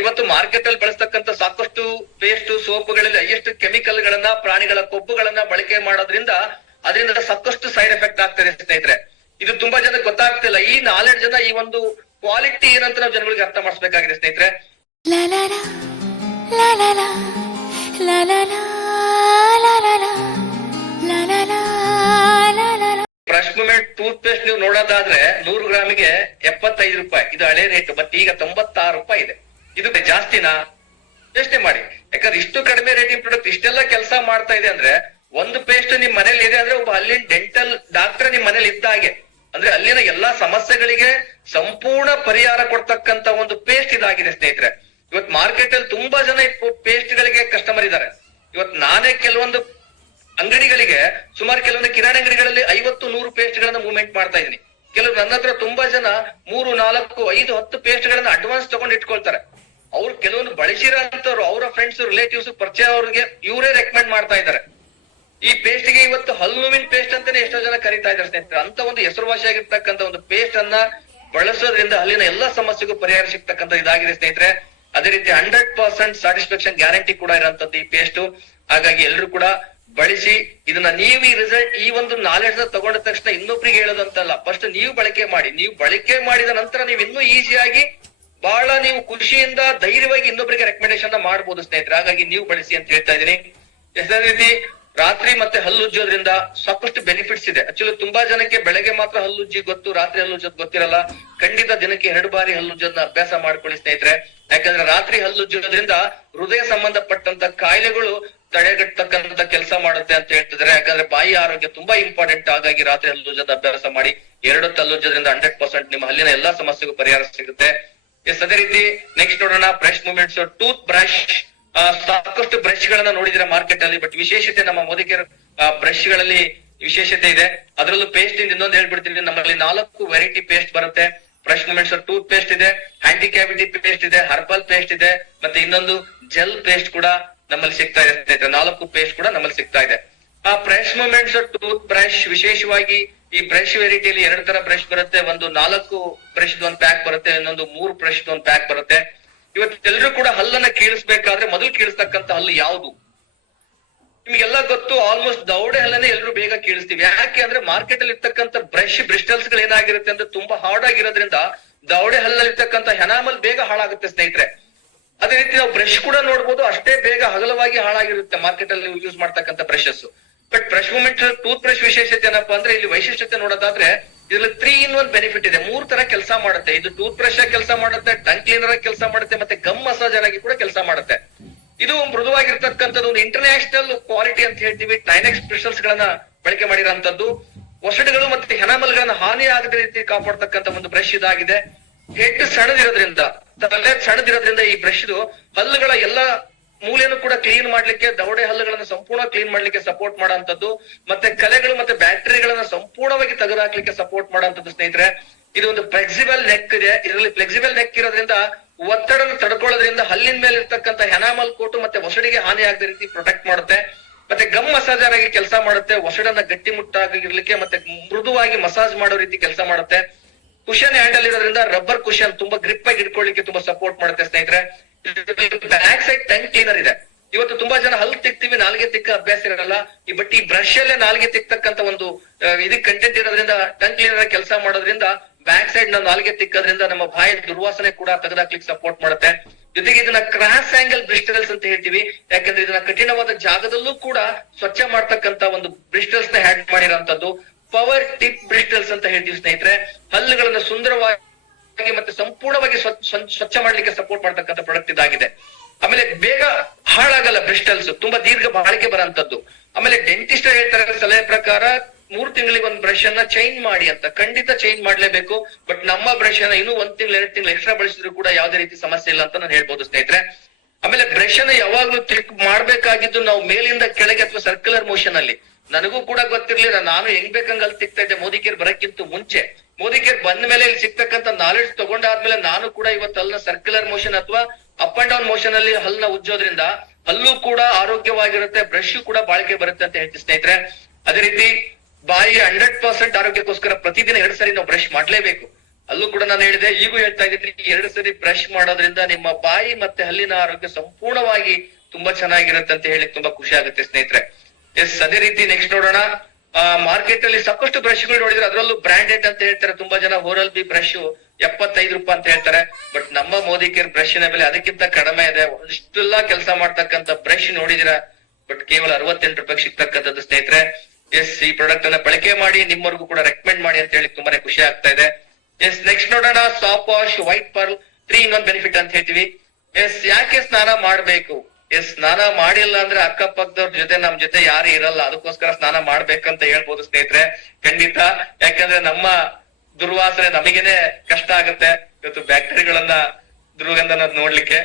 ಇವತ್ತು ಮಾರ್ಕೆಟ್ ಅಲ್ಲಿ ಬಳಸ್ತಕ್ಕಂಥ ಸಾಕಷ್ಟು ಪೇಸ್ಟ್ ಸೋಪ್ಗಳಲ್ಲಿ ಹೈಯೆಸ್ಟ್ ಕೆಮಿಕಲ್ ಗಳನ್ನ ಪ್ರಾಣಿಗಳ ಕೊಬ್ಬುಗಳನ್ನ ಬಳಕೆ ಮಾಡೋದ್ರಿಂದ ಅದರಿಂದ ಸಾಕಷ್ಟು ಸೈಡ್ ಎಫೆಕ್ಟ್ ಆಗ್ತದೆ ಸ್ನೇಹಿತರೆ. ಇದು ತುಂಬಾ ಜನ ಗೊತ್ತಾಗ್ತಿಲ್ಲ. ಈ ನಾಲೆಡ್ಜ್ ಜನ ಈ ಒಂದು ಕ್ವಾಲಿಟಿ ಏನಂತ ನಾವು ಜನಗಳಿಗೆ ಅರ್ಥ ಮಾಡಿಸ್ಬೇಕಾಗಿದೆ ಸ್ನೇಹಿತರೆ. ಬ್ರಷ್ ಮೂಮೆಂಟ್ ಟೂತ್ ಪೇಸ್ಟ್ ನೀವು ನೋಡೋದಾದ್ರೆ 100 ಗ್ರಾಮಿಗೆ 75 ರೂಪಾಯಿ, ಇದು ಹಳೆ ರೇಟ್. ಬಟ್ ಈಗ 96 ರೂಪಾಯಿ ಇದೆ. ಇದು ಜಾಸ್ತಿನಾ? ಯೋಚನೆ ಮಾಡಿ. ಯಾಕಂದ್ರೆ ಇಷ್ಟು ಕಡಿಮೆ ರೇಟಿಂಗ್ ಪ್ರಾಡಕ್ಟ್ ಇಷ್ಟೆಲ್ಲ ಕೆಲಸ ಮಾಡ್ತಾ ಇದೆ ಅಂದ್ರೆ, ಒಂದು ಪೇಸ್ಟ್ ನಿಮ್ ಮನೇಲಿ ಇದೆ ಅಂದ್ರೆ ಒಬ್ಬ ಅಲ್ಲಿನ ಡೆಂಟಲ್ ಡಾಕ್ಟರ್ ನಿಮ್ ಮನೇಲಿ ಇದ್ದ ಹಾಗೆ. ಅಂದ್ರೆ ಅಲ್ಲಿನ ಎಲ್ಲಾ ಸಮಸ್ಯೆಗಳಿಗೆ ಸಂಪೂರ್ಣ ಪರಿಹಾರ ಕೊಡ್ತಕ್ಕಂತ ಒಂದು ಪೇಸ್ಟ್ ಇದಾಗಿದೆ ಸ್ನೇಹಿತರೆ. ಇವತ್ ಮಾರ್ಕೆಟ್ ಅಲ್ಲಿ ತುಂಬಾ ಜನ ಪೇಸ್ಟ್ ಗಳಿಗೆ ಕಸ್ಟಮರ್ ಇದ್ದಾರೆ. ಇವತ್ ನಾನೇ ಕೆಲವೊಂದು ಅಂಗಡಿಗಳಿಗೆ, ಸುಮಾರು ಕೆಲವೊಂದು ಕಿರಾಣಿ ಅಂಗಡಿಗಳಲ್ಲಿ 50-100 ಪೇಸ್ಟ್ ಗಳನ್ನ ಮೂವ್ಮೆಂಟ್ ಮಾಡ್ತಾ ಇದೀನಿ. ಕೆಲವರು ನನ್ನ ಹತ್ರ ತುಂಬಾ ಜನ 3, 4, 5, 10 ಪೇಸ್ಟ್ ಗಳನ್ನ ಅಡ್ವಾನ್ಸ್ ತಗೊಂಡು ಇಟ್ಕೊಳ್ತಾರೆ. ಅವ್ರು ಕೆಲವೊಂದು ಬಳಸಿರೋ ಅಂತವ್ರು ಅವರ ಫ್ರೆಂಡ್ಸ್ ರಿಲೇಟಿವ್ಸ್ ಪರಿಚಯ ಅವ್ರಿಗೆ ಇವರೇ ರೆಕಮೆಂಡ್ ಮಾಡ್ತಾ ಇದ್ದಾರೆ. ಈ ಪೇಸ್ಟ್ ಗೆ ಇವತ್ತು ಹಲ್ಲುವಿನ ಪೇಸ್ಟ್ ಅಂತಾನೆ ಎಷ್ಟೋ ಜನ ಕರೀತಾ ಇದ್ದಾರೆ ಸ್ನೇಹಿತರೆ. ಅಂತ ಒಂದು ಹೆಸರುವಾಸಿಯಾಗಿರ್ತಕ್ಕಂಥ ಒಂದು ಪೇಸ್ಟ್ ಅನ್ನ ಬಳಸೋದ್ರಿಂದ ಅಲ್ಲಿನ ಎಲ್ಲಾ ಸಮಸ್ಯೆಗೂ ಪರಿಹಾರ ಸಿಗ್ತಕ್ಕಂಥ ಇದಾಗಿದೆ ಸ್ನೇಹಿತರೆ. ಅದೇ ರೀತಿ 100% ಸ್ಯಾಟಿಸ್ಫ್ಯಾಕ್ಷನ್ ಗ್ಯಾರಂಟಿ ಕೂಡ ಇರೋಂಥದ್ದು ಈ ಪೇಸ್ಟ್. ಹಾಗಾಗಿ ಎಲ್ರು ಕೂಡ ಬಳಸಿ ಇದನ್ನ. ನೀವು ಈ ರಿಸಲ್ಟ್, ಈ ಒಂದು ನಾಲೆಡ್ಜ್ ತಗೊಂಡ ತಕ್ಷಣ ಇನ್ನೊಬ್ರಿಗೆ ಹೇಳೋದಂತಲ್ಲ, ಫಸ್ಟ್ ನೀವು ಬಳಕೆ ಮಾಡಿ. ನೀವು ಬಳಕೆ ಮಾಡಿದ ನಂತರ ನೀವು ಇನ್ನೂ ಈಸಿಯಾಗಿ ಬಹಳ ನೀವು ಖುಷಿಯಿಂದ ಧೈರ್ಯವಾಗಿ ಇನ್ನೊಬ್ಬರಿಗೆ ರೆಕಮೆಂಡೇಶನ್ ಮಾಡಬಹುದು ಸ್ನೇಹಿತರೆ. ಹಾಗಾಗಿ ನೀವು ಬಳಸಿ ಅಂತ ಹೇಳ್ತಾ ಇದೀನಿ. ಅದೇ ರೀತಿ ರಾತ್ರಿ ಮತ್ತೆ ಹಲ್ಲುಜ್ಜೋದ್ರಿಂದ ಸಾಕಷ್ಟು ಬೆನಿಫಿಟ್ಸ್ ಇದೆ. ಆಕ್ಚುಲಿ ತುಂಬಾ ಜನಕ್ಕೆ ಬೆಳಗ್ಗೆ ಮಾತ್ರ ಹಲ್ಲುಜ್ಜಿ ಗೊತ್ತು, ರಾತ್ರಿ ಹಲ್ಲುಜ್ಜೋದ್ ಗೊತ್ತಿರಲ್ಲ. ಖಂಡಿತ ದಿನಕ್ಕೆ 2 ಬಾರಿ ಹಲ್ಲುಜ್ಜೋದನ್ನ ಅಭ್ಯಾಸ ಮಾಡ್ಕೊಳ್ಳಿ ಸ್ನೇಹಿತರೆ. ಯಾಕಂದ್ರೆ ರಾತ್ರಿ ಹಲ್ಲುಜ್ಜೋದ್ರಿಂದ ಹೃದಯ ಸಂಬಂಧಪಟ್ಟಂತ ಕಾಯಿಲೆಗಳು ತಡೆಗಟ್ಟತಕ್ಕಂತ ಕೆಲಸ ಮಾಡುತ್ತೆ ಅಂತ ಹೇಳ್ತಿದ್ದಾರೆ. ಯಾಕಂದ್ರೆ ಬಾಯಿ ಆರೋಗ್ಯ ತುಂಬಾ ಇಂಪಾರ್ಟೆಂಟ್. ಹಾಗಾಗಿ ರಾತ್ರಿ ಹಲ್ಲುಜ್ಜೋದ್ ಅಭ್ಯಾಸ ಮಾಡಿ. 2 ಹೊತ್ತು ಹಲ್ಲುಜ್ಜೋದ್ರಿಂದ 100% ನಿಮ್ಮ ಹಲ್ಲಿನ ಎಲ್ಲಾ ಸಮಸ್ಯೆಗೂ ಪರಿಹಾರ ಸಿಗುತ್ತೆ. ಅದೇ ರೀತಿ ನೆಕ್ಸ್ಟ್ ನೋಡೋಣ, ಬ್ರಷ್ ಮೂವ್ಮೆಂಟ್ಸ್. ಟೂತ್ ಬ್ರಷ್, ಸಾಕಷ್ಟು ಬ್ರಷ್ ಗಳನ್ನ ನೋಡಿದಿರ ಮಾರ್ಕೆಟ್ ಅಲ್ಲಿ. ಬಟ್ ವಿಶೇಷತೆ ನಮ್ಮ ಮೋದಿಕೇರ್ ಬ್ರಷ್ ಗಳಲ್ಲಿ ವಿಶೇಷತೆ ಇದೆ. ಅದರಲ್ಲೂ ಪೇಸ್ಟ್ ಇಂದ ಇನ್ನೊಂದು ಹೇಳ್ಬಿಡ್ತೀನಿ, ನಮ್ಮಲ್ಲಿ 4 ವೆರೈಟಿ ಪೇಸ್ಟ್ ಬರುತ್ತೆ. ಬ್ರಷ್ ಮೂವ್ಮೆಂಟ್ಸ್ ಟೂತ್ ಪೇಸ್ಟ್ ಇದೆ, ಹ್ಯಾಂಡಿ ಕ್ಯಾವಿಟಿ ಪೇಸ್ಟ್ ಇದೆ, ಹರ್ಬಲ್ ಪೇಸ್ಟ್ ಇದೆ, ಮತ್ತೆ ಇನ್ನೊಂದು ಜೆಲ್ ಪೇಸ್ಟ್ ಕೂಡ ನಮ್ಮಲ್ಲಿ ಸಿಗ್ತಾ ಇದೆ. 4 ಪೇಸ್ಟ್ ಕೂಡ ನಮ್ಮಲ್ಲಿ ಸಿಗ್ತಾ ಇದೆ. ಆ ಬ್ರಷ್ ಮೂವ್ಮೆಂಟ್ಸ್ ಟೂತ್ ಬ್ರಷ್ ವಿಶೇಷವಾಗಿ ಈ ಬ್ರಷ್ ವೆರೈಟಿಯಲ್ಲಿ 2 ತರ ಬ್ರಷ್ ಬರುತ್ತೆ. ಒಂದು 4 ಬ್ರಷ್ ಒಂದು ಪ್ಯಾಕ್ ಬರುತ್ತೆ, ಇನ್ನೊಂದು 3 ಬ್ರಷ್ ಒಂದು ಪ್ಯಾಕ್ ಬರುತ್ತೆ. ಇವತ್ತೆಲ್ಲರೂ ಕೂಡ ಹಲ್ಲನ್ನ ಕೀಳಿಸ್ಬೇಕಾದ್ರೆ ಮೊದಲು ಕೀಳಿಸ್ತಕ್ಕಂಥ ಹಲ್ಲು ಯಾವುದು ನಿಮ್ಗೆಲ್ಲ ಗೊತ್ತು. ಆಲ್ಮೋಸ್ಟ್ ದೌಡೆ ಹಲ್ಲನ್ನೇ ಎಲ್ಲರೂ ಬೇಗ ಕೀಳಿಸ್ತೀವಿ. ಯಾಕೆ ಅಂದ್ರೆ ಮಾರ್ಕೆಟ್ ಅಲ್ಲಿ ಇರ್ತಕ್ಕಂಥ ಬ್ರಿಸ್ಟಲ್ಸ್ ಗಳು ಏನಾಗಿರುತ್ತೆ ಅಂದ್ರೆ ತುಂಬಾ ಹಾರ್ಡ್ ಆಗಿರೋದ್ರಿಂದ ದೌಡೆ ಹಲ್ಲಲ್ಲಿ ಇರ್ತಕ್ಕಂಥ ಎನಾಮಲ್ ಬೇಗ ಹಾಳಾಗುತ್ತೆ ಸ್ನೇಹಿತರೆ. ಅದೇ ರೀತಿ ನಾವು ಬ್ರಷ್ ಕೂಡ ನೋಡ್ಬೋದು, ಅಷ್ಟೇ ಬೇಗ ಅಗಲವಾಗಿ ಹಾಳಾಗಿರುತ್ತೆ ಮಾರ್ಕೆಟ್ ಅಲ್ಲಿ ಯೂಸ್ ಮಾಡ್ತಕ್ಕಂಥ brushes. But brush movement tooth brush ವಿಶೇಷತೆ ಏನಪ್ಪಾ ಅಂದ್ರೆ, ಇಲ್ಲಿ ವೈಶಿಷ್ಟ್ಯತೆ ನೋಡೋದಾದ್ರೆ ಇದ್ರಲ್ಲಿ 3-in-1 ಬೆನಿಫಿಟ್ ಇದೆ. 3 ತರ ಕೆಲಸ ಮಾಡುತ್ತೆ. ಇದು ಟೂತ್ ಬ್ರಷ್ ಆಗಿ ಕೆಲಸ ಮಾಡುತ್ತೆ, ಟಂಗ್ ಕ್ಲೀನರ್ ಆಗಿ ಕೆಲಸ ಮಾಡುತ್ತೆ, ಮತ್ತೆ ಗಮ್ ಮಸಾಜರ್ ಆಗಿ ಕೂಡ ಕೆಲಸ ಮಾಡುತ್ತೆ. ಇದು ಮೃದುವಾಗಿರ್ತಕ್ಕಂಥದ್ದು ಒಂದು ಇಂಟರ್ನ್ಯಾಷನಲ್ ಕ್ವಾಲಿಟಿ ಅಂತ ಹೇಳ್ತೀವಿ. 9X ಕ್ರಿಸ್ಟಲ್ಸ್ ಗಳನ್ನ ಬಳಕೆ ಮಾಡಿರೋಂಥದ್ದು. ಒಸಡುಗಳು ಮತ್ತೆ ಎನಾಮಲ್ ಗಳನ್ನ ಹಾನಿ ಆಗದ ರೀತಿ ಕಾಪಾಡ್ತಕ್ಕಂಥ ಒಂದು ಬ್ರಷ್ ಇದಾಗಿದೆ. ಹೆಡ್ ಸಣ್ಣದಿರೋದ್ರಿಂದ, ತಲೆ ಸಣ್ಣದಿರೋದ್ರಿಂದ ಈ ಬ್ರಷ್ ಹಲ್ಲುಗಳ ಎಲ್ಲ ಮೂಲೆಯನ್ನು ಕೂಡ ಕ್ಲೀನ್ ಮಾಡ್ಲಿಕ್ಕೆ, ದವಡೆ ಹಲ್ಲುಗಳನ್ನ ಸಂಪೂರ್ಣ ಕ್ಲೀನ್ ಮಾಡ್ಲಿಕ್ಕೆ ಸಪೋರ್ಟ್ ಮಾಡೋಂಥದ್ದು, ಮತ್ತೆ ಕಲೆಗಳು ಮತ್ತೆ ಬ್ಯಾಕ್ಟೀರಿಯಾಗಳನ್ನ ಸಂಪೂರ್ಣವಾಗಿ ತೆಗೆದುಹಾಕ್ಲಿಕ್ಕೆ ಸಪೋರ್ಟ್ ಮಾಡೋಂಥದ್ದು ಸ್ನೇಹಿತರೆ. ಇದು ಒಂದು ಫ್ಲೆಕ್ಸಿಬಲ್ ನೆಕ್ ಇದೆ. ಇದರಲ್ಲಿ ಫ್ಲೆಕ್ಸಿಬಲ್ ನೆಕ್ ಇರೋದ್ರಿಂದ ಒತ್ತಡನ ತಡ್ಕೊಳ್ಳೋದ್ರಿಂದ ಹಲ್ಲಿನ ಮೇಲೆ ಇರ್ತಕ್ಕಂಥ ಎನಾಮಲ್ ಕೋಟು ಮತ್ತೆ ಒಸಡಿಗೆ ಹಾನಿ ಆಗದ ರೀತಿ ಪ್ರೊಟೆಕ್ಟ್ ಮಾಡುತ್ತೆ. ಮತ್ತೆ ಗಮ್ ಮಸಾಜರ್ ಆಗಿ ಕೆಲಸ ಮಾಡುತ್ತೆ. ಒಸಡನ್ನ ಗಟ್ಟಿಮುಟ್ಟಾಗಿರ್ಲಿಕ್ಕೆ ಮತ್ತೆ ಮೃದುವಾಗಿ ಮಸಾಜ್ ಮಾಡೋ ರೀತಿ ಕೆಲಸ ಮಾಡುತ್ತೆ. ಕುಶನ್ ಹ್ಯಾಂಡಲ್ ಇರೋದ್ರಿಂದ ರಬ್ಬರ್ ಕುಶನ್ ತುಂಬಾ ಗ್ರಿಪ್ ಆಗಿ ಇಟ್ಕೊಳ್ಳಿಕ್ಕೆ ತುಂಬಾ ಸಪೋರ್ಟ್ ಮಾಡುತ್ತೆ ಸ್ನೇಹಿತರೆ. ಬ್ಯಾಕ್ ಸೈಡ್ ಟಂಗ್ ಕ್ಲೀನರ್ ಇದೆ. ಇವತ್ತು ತುಂಬಾ ಜನ ಹಲ್ಲು ತಿಕ್ತೀವಿ, ನಾಲ್ಗೆ ತಿಕ್ಕ ಅಭ್ಯಾಸ ಇರಲ್ಲ. ಬಟ್ ಈ ಬ್ರಷ್ ಅಲ್ಲೇ ನಾಲ್ಗೆ ತಿಕ್ತಕ್ಕಂತ ಒಂದು ಇದಕ್ಕೆ ಕಂಟೆಂಟ್ ಇರೋದ್ರಿಂದ, ಟಂಗ್ ಕ್ಲೀನರ್ ಕೆಲಸ ಮಾಡೋದ್ರಿಂದ ಬ್ಯಾಕ್ ಸೈಡ್ ನಾವು ನಾಲ್ಗೆ ತಿಕ್ಕೋದ್ರಿಂದ ನಮ್ಮ ಬಾಯಿ ದುರ್ವಾಸನೆ ಕೂಡ ತೆಗೆದಾಕ್ಲಿಕ್ಕೆ ಸಪೋರ್ಟ್ ಮಾಡುತ್ತೆ. ಜೊತೆಗೆ ಇದನ್ನ ಕ್ರಾಸ್ ಆಂಗಲ್ ಬ್ರಿಸ್ಟಲ್ಸ್ ಅಂತ ಹೇಳ್ತೀವಿ. ಯಾಕಂದ್ರೆ ಇದನ್ನ ಕಠಿಣವಾದ ಜಾಗದಲ್ಲೂ ಕೂಡ ಸ್ವಚ್ಛ ಮಾಡ್ತಕ್ಕಂತ ಒಂದು ಬ್ರಿಸ್ಟಲ್ಸ್ ನ ಹ್ಯಾಡ್ ಮಾಡಿರೋಂಥದ್ದು. ಪವರ್ ಟಿಪ್ ಬ್ರಿಸ್ಟಲ್ಸ್ ಅಂತ ಹೇಳ್ತೀವಿ ಸ್ನೇಹಿತರೆ. ಹಲ್ಲುಗಳನ್ನ ಸುಂದರವಾಗಿ ಮತ್ತೆ ಸಂಪೂರ್ಣವಾಗಿ ಸ್ವಚ್ಛ ಮಾಡ್ಲಿಕ್ಕೆ ಸಪೋರ್ಟ್ ಮಾಡ್ತಕ್ಕಂಥ ಪ್ರಾಡಕ್ಟ್ ಇದಾಗಿದೆ. ಆಮೇಲೆ ಬೇಗ ಹಾಳಾಗಲ್ಲ ಬ್ರಿಸ್ಟಲ್ಸ್, ತುಂಬಾ ದೀರ್ಘ ಬಾಳಿಕೆ ಬರೋಂಥದ್ದು. ಆಮೇಲೆ ಡೆಂಟಿಸ್ಟ್ ಹೇಳ್ತಾರೆ ಸಲಹೆ ಪ್ರಕಾರ 3 ತಿಂಗಳಿಗೆ ಒಂದು ಬ್ರಷ್ ಅನ್ನ ಚೇಂಜ್ ಮಾಡಿ ಅಂತ. ಖಂಡಿತ ಚೇಂಜ್ ಮಾಡ್ಲೇಬೇಕು. ಬಟ್ ನಮ್ಮ ಬ್ರಷ್ ಅನ್ನ ಇನ್ನೂ 1 ತಿಂಗಳು 2 ತಿಂಗಳು ಎಕ್ಸ್ಟ್ರಾ ಬಳಸಿದ್ರು ಕೂಡ ಯಾವುದೇ ರೀತಿ ಸಮಸ್ಯೆ ಇಲ್ಲ ಅಂತ ನಾನು ಹೇಳ್ಬೋದು ಸ್ನೇಹಿತರೆ. ಆಮೇಲೆ ಬ್ರಷ್ ಅನ್ನ ಯಾವಾಗ್ಲೂ ಕ್ಲಿಕ್ ಮಾಡ್ಬೇಕಾಗಿದ್ದು ನಾವು ಮೇಲಿಂದ ಕೆಳಗೆ ಅಥವಾ ಸರ್ಕ್ಯುಲರ್ ಮೋಷನ್ ಅಲ್ಲಿ. ನನಗೂ ಕೂಡ ಗೊತ್ತಿರ್ಲಿಲ್ಲ, ನಾನು ಹೆಂಗ್ ಬೇಕಂಗ್ ಅಲ್ಲಿ ತಿಕ್ತಾ ಇದ್ದೆ ಮೋದಿಕೇರ್ ಬರಕ್ಕಿಂತ ಮುಂಚೆ. ಮೋದಿಕೇರ್ ಬಂದ ಮೇಲೆ ಇಲ್ಲಿ ಸಿಗ್ತಕ್ಕಂಥ ನಾಲೆಡ್ಜ್ ತಗೊಂಡಾದ್ಮೇಲೆ ನಾನು ಕೂಡ ಇವತ್ತು ಹಲ್ನ ಸರ್ಕ್ಯುಲರ್ ಮೋಷನ್ ಅಥವಾ ಅಪ್ ಅಂಡ್ ಡೌನ್ ಮೋಷನ್ ಅಲ್ಲಿ ಹಲ್ನ ಉಜ್ಜೋದ್ರಿಂದ ಹಲ್ಲು ಕೂಡ ಆರೋಗ್ಯವಾಗಿರುತ್ತೆ, ಬ್ರಷ್ ಕೂಡ ಬಾಳಿಕೆ ಬರುತ್ತೆ ಅಂತ ಹೇಳ್ತೀವಿ ಸ್ನೇಹಿತರೆ. ಅದೇ ರೀತಿ ಬಾಯಿ 100% ಆರೋಗ್ಯಕ್ಕೋಸ್ಕರ ಪ್ರತಿದಿನ 2 ಸರಿ ನಾವು ಬ್ರಷ್ ಮಾಡ್ಲೇಬೇಕು. ಅಲ್ಲೂ ಕೂಡ ನಾನು ಹೇಳಿದೆ, ಈಗೂ ಹೇಳ್ತಾ ಇದ್ದೀನಿ, 2 ಸರಿ ಬ್ರಷ್ ಮಾಡೋದ್ರಿಂದ ನಿಮ್ಮ ಬಾಯಿ ಮತ್ತೆ ಹಲ್ಲಿನ ಆರೋಗ್ಯ ಸಂಪೂರ್ಣವಾಗಿ ತುಂಬಾ ಚೆನ್ನಾಗಿರುತ್ತೆ ಅಂತ ಹೇಳಿ ತುಂಬಾ ಖುಷಿ ಆಗುತ್ತೆ ಸ್ನೇಹಿತರೆ. ಎಸ್, ಅದೇ ರೀತಿ ನೆಕ್ಸ್ಟ್ ನೋಡೋಣ. ಮಾರ್ಕೆಟ್ ಅಲ್ಲಿ ಸಾಕಷ್ಟು ಬ್ರಷ್ಗಳು ನೋಡಿದ್ರೆ ಅದರಲ್ಲೂ ಬ್ರಾಂಡೆಡ್ ಅಂತ ಹೇಳ್ತಾರೆ. ತುಂಬಾ ಜನ ಓರಲ್ ಬಿ ಬ್ರಷ್ 75 ರೂಪಾಯಿ ಅಂತ ಹೇಳ್ತಾರೆ. ಬಟ್ ನಮ್ಮ ಮೋದಿ ಕೇರ್ ಬ್ರಷ್ನ ಬೆಲೆ ಅದಕ್ಕಿಂತ ಕಡಿಮೆ ಇದೆ. ಇಷ್ಟೆಲ್ಲಾ ಕೆಲಸ ಮಾಡ್ತಕ್ಕಂಥ ಬ್ರಷ್ ನೋಡಿದಿರಾ, ಬಟ್ ಕೇವಲ 68 ರೂಪಾಯಿ ಸಿಗ್ತಕ್ಕಂಥದ್ದು ಸ್ನೇಹಿತರೆ. ಎಸ್, ಈ ಪ್ರಾಡಕ್ಟ್ ಅನ್ನ ಬಳಕೆ ಮಾಡಿ, ನಿಮ್ಮವರೆಗೂ ಕೂಡ ರೆಕಮೆಂಡ್ ಮಾಡಿ ಅಂತ ಹೇಳಿ ತುಂಬಾನೇ ಖುಷಿ ಆಗ್ತಾ ಇದೆ. ಎಸ್, ನೆಕ್ಸ್ಟ್ ನೋಡೋಣ. Soft wash white pearl 3 in 1 benefit ಅಂತ ಹೇಳ್ತೀವಿ. ಎಸ್, ಯಾಕೆ ಸ್ನಾನ ಮಾಡ್ಬೇಕು? ಎಸ್, ಸ್ನಾನ ಮಾಡಿಲ್ಲ ಅಂದ್ರೆ ಅಕ್ಕಪಕ್ಕದವ್ರ ಜೊತೆ ನಮ್ ಜೊತೆ ಯಾರು ಇರಲ್ಲ, ಅದಕ್ಕೋಸ್ಕರ ಸ್ನಾನ ಮಾಡ್ಬೇಕಂತ ಹೇಳ್ಬೋದು ಸ್ನೇಹಿತರೆ. ಖಂಡಿತ, ಯಾಕಂದ್ರೆ ನಮ್ಮ ದುರ್ವಾಸನೆ ನಮಗೇನೆ ಕಷ್ಟ ಆಗುತ್ತೆ ಇವತ್ತು ಬ್ಯಾಕ್ಟೀರಿಯಾಗಳನ್ನ ದುರ್ಗಂಧನ ನೋಡ್ಲಿಕ್ಕೆ.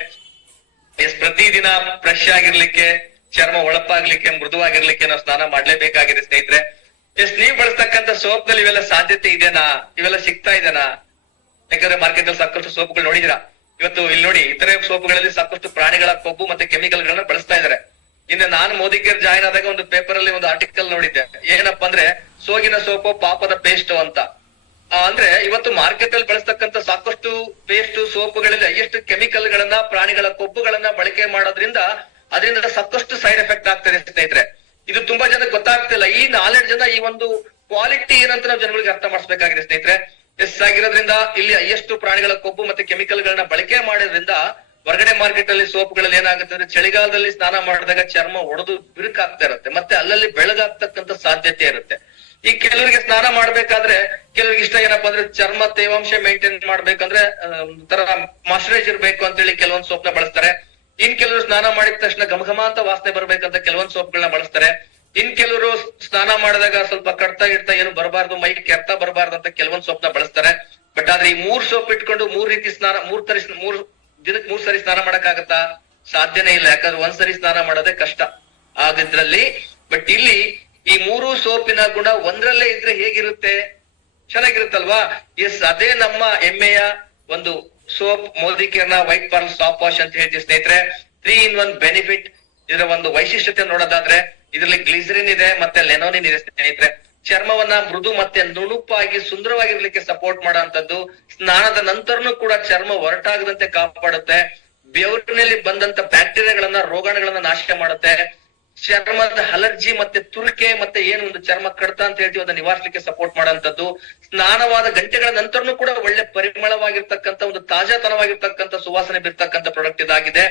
ಎಸ್, ಪ್ರತಿದಿನ ಫ್ರೆಶ್ ಆಗಿರ್ಲಿಕ್ಕೆ, ಚರ್ಮ ಒಳಪಾಗ್ಲಿಕ್ಕೆ, ಮೃದುವಾಗಿರ್ಲಿಕ್ಕೆ ನಾವು ಸ್ನಾನ ಮಾಡ್ಲೇಬೇಕಾಗಿದೆ ಸ್ನೇಹಿತರೆ. ಎಸ್, ನೀವ್ ಬಳಸ್ತಕ್ಕಂಥ ಸೋಪ್ ನಲ್ಲಿ ಇವೆಲ್ಲ ಸಾಧ್ಯತೆ ಇದೆನಾ? ಇವೆಲ್ಲ ಸಿಗ್ತಾ ಇದೆನಾ? ಯಾಕಂದ್ರೆ ಮಾರ್ಕೆಟ್ ಅಲ್ಲಿ ಸಾಕಷ್ಟು ಸೋಪ್ಗಳು ನೋಡಿದಿರಾ. ಇವತ್ತು ಇಲ್ಲಿ ನೋಡಿ, ಇತರೆ ಸೋಪ್ಗಳಲ್ಲಿ ಸಾಕಷ್ಟು ಪ್ರಾಣಿಗಳ ಕೊಬ್ಬು ಮತ್ತೆ ಕೆಮಿಕಲ್ ಗಳನ್ನ ಬಳಸ್ತಾ ಇದಾರೆ. ಇನ್ನು ನಾನು ಮೋದಿ ಕೇರ್ ಜಾಯಿನ್ ಆದಾಗ ಒಂದು ಪೇಪರ್ ಅಲ್ಲಿ ಒಂದು ಆರ್ಟಿಕಲ್ ನೋಡಿದ್ದೆ. ಏನಪ್ಪಾ ಅಂದ್ರೆ, ಸೋಗಿನ ಸೋಪು ಪಾಪದ ಪೇಸ್ಟ್ ಅಂತ. ಅಂದ್ರೆ ಇವತ್ತು ಮಾರ್ಕೆಟ್ ಅಲ್ಲಿ ಬಳಸ್ತಕ್ಕಂಥ ಸಾಕಷ್ಟು ಪೇಸ್ಟ್ ಸೋಪುಗಳಲ್ಲಿ ಎಷ್ಟು ಕೆಮಿಕಲ್ ಗಳನ್ನ, ಪ್ರಾಣಿಗಳ ಕೊಬ್ಬುಗಳನ್ನ ಬಳಕೆ ಮಾಡೋದ್ರಿಂದ ಅದರಿಂದ ಸಾಕಷ್ಟು ಸೈಡ್ ಎಫೆಕ್ಟ್ ಆಗ್ತದೆ ಸ್ನೇಹಿತರೆ. ಇದು ತುಂಬಾ ಜನಕ್ಕೆ ಗೊತ್ತಾಗ್ತಿಲ್ಲ. ಈ 4 ಜನ ಈ ಒಂದು ಕ್ವಾಲಿಟಿ ಏನಂತ ನಾವು ಜನಗಳಿಗೆ ಅರ್ಥ ಮಾಡಿಸ್ಬೇಕಾಗಿದೆ ಸ್ನೇಹಿತರೆ. ಎಸ್, ಆಗಿರೋದ್ರಿಂದ ಇಲ್ಲಿ ಎಷ್ಟು ಪ್ರಾಣಿಗಳ ಕೊಬ್ಬು ಮತ್ತೆ ಕೆಮಿಕಲ್ ಗಳನ್ನ ಬಳಕೆ ಮಾಡೋದ್ರಿಂದ ಹೊರಗಡೆ ಮಾರ್ಕೆಟ್ ಅಲ್ಲಿ ಸೋಪ್ಗಳಲ್ಲಿ ಏನಾಗುತ್ತೆ ಅಂದ್ರೆ, ಚಳಿಗಾಲದಲ್ಲಿ ಸ್ನಾನ ಮಾಡಿದಾಗ ಚರ್ಮ ಒಡೆದು ಬಿರುಕಾಗ್ತಾ ಇರುತ್ತೆ, ಮತ್ತೆ ಅಲ್ಲಲ್ಲಿ ಬೆಳಗಾಗ್ತಕ್ಕಂಥ ಸಾಧ್ಯತೆ ಇರುತ್ತೆ. ಈ ಕೆಲವರಿಗೆ ಸ್ನಾನ ಮಾಡ್ಬೇಕಾದ್ರೆ ಕೆಲವರಿಗೆ ಇಷ್ಟ ಏನಪ್ಪಾ ಅಂದ್ರೆ, ಚರ್ಮ ತೇವಾಂಶ ಮೇಂಟೈನ್ ಮಾಡ್ಬೇಕಂದ್ರೆ ತರ ಮಾಯಿಶ್ಚರೈಸ್ ಇರ್ಬೇಕು ಅಂತ ಹೇಳಿ ಕೆಲವೊಂದು ಸೋಪ್ ನ ಬಳಸ್ತಾರೆ. ಇನ್ ಕೆಲವರು ಸ್ನಾನ ಮಾಡಿದ ತಕ್ಷಣ ಘಮಘಮ ಅಂತ ವಾಸನೆ ಬರ್ಬೇಕಂತ ಕೆಲವೊಂದು ಸೋಪ್ಗಳನ್ನ ಬಳಸ್ತಾರೆ. ಇನ್ ಕೆಲವರು ಸ್ನಾನ ಮಾಡಿದಾಗ ಸ್ವಲ್ಪ ಕಡ್ತಾ ಇಡ್ತಾ ಏನು ಬರಬಾರ್ದು, ಮೈ ಕೆರ್ತಾ ಬರಬಾರ್ದು ಅಂತ ಕೆಲವೊಂದು ಸೋಪ್ ನ ಬಳಸ್ತಾರೆ. ಬಟ್ ಆದ್ರೆ ಈ 3 ಸೋಪ್ ಇಟ್ಕೊಂಡು 3 ರೀತಿ ಸ್ನಾನ, 3 ದಿನಕ್ಕೆ 3 ಸರಿ ಸ್ನಾನ ಮಾಡಕ್ಕಾಗತ್ತಾ? ಸಾಧ್ಯನೇ ಇಲ್ಲ. ಯಾಕಂದ್ರೆ 1 ಸರಿ ಸ್ನಾನ ಮಾಡೋದೇ ಕಷ್ಟ ಆಗಿದ್ರಲ್ಲಿ. ಬಟ್ ಇಲ್ಲಿ ಈ 3 ಸೋಪಿನ ಗುಣ ಒಂದ್ರಲ್ಲೇ ಇದ್ರೆ ಹೇಗಿರುತ್ತೆ? ಚೆನ್ನಾಗಿರುತ್ತಲ್ವಾ? ಎಸ್, ಅದೇ ನಮ್ಮ ಹೆಮ್ಮೆಯ ಒಂದು ಸೋಪ್ ಮೋದಿ ಕೇರ್ನ ವೈಟ್ ಪರ್ಲ್ ಸಾಫ್ಟ್ ವಾಶ್ ಅಂತ ಹೇಳ್ತೀವಿ ಸ್ನೇಹಿತರೆ. 3 in 1 ಬೆನಿಫಿಟ್. ಇದರ ಒಂದು ವೈಶಿಷ್ಟ್ಯತೆ ನೋಡೋದಾದ್ರೆ, ಇದರಲ್ಲಿ ಗ್ಲಿಸರಿನ್ ಇದೆ ಮತ್ತೆ ಲೆನೋನಿನ್ ಇದೆ ಸ್ನೇಹಿತರೆ. ಚರ್ಮವನ್ನ ಮೃದು ಮತ್ತೆ ನುಣುಪಾಗಿ ಸುಂದರವಾಗಿರ್ಲಿಕ್ಕೆ ಸಪೋರ್ಟ್ ಮಾಡೋಂಥದ್ದು. ಸ್ನಾನದ ನಂತರನು ಕೂಡ ಚರ್ಮ ಒರಟಾಗದಂತೆ ಕಾಪಾಡುತ್ತೆ. ಬೆವರಿನಲ್ಲಿ ಬಂದಂತ ಬ್ಯಾಕ್ಟೀರಿಯಾಗಳನ್ನ, ರೋಗಾಣುಗಳನ್ನ ನಾಶ ಮಾಡುತ್ತೆ. ಚರ್ಮದ ಅಲರ್ಜಿ ಮತ್ತೆ ತುರಿಕೆ ಮತ್ತೆ ಏನು ಒಂದು ಚರ್ಮ ಕಡ್ತ ಅಂತ ಹೇಳ್ತೀವಿ, ಅದನ್ನ ನಿವಾರಿಸಲಿಕ್ಕೆ ಸಪೋರ್ಟ್ ಮಾಡೋಂಥದ್ದು. ಸ್ನಾನವಾದ ಗಂಟೆಗಳ ನಂತರನು ಕೂಡ ಒಳ್ಳೆ ಪರಿಮಳವಾಗಿರ್ತಕ್ಕಂಥ, ಒಂದು ತಾಜಾತನವಾಗಿರ್ತಕ್ಕಂಥ, ಸುವಾಸನೆ ಬಿರ್ತಕ್ಕಂಥ ಪ್ರಾಡಕ್ಟ್ ಇದಾಗಿದೆ.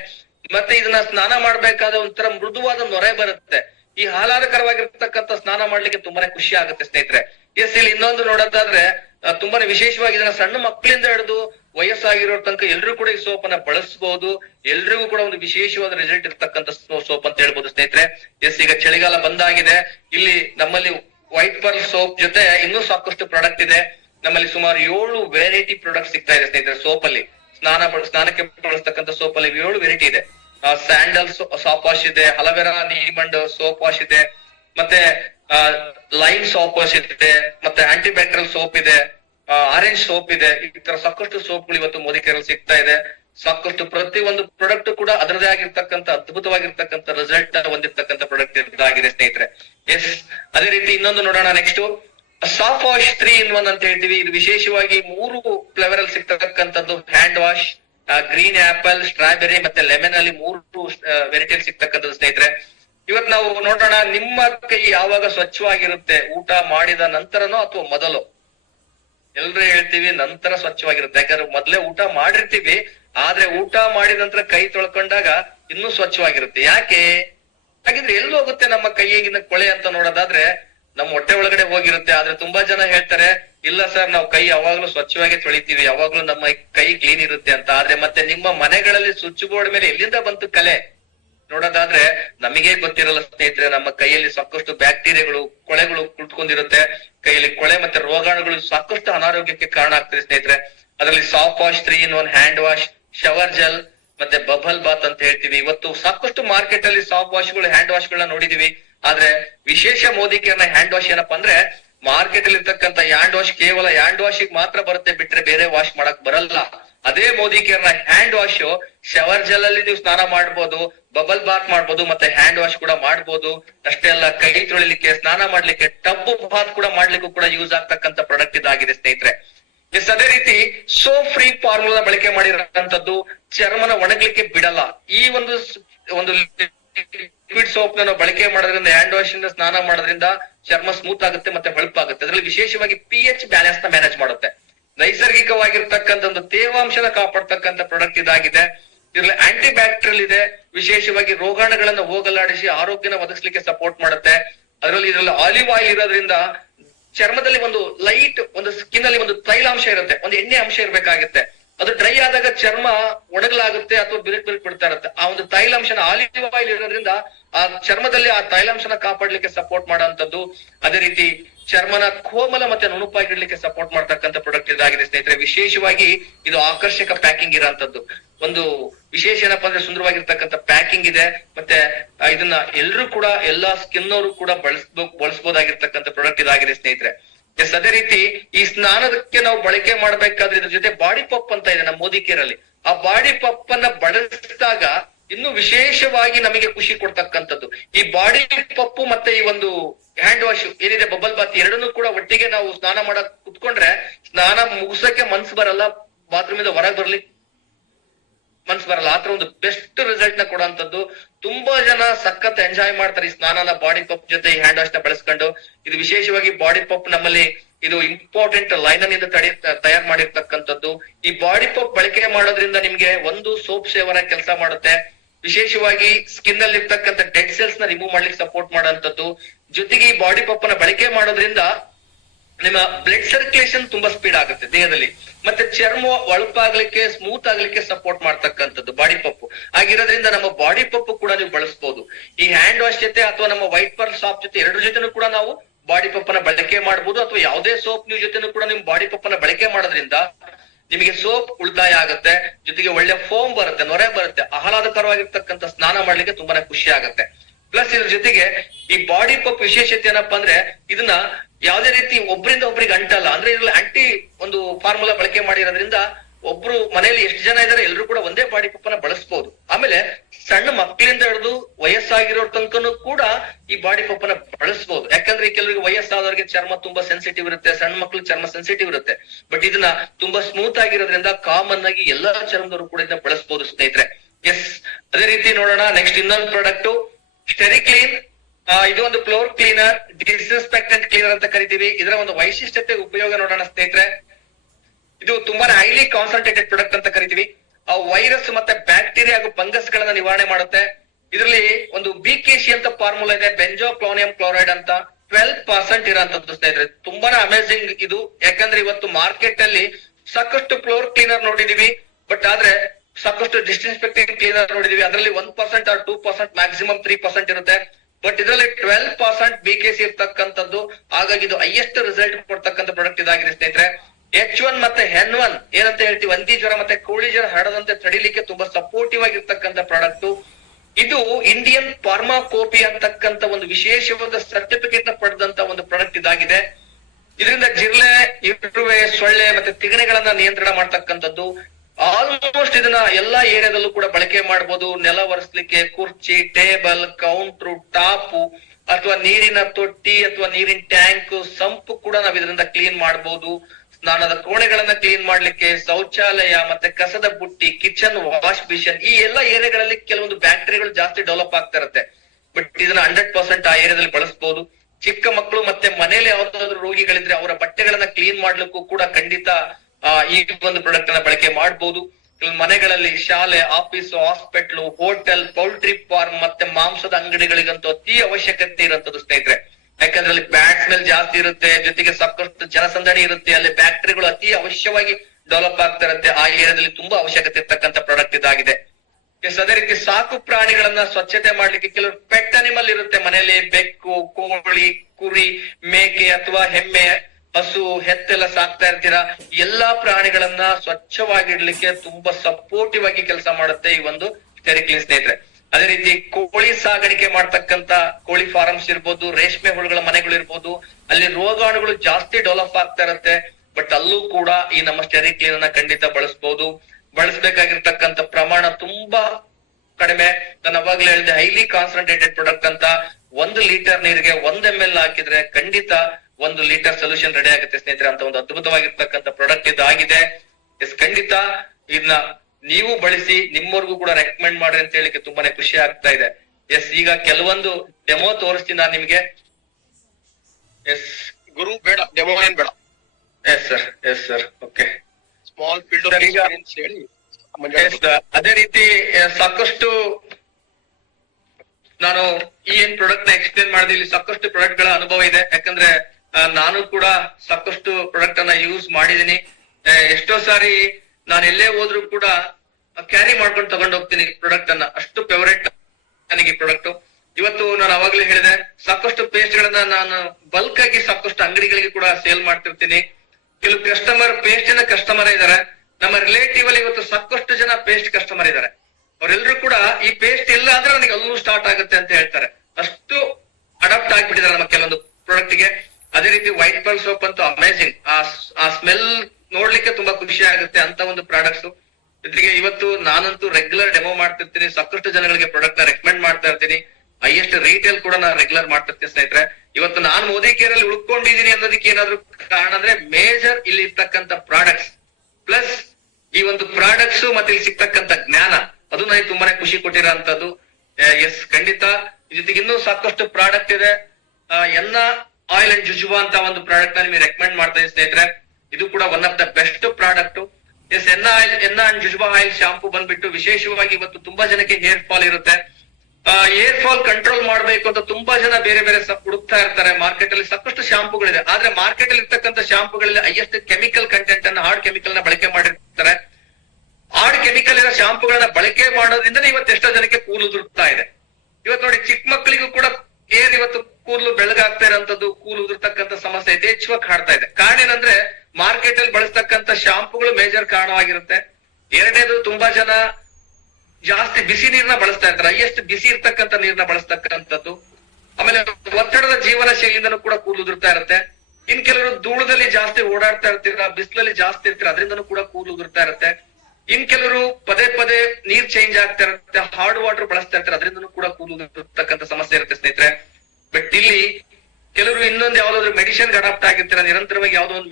ಮತ್ತೆ ಇದನ್ನ ಸ್ನಾನ ಮಾಡ್ಬೇಕಾದ್ರೆ ಒಂಥರ ಮೃದುವಾದ ನೊರೆ ಬರುತ್ತೆ. ಈ ಆಹ್ಲಾದಕರವಾಗಿರ್ತಕ್ಕಂಥ ಸ್ನಾನ ಮಾಡ್ಲಿಕ್ಕೆ ತುಂಬಾನೇ ಖುಷಿ ಆಗುತ್ತೆ ಸ್ನೇಹಿತರೆ. ಎಸ್, ಇಲ್ಲಿ ಇನ್ನೊಂದು ನೋಡೋದಾದ್ರೆ, ತುಂಬಾನೇ ವಿಶೇಷವಾಗಿ ಇದನ್ನ ಸಣ್ಣ ಮಕ್ಕಳಿಂದ ಹಿಡಿದು ವಯಸ್ಸಾಗಿರೋ ತನಕ ಎಲ್ರು ಕೂಡ ಈ ಸೋಪ್ ಅನ್ನ ಬಳಸಬಹುದು. ಎಲ್ರಿಗೂ ಕೂಡ ಒಂದು ವಿಶೇಷವಾದ ರಿಸಲ್ಟ್ ಇರ್ತಕ್ಕಂಥ ಸೋಪ್ ಅಂತ ಹೇಳ್ಬೋದು ಸ್ನೇಹಿತರೆ. ಎಸ್, ಈಗ ಚಳಿಗಾಲ ಬಂದಾಗಿದೆ. ಇಲ್ಲಿ ನಮ್ಮಲ್ಲಿ ವೈಟ್ ಪರ್ಲ್ ಸೋಪ್ ಜೊತೆ ಇನ್ನೂ ಸಾಕಷ್ಟು ಪ್ರಾಡಕ್ಟ್ ಇದೆ. ನಮ್ಮಲ್ಲಿ ಸುಮಾರು 7 ವೆರೈಟಿ ಪ್ರಾಡಕ್ಟ್ ಸಿಗ್ತಾ ಇದೆ ಸ್ನೇಹಿತರೆ. ಸೋಪ್ ಅಲ್ಲಿ ಸ್ನಾನಕ್ಕೆ ಬಳಸ್ತಕ್ಕಂಥ ಸೋಪ್ ಅಲ್ಲಿ 7 ವೆರೈಟಿ ಇದೆ. ಸ್ಯಾಂಡಲ್ ಸಾಫ್ಟ್ ವಾಶ್ ಇದೆ, ಅಲೋವೆರಾ ನೀಮಂಡ್ ಸೋಪ್ ವಾಶ್ ಇದೆ, ಮತ್ತೆ ಲೈಮ್ ಸೋಪ್ ವಾಶ್ ಇದೆ, ಮತ್ತೆ ಆಂಟಿ ಬ್ಯಾಕ್ಟೀರಿಯಲ್ ಸೋಪ್ ಇದೆ, ಆರೆಂಜ್ ಸೋಪ್ ಇದೆ. ಈ ತರ ಸಾಕಷ್ಟು ಸೋಪ್ಗಳು ಇವತ್ತು ಮೋದಿ ಕೇರ್ ಸಿಗ್ತಾ ಇದೆ. ಸಾಕಷ್ಟು ಪ್ರತಿ ಒಂದು ಪ್ರಾಡಕ್ಟ್ ಕೂಡ ಅದರದೇ ಆಗಿರ್ತಕ್ಕಂಥ ಅದ್ಭುತವಾಗಿರ್ತಕ್ಕಂಥ ರಿಸಲ್ಟ್ ಹೊಂದಿರ್ತಕ್ಕಂಥ ಪ್ರಾಡಕ್ಟ್ ಇದಾಗಿದೆ ಸ್ನೇಹಿತರೆ. ಎಸ್, ಅದೇ ರೀತಿ ಇನ್ನೊಂದು ನೋಡೋಣ. ನೆಕ್ಸ್ಟ್ ಸಾಫ್ಟ್ ವಾಶ್ 3 in 1 ಅಂತ ಹೇಳ್ತೀವಿ. ಇದು ವಿಶೇಷವಾಗಿ 3 ಫ್ಲೇವರ್ ಅಲ್ಲಿ ಸಿಗ್ತಕ್ಕಂಥದ್ದು. Hand wash, green apple, strawberry ಮತ್ತೆ ಲೆಮನ್ ಅಲ್ಲಿ 3 ವೆರೈಟಿ ಸಿಗ್ತಕ್ಕಂಥದ್ದು ಸ್ನೇಹಿತರೆ. ಇವತ್ ನಾವು ನೋಡೋಣ, ನಿಮ್ಮ ಕೈ ಯಾವಾಗ ಸ್ವಚ್ಛವಾಗಿರುತ್ತೆ? ಊಟ ಮಾಡಿದ ನಂತರನೋ ಅಥವಾ ಮೊದಲು? ಎಲ್ರು ಹೇಳ್ತೀವಿ ನಂತರ ಸ್ವಚ್ಛವಾಗಿರುತ್ತೆ. ಯಾಕಂದ್ರೆ ಮೊದ್ಲೇ ಊಟ ಮಾಡಿರ್ತೀವಿ, ಆದ್ರೆ ಊಟ ಮಾಡಿದ ನಂತರ ಕೈ ತೊಳ್ಕೊಂಡಾಗ ಇನ್ನೂ ಸ್ವಚ್ಛವಾಗಿರುತ್ತೆ. ಯಾಕೆ? ಹಾಗಿದ್ರೆ ಎಲ್ಲಿ ಹೋಗುತ್ತೆ ನಮ್ಮ ಕೈಯಿಗಿನ ಕೊಳೆ ಅಂತ ನೋಡೋದಾದ್ರೆ, ನಮ್ಮ ಹೊಟ್ಟೆ ಒಳಗಡೆ ಹೋಗಿರುತ್ತೆ. ಆದ್ರೆ ತುಂಬಾ ಜನ ಹೇಳ್ತಾರೆ, ಇಲ್ಲ ಸರ್, ನಾವು ಕೈ ಯಾವಾಗ್ಲೂ ಸ್ವಚ್ಛವಾಗಿ ತೊಳಿತೀವಿ, ಯಾವಾಗ್ಲೂ ನಮ್ಮ ಕೈ ಕ್ಲೀನ್ ಇರುತ್ತೆ ಅಂತ. ಆದ್ರೆ ಮತ್ತೆ ನಿಮ್ಮ ಮನೆಗಳಲ್ಲಿ ಸ್ವಿಚ್ ಬೋರ್ಡ್ ಮೇಲೆ ಎಲ್ಲಿಂದ ಬಂತು ಕಲೆ ನೋಡೋದಾದ್ರೆ ನಮಗೆ ಗೊತ್ತಿರಲ್ಲ ಸ್ನೇಹಿತರೆ. ನಮ್ಮ ಕೈಯಲ್ಲಿ ಸಾಕಷ್ಟು ಬ್ಯಾಕ್ಟೀರಿಯಾಗಳು, ಕೊಳೆಗಳು ಕುಳಿತುಕೊಂಡಿರುತ್ತೆ. ಕೈಯಲ್ಲಿ ಕೊಳೆ ಮತ್ತೆ ರೋಗಾಣುಗಳು ಸಾಕಷ್ಟು ಅನಾರೋಗ್ಯಕ್ಕೆ ಕಾರಣ ಆಗ್ತದೆ ಸ್ನೇಹಿತರೆ. ಅದರಲ್ಲಿ soft wash 3 in 1, hand wash, shower gel ಮತ್ತೆ ಬಬಲ್ ಬಾತ್ ಅಂತ ಹೇಳ್ತೀವಿ. ಇವತ್ತು ಸಾಕಷ್ಟು ಮಾರ್ಕೆಟ್ ಅಲ್ಲಿ ಸಾಫ್ಟ್ ವಾಶ್ಗಳು, ಹ್ಯಾಂಡ್ ವಾಶ್ ಗಳನ್ನ ನೋಡಿದೀವಿ. ಆದ್ರೆ ವಿಶೇಷ ಮೋದಿ ಕೇರ್ನ ಹ್ಯಾಂಡ್ ವಾಶ್ ಏನಪ್ಪಾ ಅಂದ್ರೆ, ಮಾರ್ಕೆಟ್ ಅಲ್ಲಿ ಇರ್ತಕ್ಕಂಥ ಹ್ಯಾಂಡ್ ವಾಶ್ ಕೇವಲ ಹ್ಯಾಂಡ್ ವಾಶ್ ಮಾತ್ರ ಬರುತ್ತೆ, ಬಿಟ್ರೆ ಬೇರೆ ವಾಶ್ ಮಾಡಕ್ ಬರಲ್ಲ. ಅದೇ ಮೋದಿ ಕೇರ್ನ ಹ್ಯಾಂಡ್ ವಾಶ್ ಶವರ್ ಜೆಲ್ ಅಲ್ಲಿ ನೀವು ಸ್ನಾನ ಮಾಡ್ಬೋದು, ಬಬಲ್ ಬಾತ್ ಮಾಡ್ಬೋದು, ಮತ್ತೆ ಹ್ಯಾಂಡ್ ವಾಶ್ ಕೂಡ ಮಾಡ್ಬೋದು. ಅಷ್ಟೇ ಅಲ್ಲ, ಕೈ ತೊಳಿಲಿಕ್ಕೆ, ಸ್ನಾನ ಮಾಡ್ಲಿಕ್ಕೆ, ಟಬ್ ಬಾತ್ ಕೂಡ ಮಾಡ್ಲಿಕ್ಕೂ ಕೂಡ ಯೂಸ್ ಆಗ್ತಕ್ಕಂಥ ಪ್ರಾಡಕ್ಟ್ ಇದಾಗಿದೆ ಸ್ನೇಹಿತರೆ. ಎಸ್, ಅದೇ ರೀತಿ ಸೋಪ್ ಫ್ರೀ ಫಾರ್ಮುಲಾ ಬಳಕೆ ಮಾಡಿರೋಂಥದ್ದು ಚರ್ಮನ ಒಣಗ್ಲಿಕ್ಕೆ ಬಿಡಲ್ಲ. ಈ ಒಂದು ಲಿಕ್ವಿಡ್ ಸೋಪ್ ನಾವು ಬಳಕೆ ಮಾಡೋದ್ರಿಂದ, ಹ್ಯಾಂಡ್ ವಾಶ್ ಇಂದ ಸ್ನಾನ ಮಾಡೋದ್ರಿಂದ ಚರ್ಮ ಸ್ಮೂತ್ ಆಗುತ್ತೆ ಮತ್ತೆ ಹೊಳಪಾಗುತ್ತೆ. ಅದರಲ್ಲಿ ವಿಶೇಷವಾಗಿ pH ಬ್ಯಾಲೆನ್ಸ್ ನ ಮ್ಯಾನೇಜ್ ಮಾಡುತ್ತೆ. ನೈಸರ್ಗಿಕವಾಗಿರ್ತಕ್ಕಂಥ ಒಂದು ತೇವಾಂಶನ ಕಾಪಾಡ್ತಕ್ಕಂಥ ಪ್ರಾಡಕ್ಟ್ ಇದಾಗಿದೆ. ಇದರಲ್ಲಿ ಆಂಟಿ ಬ್ಯಾಕ್ಟೀರಿಯಲ್ ಇದೆ, ವಿಶೇಷವಾಗಿ ರೋಗಾಣುಗಳನ್ನ ಹೋಗಲಾಡಿಸಿ ಆರೋಗ್ಯನ ಒದಗಿಸ್ಲಿಕ್ಕೆ ಸಪೋರ್ಟ್ ಮಾಡುತ್ತೆ. ಇದರಲ್ಲಿ ಆಲಿವ್ ಆಯಿಲ್ ಇರೋದ್ರಿಂದ ಚರ್ಮದಲ್ಲಿ ಒಂದು ಲೈಟ್, ಒಂದು ಸ್ಕಿನ್ ಅಲ್ಲಿ ಒಂದು ತೈಲಾಂಶ ಇರುತ್ತೆ, ಒಂದು ಎಣ್ಣೆ ಅಂಶ ಇರ್ಬೇಕಾಗುತ್ತೆ. ಅದು ಡ್ರೈ ಆದಾಗ ಚರ್ಮ ಒಣಗಲಾಗುತ್ತೆ ಅಥವಾ ಬಿರುಕು ಬಿಡ್ತಾ ಇರುತ್ತೆ. ಆ ಒಂದು ತೈಲಾಂಶನ, ಆಲಿವ್ ಆಯಿಲ್ ಇರೋದ್ರಿಂದ ಆ ಚರ್ಮದಲ್ಲಿ ಆ ತೈಲಾಂಶನ ಕಾಪಾಡ್ಲಿಕ್ಕೆ ಸಪೋರ್ಟ್ ಮಾಡೋಂಥದ್ದು. ಅದೇ ರೀತಿ ಚರ್ಮನ ಕೋಮಲ ಮತ್ತೆ ನುಣುಪಾಗಿಡ್ಲಿಕ್ಕೆ ಸಪೋರ್ಟ್ ಮಾಡ್ತಕ್ಕಂಥ ಪ್ರಾಡಕ್ಟ್ ಇದಾಗಿದೆ ಸ್ನೇಹಿತರೆ. ವಿಶೇಷವಾಗಿ ಇದು ಆಕರ್ಷಕ ಪ್ಯಾಕಿಂಗ್ ಇರೋಂಥದ್ದು. ಒಂದು ವಿಶೇಷ ಏನಪ್ಪಾ ಅಂದ್ರೆ ಸುಂದರವಾಗಿರ್ತಕ್ಕಂಥ ಪ್ಯಾಕಿಂಗ್ ಇದೆ. ಮತ್ತೆ ಇದನ್ನ ಎಲ್ರು ಕೂಡ, ಎಲ್ಲಾ ಸ್ಕಿನ್ ಅವರು ಕೂಡ ಬಳಸಬಹುದಾಗಿರ್ತಕ್ಕಂಥ ಪ್ರಾಡಕ್ಟ್ ಇದಾಗಿದೆ ಸ್ನೇಹಿತರೆ. ಎಸ್, ಅದೇ ರೀತಿ ಈ ಸ್ನಾನದಕ್ಕೆ ನಾವು ಬಳಕೆ ಮಾಡ್ಬೇಕಾದ್ರೆ ಇದ್ರ ಜೊತೆ ಬಾಡಿ ಪಪ್ ಅಂತ ಇದೆ ನಮ್ಮ ಮೋದಿ ಕೇರ್ ಅಲ್ಲಿ. ಆ ಬಾಡಿ ಪಪ್ ಅನ್ನ ಬಳಸಿದಾಗ ಇನ್ನು ವಿಶೇಷವಾಗಿ ನಮಗೆ ಖುಷಿ ಕೊಡ್ತಕ್ಕಂಥದ್ದು ಈ ಬಾಡಿ ಪಪ್ಪು ಮತ್ತೆ ಈ ಒಂದು ಹ್ಯಾಂಡ್ ವಾಶ್ ಏನಿದೆ, ಬಬಲ್ ಬಾತ್, ಎರಡನ್ನೂ ಕೂಡ ಒಟ್ಟಿಗೆ ನಾವು ಸ್ನಾನ ಮಾಡಕ್ ಕುತ್ಕೊಂಡ್ರೆ ಸ್ನಾನ ಮುಗಿಸಕ್ಕೆ ಮನ್ಸು ಬರಲ್ಲ, ಬಾತ್ರೂಮ್ ಇಂದ ಹೊರಗೆ ಬರ್ಲಿ ಮನ್ಸು ಬರಲ್ಲ. ಆತರ ಒಂದು ಬೆಸ್ಟ್ ರಿಸಲ್ಟ್ ನ ಕೊಡುವಂತದ್ದು. ತುಂಬಾ ಜನ ಸಖತ್ ಎಂಜಾಯ್ ಮಾಡ್ತಾರೆ ಈ ಸ್ನಾನನ ಬಾಡಿ ಪಪ್ ಜೊತೆ ಈ ಹ್ಯಾಂಡ್ ವಾಶ್ ನ ಬಳಸ್ಕೊಂಡು. ಇದು ವಿಶೇಷವಾಗಿ ಬಾಡಿ ಪಪ್ ನಮ್ಮಲ್ಲಿ ಇದು ಇಂಪಾರ್ಟೆಂಟ್ ಲೈನನ್ ಇಂದ ತಯಾರು ಮಾಡಿರ್ತಕ್ಕಂಥದ್ದು. ಈ ಬಾಡಿ ಪಪ್ ಬಳಕೆ ಮಾಡೋದ್ರಿಂದ ನಿಮ್ಗೆ ಒಂದು ಸೋಪ್ ಸೇವನ ಕೆಲಸ ಮಾಡುತ್ತೆ. ವಿಶೇಷವಾಗಿ ಸ್ಕಿನ್ ಅಲ್ಲಿ ಇರ್ತಕ್ಕಂಥ ಡೆಡ್ ಸೆಲ್ಸ್ ನ ರಿಮೂವ್ ಮಾಡ್ಲಿಕ್ಕೆ ಸಪೋರ್ಟ್ ಮಾಡೋಂಥದ್ದು. ಜೊತೆಗೆ ಈ ಬಾಡಿ ಪಪ್ ನ ಬಳಕೆ ಮಾಡೋದ್ರಿಂದ ನಿಮ್ಮ ಬ್ಲಡ್ ಸರ್ಕ್ಯುಲೇಷನ್ ತುಂಬಾ ಸ್ಪೀಡ್ ಆಗುತ್ತೆ ದೇಹದಲ್ಲಿ. ಮತ್ತೆ ಚರ್ಮ ಒಳಪಾಗ್ಲಿಕ್ಕೆ, ಸ್ಮೂತ್ ಆಗ್ಲಿಕ್ಕೆ ಸಪೋರ್ಟ್ ಮಾಡ್ತಕ್ಕಂಥದ್ದು ಬಾಡಿ ಪಪ್ಪು ಆಗಿರೋದ್ರಿಂದ ನಮ್ಮ ಬಾಡಿ ಪಪ್ಪು ಕೂಡ ನೀವು ಬಳಸಬಹುದು. ಈ ಹ್ಯಾಂಡ್ ವಾಶ್ ಜೊತೆ ಅಥವಾ ನಮ್ಮ ವೈಟ್ ಪರ್ಲ್ ಸಾಪ್ ಜೊತೆ ಎರಡರ ಜೊತೆನೂ ಕೂಡ ನಾವು ಬಾಡಿ ಪಪ್ಪನ ಬಳಕೆ ಮಾಡಬಹುದು. ಅಥವಾ ಯಾವುದೇ ಸೋಪ್ ನೀವು ಜೊತೆನೂ ಕೂಡ ನಿಮ್ ಬಾಡಿ ಪಪ್ಪನ ಬಳಕೆ ಮಾಡೋದ್ರಿಂದ ನಿಮಗೆ ಸೋಪ್ ಉಳಿತಾಯ ಆಗುತ್ತೆ, ಜೊತೆಗೆ ಒಳ್ಳೆ ಫೋಮ್ ಬರುತ್ತೆ, ನೊರೆ ಬರುತ್ತೆ, ಆಹ್ಲಾದಕರವಾಗಿರ್ತಕ್ಕಂಥ ಸ್ನಾನ ಮಾಡ್ಲಿಕ್ಕೆ ತುಂಬಾನೇ ಖುಷಿ ಆಗುತ್ತೆ. ಪ್ಲಸ್ ಇದ್ರ ಜೊತೆಗೆ ಈ ಬಾಡಿ ಪಪ್ ವಿಶೇಷತೆ ಏನಪ್ಪಾ ಅಂದ್ರೆ ಇದನ್ನ ಯಾವುದೇ ರೀತಿ ಒಬ್ಬರಿಂದ ಒಬ್ರಿಗೆ ಅಂಟಲ್ಲ. ಅಂದ್ರೆ ಇದ್ರಲ್ಲಿ ಆಂಟಿ ಒಂದು ಫಾರ್ಮುಲಾ ಬಳಕೆ ಮಾಡಿರೋದ್ರಿಂದ ಒಬ್ರು ಮನೆಯಲ್ಲಿ ಎಷ್ಟು ಜನ ಇದಾರೆ ಎಲ್ರು ಕೂಡ ಒಂದೇ ಬಾಡಿ ಪಪ್ಪನ ಬಳಸಬಹುದು. ಆಮೇಲೆ ಸಣ್ಣ ಮಕ್ಕಳಿಂದ ಹಿಡಿದು ವಯಸ್ಸಾಗಿರೋ ತನಕನೂ ಕೂಡ ಈ ಬಾಡಿ ಪಪ್ಪನ ಬಳಸಬಹುದು. ಯಾಕಂದ್ರೆ ಕೆಲವರಿಗೆ ವಯಸ್ಸಾದವರಿಗೆ ಚರ್ಮ ತುಂಬಾ ಸೆನ್ಸಿಟಿವ್ ಇರುತ್ತೆ, ಸಣ್ಣ ಮಕ್ಳು ಚರ್ಮ ಸೆನ್ಸಿಟಿವ್ ಇರುತ್ತೆ. ಬಟ್ ಇದನ್ನ ತುಂಬಾ ಸ್ಮೂತ್ ಆಗಿರೋದ್ರಿಂದ ಕಾಮನ್ ಆಗಿ ಎಲ್ಲಾ ಚರ್ಮದವರು ಕೂಡ ಇದನ್ನ ಬಳಸಬಹುದು ಸ್ನೇಹಿತರೆ. ಎಸ್, ಅದೇ ರೀತಿ ನೋಡೋಣ ನೆಕ್ಸ್ಟ್ ಇನ್ನೊಂದು ಪ್ರಾಡಕ್ಟ್ ಸ್ಟೆರಿಕ್ಲೀನ್. ಇದು ಒಂದು ಫ್ಲೋರ್ ಕ್ಲೀನರ್, ಡಿಸ್ಇನ್ಫೆಕ್ಟೆಂಟ್ ಕ್ಲೀನರ್ ಅಂತ ಕರಿತೀವಿ. ಇದರ ಒಂದು ವೈಶಿಷ್ಟ್ಯತೆ ಉಪಯೋಗ ನೋಡೋಣ ಸ್ನೇಹಿತರೆ. ಇದು ತುಂಬಾನೇ ಹೈಲಿ ಕಾನ್ಸಂಟ್ರೇಟೆಡ್ ಪ್ರಾಡಕ್ಟ್ ಅಂತ ಕರಿತೀವಿ. ಆ ವೈರಸ್ ಮತ್ತೆ ಬ್ಯಾಕ್ಟೀರಿಯಾ ಹಾಗೂ ಫಂಗಸ್ ಗಳನ್ನ ನಿವಾರಣೆ ಮಾಡುತ್ತೆ. ಇದರಲ್ಲಿ ಒಂದು BKC ಅಂತ ಫಾರ್ಮುಲಾ ಇದೆ, ಬೆಂಜೋಕ್ಲೋನಿಯಂ ಕ್ಲೋರೈಡ್ ಅಂತ 12% ಇರೋಂಥದ್ದು ಸ್ನೇಹಿತರೆ. ತುಂಬಾನೇ ಅಮೇಸಿಂಗ್ ಇದು. ಯಾಕಂದ್ರೆ ಇವತ್ತು ಮಾರ್ಕೆಟ್ ಅಲ್ಲಿ ಸಾಕಷ್ಟು ಫ್ಲೋರ್ ಕ್ಲೀನರ್ ನೋಡಿದೀವಿ, ಬಟ್ ಆದ್ರೆ ಸಾಕಷ್ಟು ಡಿಸ್ಇನ್ಫೆಕ್ಟಿಂಗ್ ಕ್ಲೀನರ್ ನೋಡಿದೀವಿ. ಅದರಲ್ಲಿ 1% or 2%, ಮ್ಯಾಕ್ಸಿಮಮ್ 3% ಇರುತ್ತೆ. ಬಟ್ ಇದರಲ್ಲಿ 12% BKC ಇರ್ತಕ್ಕಂಥದ್ದು. ಹಾಗಾಗಿ ಇದು ಹೈಯೆಸ್ಟ್ ರಿಸಲ್ಟ್ ಕೊಡ್ತಕ್ಕಂಥ ಪ್ರಾಡಕ್ಟ್ ಇದಾಗಿದೆ ಸ್ನೇಹಿತರೆ. H1 ಮತ್ತೆ N1 ಏನಂತ ಹೇಳ್ತೀವಿ, ಹಂದಿ ಜ್ವರ ಮತ್ತೆ ಕೋಳಿ ಜ್ವರ ಹರಡದಂತೆ ತಡಿಲಿಕ್ಕೆ ತುಂಬಾ ಸಪೋರ್ಟಿವ್ ಆಗಿರ್ತಕ್ಕಂಥ ಪ್ರಾಡಕ್ಟ್. ಇದು ಇಂಡಿಯನ್ ಫಾರ್ಮಾಕೋಪಿ ಅಂತಕ್ಕಂಥ ಒಂದು ವಿಶೇಷವಾದ ಸರ್ಟಿಫಿಕೇಟ್ ನ ಪಡೆದಂತ ಒಂದು ಪ್ರಾಡಕ್ಟ್ ಇದಾಗಿದೆ. ಇದರಿಂದ ಜಿರ್ಲೆ, ಇರುವೆ, ಸೊಳ್ಳೆ ಮತ್ತೆ ತಿಗಣೆಗಳನ್ನ ನಿಯಂತ್ರಣ ಮಾಡ್ತಕ್ಕಂಥದ್ದು. ಆಲ್ಮೋಸ್ಟ್ ಇದನ್ನ ಎಲ್ಲಾ ಏರಿಯಾದಲ್ಲೂ ಕೂಡ ಬಳಕೆ ಮಾಡಬಹುದು. ನೆಲ ಒರೆಸ್ಲಿಕ್ಕೆ ಕುರ್ಚಿ, ಟೇಬಲ್, ಕೌಂಟ್ರು, ಟಾಪು ಅಥವಾ ನೀರಿನ ತೊಟ್ಟಿ ಅಥವಾ ನೀರಿನ ಟ್ಯಾಂಕ್, ಸಂಪ್ ಕೂಡ ನಾವ್ ಇದರಿಂದ ಕ್ಲೀನ್ ಮಾಡಬಹುದು. ಸ್ನಾನದ ಕೋಣೆಗಳನ್ನ ಕ್ಲೀನ್ ಮಾಡ್ಲಿಕ್ಕೆ, ಶೌಚಾಲಯ ಮತ್ತೆ ಕಸದ ಬುಟ್ಟಿ, ಕಿಚನ್, ವಾಶ್ ಬೇಸಿನ್, ಈ ಎಲ್ಲಾ ಏರಿಯಾಗಳಲ್ಲಿ ಕೆಲವೊಂದು ಬ್ಯಾಕ್ಟೀರಿಯಾಗಳು ಜಾಸ್ತಿ ಡೆವಲಪ್ ಆಗ್ತಾ ಇರುತ್ತೆ. ಬಟ್ ಇದನ್ನ 100% ಆ ಏರಿಯಾದಲ್ಲಿ ಬಳಸಬಹುದು. ಚಿಕ್ಕ ಮಕ್ಕಳು ಮತ್ತೆ ಮನೇಲಿ ಯಾವ್ದಾದ್ರು ರೋಗಿಗಳಿದ್ರೆ ಅವರ ಬಟ್ಟೆಗಳನ್ನ ಕ್ಲೀನ್ ಮಾಡ್ಲಿಕ್ಕೂ ಕೂಡ ಖಂಡಿತ ಈ ಒಂದು ಪ್ರಾಡಕ್ಟ್ ಅನ್ನ ಬಳಕೆ ಮಾಡಬಹುದು. ಮನೆಗಳಲ್ಲಿ, ಶಾಲೆ, office, hospital, hotel, poultry farm ಮತ್ತೆ ಮಾಂಸದ ಅಂಗಡಿಗಳಿಗಂತೂ ಅತಿ ಅವಶ್ಯಕತೆ ಇರುವಂತದ್ದು ಸ್ನೇಹಿತರೆ. ಯಾಕಂದ್ರೆ ಅಲ್ಲಿ ಬ್ಯಾಟ್ ಸ್ಮೆಲ್ ಜಾಸ್ತಿ ಇರುತ್ತೆ, ಜೊತೆಗೆ ಸಾಕಷ್ಟು ಜನಸಂದಣಿ ಇರುತ್ತೆ, ಅಲ್ಲಿ ಬ್ಯಾಕ್ಟೀರಿಯಾಗಳು ಅತಿ ಅವಶ್ಯವಾಗಿ ಡೆವಲಪ್ ಆಗ್ತಾ ಇರುತ್ತೆ. ಆ ಏರಿಯಾದಲ್ಲಿ ತುಂಬಾ ಅವಶ್ಯಕತೆ ಇರ್ತಕ್ಕಂಥ ಪ್ರಾಡಕ್ಟ್ ಇದಾಗಿದೆ. ಅದೇ ರೀತಿ ಸಾಕು ಪ್ರಾಣಿಗಳನ್ನ ಸ್ವಚ್ಛತೆ ಮಾಡ್ಲಿಕ್ಕೆ ಕೆಲವರು ಪೆಟ್ ಅನಿಮಲ್ ಇರುತ್ತೆ ಮನೆಯಲ್ಲಿ, ಬೆಕ್ಕು, ಕೋಳಿ, ಕುರಿ, ಮೇಕೆ ಅಥವಾ ಎಮ್ಮೆ, ಹಸು, ಹೆತ್ತೆಲ್ಲ ಸಾಕ್ತಾ ಇರ್ತೀರಾ. ಎಲ್ಲಾ ಪ್ರಾಣಿಗಳನ್ನ ಸ್ವಚ್ಛವಾಗಿಡ್ಲಿಕ್ಕೆ ತುಂಬಾ ಸಪೋರ್ಟಿವ್ ಆಗಿ ಕೆಲಸ ಮಾಡುತ್ತೆ ಈ ಒಂದು ಸ್ಟೆರಿಕ್ಲೀನ್ ಸ್ನೇಹಿತರೆ. ಅದೇ ರೀತಿ ಕೋಳಿ ಸಾಗಾಣಿಕೆ ಮಾಡ್ತಕ್ಕಂತ ಕೋಳಿ ಫಾರ್ಮ್ಸ್ ಇರ್ಬೋದು, ರೇಷ್ಮೆ ಹುಳುಗಳ ಮನೆಗಳು ಇರ್ಬೋದು, ಅಲ್ಲಿ ರೋಗಾಣುಗಳು ಜಾಸ್ತಿ ಡೆವಲಪ್ ಆಗ್ತಾ ಇರುತ್ತೆ. ಬಟ್ ಅಲ್ಲೂ ಕೂಡ ಈ ನಮ್ಮ ಸ್ಟೆರಿಕ್ಲೀನ್ ಅನ್ನ ಖಂಡಿತ ಬಳಸಬಹುದು. ಬಳಸಬೇಕಾಗಿರ್ತಕ್ಕಂಥ ಪ್ರಮಾಣ ತುಂಬಾ ಕಡಿಮೆ. ನಾನು ಅವಾಗ್ಲೇ ಹೇಳಿದೆ ಹೈಲಿ ಕಾನ್ಸಂಟ್ರೇಟೆಡ್ ಪ್ರಾಡಕ್ಟ್ ಅಂತ. 1 ಲೀಟರ್ ನೀರಿಗೆ 1 ml ಹಾಕಿದ್ರೆ ಖಂಡಿತ 1 ಲೀಟರ್ ಸೊಲ್ಯೂಷನ್ ರೆಡಿ ಆಗುತ್ತೆ ಸ್ನೇಹಿತರೆ. ಅಂತ ಒಂದು ಅದ್ಭುತವಾಗಿರ್ತಕ್ಕಂಥ ಪ್ರಾಡಕ್ಟ್ ಇದು ಆಗಿದೆ. ಎಸ್ ಖಂಡಿತ ಇದನ್ನ ನೀವು ಬಳಸಿ ನಿಮ್ಮವ್ರಿಗೂ ಕೂಡ ರೆಕಮೆಂಡ್ ಮಾಡ್ರಿ ಅಂತ ಹೇಳಿಕ್ಕೆ ತುಂಬಾನೇ ಖುಷಿ ಆಗ್ತಾ ಇದೆ. ಎಸ್ ಈಗ ಕೆಲವೊಂದು ಡೆಮೋ ತೋರಿಸ್ತೀನಿ ನಾನು ನಿಮ್ಗೆ. ಎಸ್ ಗುರು ಬೇಡ, ಡೆಮೋ ಏನ್ ಬೇಡ. Yes sir okay. Small field ಹೇಳಿ. ಅದೇ ರೀತಿ ಸಾಕಷ್ಟು ನಾನು ಈ ಏನ್ ಪ್ರಾಡಕ್ಟ್ ನ ಎಕ್ಸ್ಪ್ಲೇನ್ ಮಾಡಿದೆ, ಇಲ್ಲಿ ಸಾಕಷ್ಟು ಪ್ರಾಡಕ್ಟ್ ಗಳ ಅನುಭವ ಇದೆ. ಯಾಕಂದ್ರೆ ನಾನು ಕೂಡ ಸಾಕಷ್ಟು ಪ್ರಾಡಕ್ಟ್ ಅನ್ನ ಯೂಸ್ ಮಾಡಿದೀನಿ. ಎಷ್ಟೋ ಸಾರಿ ನಾನು ಎಲ್ಲೇ ಹೋದ್ರು ಕೂಡ ಕ್ಯಾರಿ ಮಾಡ್ಕೊಂಡು ತಗೊಂಡು ಹೋಗ್ತೀನಿ ಪ್ರಾಡಕ್ಟ್ ಅನ್ನ, ಅಷ್ಟು ಫೇವರೇಟ್ ನನಗೆ ಈ ಪ್ರಾಡಕ್ಟ್. ಇವತ್ತು ನಾನು ಅವಾಗ್ಲೇ ಹೇಳಿದೆ, ಸಾಕಷ್ಟು ಪೇಸ್ಟ್ ಗಳನ್ನ ನಾನು ಬಲ್ಕ್ ಆಗಿ ಸಾಕಷ್ಟು ಅಂಗಡಿಗಳಿಗೆ ಕೂಡ ಸೇಲ್ ಮಾಡ್ತಿರ್ತೀನಿ. ಕೆಲವು ಕಸ್ಟಮರ್ ಇದಾರೆ. ನಮ್ಮ ರಿಲೇಟಿವ್ ಅಲ್ಲಿ ಇವತ್ತು ಸಾಕಷ್ಟು ಜನ ಪೇಸ್ಟ್ ಕಸ್ಟಮರ್ ಇದಾರೆ. ಅವರೆಲ್ಲರೂ ಕೂಡ ಈ ಪೇಸ್ಟ್ ಇಲ್ಲ ಅಂದ್ರೆ ನನಗೆ ಅಲ್ಲೂ ಸ್ಟಾರ್ಟ್ ಆಗುತ್ತೆ ಅಂತ ಹೇಳ್ತಾರೆ. ಅಷ್ಟು ಅಡಾಪ್ಟ್ ಆಗ್ಬಿಟ್ಟಿದ್ದಾರೆ ನಮ್ಮ ಕೆಲವೊಂದು ಪ್ರಾಡಕ್ಟ್ ಗೆ. ಅದೇ ರೀತಿ ವೈಟ್ ಪರ್ಲ್ ಸೋಪ್ ಅಂತೂ ಅಮೇಸಿಂಗ್, ಆ ಸ್ಮೆಲ್ ನೋಡ್ಲಿಕ್ಕೆ ತುಂಬಾ ಖುಷಿ ಆಗುತ್ತೆ ಅಂತ ಒಂದು ಪ್ರಾಡಕ್ಟ್ಸ್. ಜೊತೆಗೆ ಇವತ್ತು ನಾನಂತೂ ರೆಗ್ಯುಲರ್ ಡೆಮೋ ಮಾಡ್ತಿರ್ತೀನಿ, ಸಾಕಷ್ಟು ಜನಗಳಿಗೆ ಪ್ರಾಡಕ್ಟ್ ನ ರೆಕಮೆಂಡ್ ಮಾಡ್ತಾ ಇರ್ತೀನಿ. ಹೈಯೆಸ್ಟ್ ರಿಟೇಲ್ ಕೂಡ ನಾನು ರೆಗ್ಯುಲರ್ ಮಾಡ್ತಿರ್ತೀನಿ ಸ್ನೇಹಿತರೆ. ಇವತ್ತು ನಾನು ಮೋದಿ ಕೇರ್ ಅಲ್ಲಿ ಉಳ್ಕೊಂಡಿದ್ದೀನಿ ಅನ್ನೋದಕ್ಕೆ ಏನಾದ್ರು ಕಾರಣ ಅಂದ್ರೆ ಮೇಜರ್ ಇಲ್ಲಿ ಇರ್ತಕ್ಕಂಥ ಪ್ರಾಡಕ್ಟ್ಸ್ ಪ್ಲಸ್ ಈ ಒಂದು ಪ್ರಾಡಕ್ಟ್ಸ್ ಮತ್ತೆ ಇಲ್ಲಿ ಸಿಗ್ತಕ್ಕಂಥ ಜ್ಞಾನ, ಅದು ನನಗೆ ತುಂಬಾನೇ ಖುಷಿ ಕೊಟ್ಟಿರೋಂಥದ್ದು. ಎಸ್ ಖಂಡಿತ. ಜೊತೆಗೆ ಇನ್ನೂ ಸಾಕಷ್ಟು ಪ್ರಾಡಕ್ಟ್ ಇದೆ. ಎನ್ನ ಆಯಿಲ್ ಅಂಡ್ ಜುಜುಬಾ ಅಂತ ಒಂದು ಪ್ರಾಡಕ್ಟ್ ನ ನಿಮಗೆ ರೆಕಮೆಂಡ್ ಮಾಡ್ತಾ ಇದ್ದೀನಿ ಸ್ನೇಹಿತರೆ. ಇದು ಕೂಡ one of the best product. ಎಸ್ ಎನ್ನ ಅಂಡ್ ಜುಜುಬಾ ಆಯಿಲ್ ಶಾಂಪೂ ಬಂದ್ಬಿಟ್ಟು ವಿಶೇಷವಾಗಿ ಇವತ್ತು ತುಂಬಾ ಜನಕ್ಕೆ ಹೇರ್ ಫಾಲ್ ಇರುತ್ತೆ. ಏರ್ ಫಾಲ್ ಕಂಟ್ರೋಲ್ ಮಾಡ್ಬೇಕು ಅಂತ ತುಂಬಾ ಜನ ಬೇರೆ ಬೇರೆ ಹುಡುಕ್ತಾ ಇರ್ತಾರೆ. ಮಾರ್ಕೆಟ್ ಅಲ್ಲಿ ಸಾಕಷ್ಟು ಶಾಂಪೂಗಳಿದೆ, ಆದ್ರೆ ಮಾರ್ಕೆಟ್ ಅಲ್ಲಿ ಇರ್ತಕ್ಕಂಥ ಶಾಂಪೂಗಳಲ್ಲಿ ಹೈಯೆಸ್ಟ್ ಕೆಮಿಕಲ್ ಕಂಟೆಂಟ್ ಅನ್ನ, ಹಾರ್ಡ್ ಕೆಮಿಕಲ್ ನ ಬಳಕೆ ಮಾಡಿರ್ತಾರೆ. ಹಾರ್ಡ್ ಕೆಮಿಕಲ್ ಇರೋ ಶಾಂಪೂಗಳನ್ನ ಬಳಕೆ ಮಾಡೋದ್ರಿಂದ ಇವತ್ತು ಎಷ್ಟೋ ಜನಕ್ಕೆ ಕೂದಲು ಉದುರ್ತಾ ಇದೆ. ಇವತ್ತು ನೋಡಿ, ಚಿಕ್ಕ ಮಕ್ಕಳಿಗೂ ಕೂಡ ಇವತ್ತು ಕೂದಲು ಬೆಳಗಾಗ್ತಾ ಇರೋಂಥದ್ದು, ಕೂದಲು ಉದುರ್ತಕ್ಕಂಥ ಸಮಸ್ಯೆ ಯಥೇಚ್ಛವಾಗಿ ಕಾಡ್ತಾ ಇದೆ. ಕಾರಣ ಏನಂದ್ರೆ ಮಾರ್ಕೆಟ್ ಅಲ್ಲಿ ಬಳಸ್ತಕ್ಕಂಥ ಶಾಂಪೂಗಳು ಮೇಜರ್ ಕಾರಣವಾಗಿರುತ್ತೆ. ಎರಡನೇದು, ತುಂಬಾ ಜನ ಜಾಸ್ತಿ ಬಿಸಿ ನೀರ್ನ ಬಳಸ್ತಾ ಇರ್ತಾರೆ, ಹೈಯೆಸ್ಟ್ ಬಿಸಿ ಇರ್ತಕ್ಕಂಥ ನೀರ್ನ ಬಳಸ್ತಕ್ಕಂಥದ್ದು. ಆಮೇಲೆ ಒತ್ತಡದ ಜೀವನ ಶೈಲಿಯಿಂದನೂ ಕೂಡ ಕೂದಲು ಉದುರ್ತಾ ಇರುತ್ತೆ. ಇನ್ ಕೆಲವರು ಧೂಳದಲ್ಲಿ ಜಾಸ್ತಿ ಓಡಾಡ್ತಾ ಇರ್ತೀರ, ಬಿಸಿಲಲ್ಲಿ ಜಾಸ್ತಿ ಇರ್ತೀರ, ಅದರಿಂದನೂ ಕೂಡ ಕೂದಲು ಉದುರ್ತಾ ಇರುತ್ತೆ. ಇನ್ ಕೆಲವರು ಪದೇ ಪದೇ ನೀರ್ ಚೇಂಜ್ ಆಗ್ತಾ ಇರುತ್ತೆ, ಹಾರ್ಡ್ ವಾಟರ್ ಬಳಸ್ತಾ ಇರ್ತಾರೆ, ಅದರಿಂದನೂ ಕೂಡ ಕೂದಲು ಉದುರ್ತಕ್ಕಂಥ ಸಮಸ್ಯೆ ಇರುತ್ತೆ ಸ್ನೇಹಿತರೆ. ಬಟ್ ಇಲ್ಲಿ ಕೆಲವರು ಇನ್ನೊಂದು ಯಾವ್ದಾದ್ರು ಮೆಡಿಸಿನ್ ಅಡಾಪ್ಟ್ ಆಗಿರ್ತೀರ, ನಿರಂತರವಾಗಿ ಯಾವ್ದೋ ಒಂದು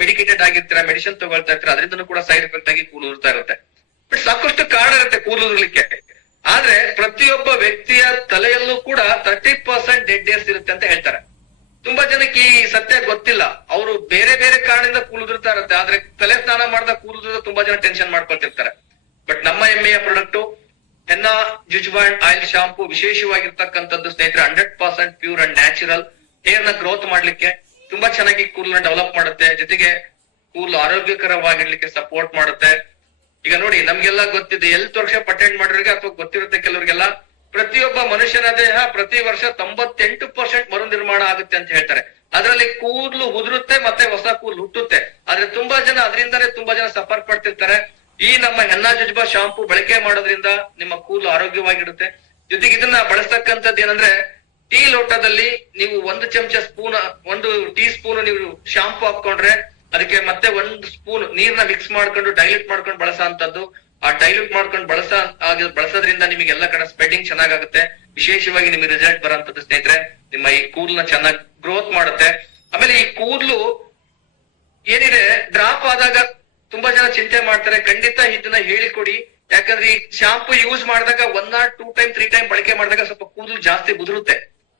ಮೆಡಿಕೇಟೆಡ್ ಆಗಿರ್ತೀರ, ಮೆಡಿಸಿನ್ ತಗೊಳ್ತಾ ಇರ್ತೀರ, ಅದರಿಂದನೂ ಕೂಡ ಸೈಡ್ ಎಫೆಕ್ಟ್ ಆಗಿ ಕೂದಲು ಉದುರ್ತಾ ಇರುತ್ತೆ. ಬಟ್ ಸಾಕಷ್ಟು ಕಾರಣ ಇರುತ್ತೆ ಕೂದಲು ಉದುರ್ಲಿಕ್ಕೆ. ಆದ್ರೆ ಪ್ರತಿಯೊಬ್ಬ ವ್ಯಕ್ತಿಯ ತಲೆಯಲ್ಲೂ ಕೂಡ 30% ಡೆಡ್ ಏರ್ಸ್ ಇರುತ್ತೆ ಅಂತ ಹೇಳ್ತಾರೆ. ತುಂಬಾ ಜನಕ್ಕೆ ಈ ಸತ್ಯ ಗೊತ್ತಿಲ್ಲ. ಅವರು ಬೇರೆ ಬೇರೆ ಕಾರಣದಿಂದ ಕೂದಲು ಇರುತ್ತೆ, ಆದ್ರೆ ತಲೆ ಸ್ನಾನ ಮಾಡಿದ ಕೂದಲು ತುಂಬಾ ಜನ ಟೆನ್ಷನ್ ಮಾಡ್ಕೊಳ್ತಿರ್ತಾರೆ. ಬಟ್ ನಮ್ಮ ಹೆಮ್ಮೆಯ product henna jojoba oil shampoo ವಿಶೇಷವಾಗಿರ್ತಕ್ಕಂಥದ್ದು ಸ್ನೇಹಿತರೆ. 100% ಪ್ಯೂರ್ ಅಂಡ್ ನ್ಯಾಚುರಲ್. ಹೇರ್ ನ ಗ್ರೋತ್ ಮಾಡ್ಲಿಕ್ಕೆ ತುಂಬಾ ಚೆನ್ನಾಗಿ ಕೂದಲನ್ನ ಡೆವಲಪ್ ಮಾಡುತ್ತೆ. ಜೊತೆಗೆ ಕೂದಲು ಆರೋಗ್ಯಕರವಾಗಿರ್ಲಿಕ್ಕೆ ಸಪೋರ್ಟ್ ಮಾಡುತ್ತೆ. ಈಗ ನೋಡಿ, ನಮ್ಗೆಲ್ಲ ಗೊತ್ತಿದೆ, ಹೆಲ್ತ್ ವರ್ಕ್ಶಾಪ್ ಅಟೆಂಡ್ ಮಾಡೋರಿಗೆ ಅಥವಾ ಗೊತ್ತಿರುತ್ತೆ ಕೆಲವರಿಗೆಲ್ಲ, ಪ್ರತಿಯೊಬ್ಬ ಮನುಷ್ಯನ ದೇಹ ಪ್ರತಿ ವರ್ಷ 98% ಮರು ನಿರ್ಮಾಣ ಆಗುತ್ತೆ ಅಂತ ಹೇಳ್ತಾರೆ. ಅದರಲ್ಲಿ ಕೂದಲು ಉದುರುತ್ತೆ ಮತ್ತೆ ಹೊಸ ಕೂದಲು ಹುಟ್ಟುತ್ತೆ. ಆದ್ರೆ ತುಂಬಾ ಜನ ಅದರಿಂದಾನೇ ತುಂಬಾ ಜನ ಸಫರ್ ಪಡ್ತಿರ್ತಾರೆ. ಈ ನಮ್ಮ ಹೆನ್ನಾ ಜುಜುಬಾ ಶಾಂಪೂ ಬಳಕೆ ಮಾಡೋದ್ರಿಂದ ನಿಮ್ಮ ಕೂದಲು ಆರೋಗ್ಯವಾಗಿರುತ್ತೆ. ಜೊತೆಗೆ ಇದನ್ನ ಬಳಸ್ತಕ್ಕಂಥದ್ದು ಏನಂದ್ರೆ, ಟೀ ಲೋಟದಲ್ಲಿ ನೀವು 1 ಚಮಚ ಸ್ಪೂನ್, 1 ಟೀ ಸ್ಪೂನ್ ನೀವು ಶಾಂಪೂ ಹಾಕೊಂಡ್ರೆ ಅದಕ್ಕೆ ಮತ್ತೆ 1 ಸ್ಪೂನ್ ನೀರ್ನ ಮಿಕ್ಸ್ ಮಾಡ್ಕೊಂಡು ಡೈಲ್ಯೂಟ್ ಮಾಡ್ಕೊಂಡು ಬಳಸೋಂಥದ್ದು. ಆ ಡೈಲ್ಯೂಟ್ ಮಾಡ್ಕೊಂಡು ಬಳಸೋದ್ರಿಂದ ನಿಮಗೆ ಎಲ್ಲ ಕಡೆ ಸ್ಪ್ರೆಡಿಂಗ್ ಚೆನ್ನಾಗುತ್ತೆ. ವಿಶೇಷವಾಗಿ ನಿಮಗೆ ರಿಸಲ್ಟ್ ಬರೋಂಥದ್ದು ಸ್ನೇಹಿತರೆ. ನಿಮ್ಮ ಈ ಕೂದಲನ್ನ ಚೆನ್ನಾಗಿ ಗ್ರೋತ್ ಮಾಡುತ್ತೆ. ಆಮೇಲೆ ಈ ಕೂದಲು ಏನಿದೆ ಡ್ರಾಪ್ ಆದಾಗ ತುಂಬಾ ಜನ ಚಿಂತೆ ಮಾಡ್ತಾರೆ. ಖಂಡಿತ ಇದನ್ನ ಹೇಳಿಕೊಡಿ. ಯಾಕಂದ್ರೆ ಈ ಶಾಂಪೂ ಯೂಸ್ ಮಾಡಿದಾಗ 1 or 2 ಟೈಮ್ 3 ಟೈಮ್ ಬಳಕೆ ಮಾಡಿದಾಗ ಸ್ವಲ್ಪ ಕೂದಲು ಜಾಸ್ತಿ ಉದುರುತ್ತೆ.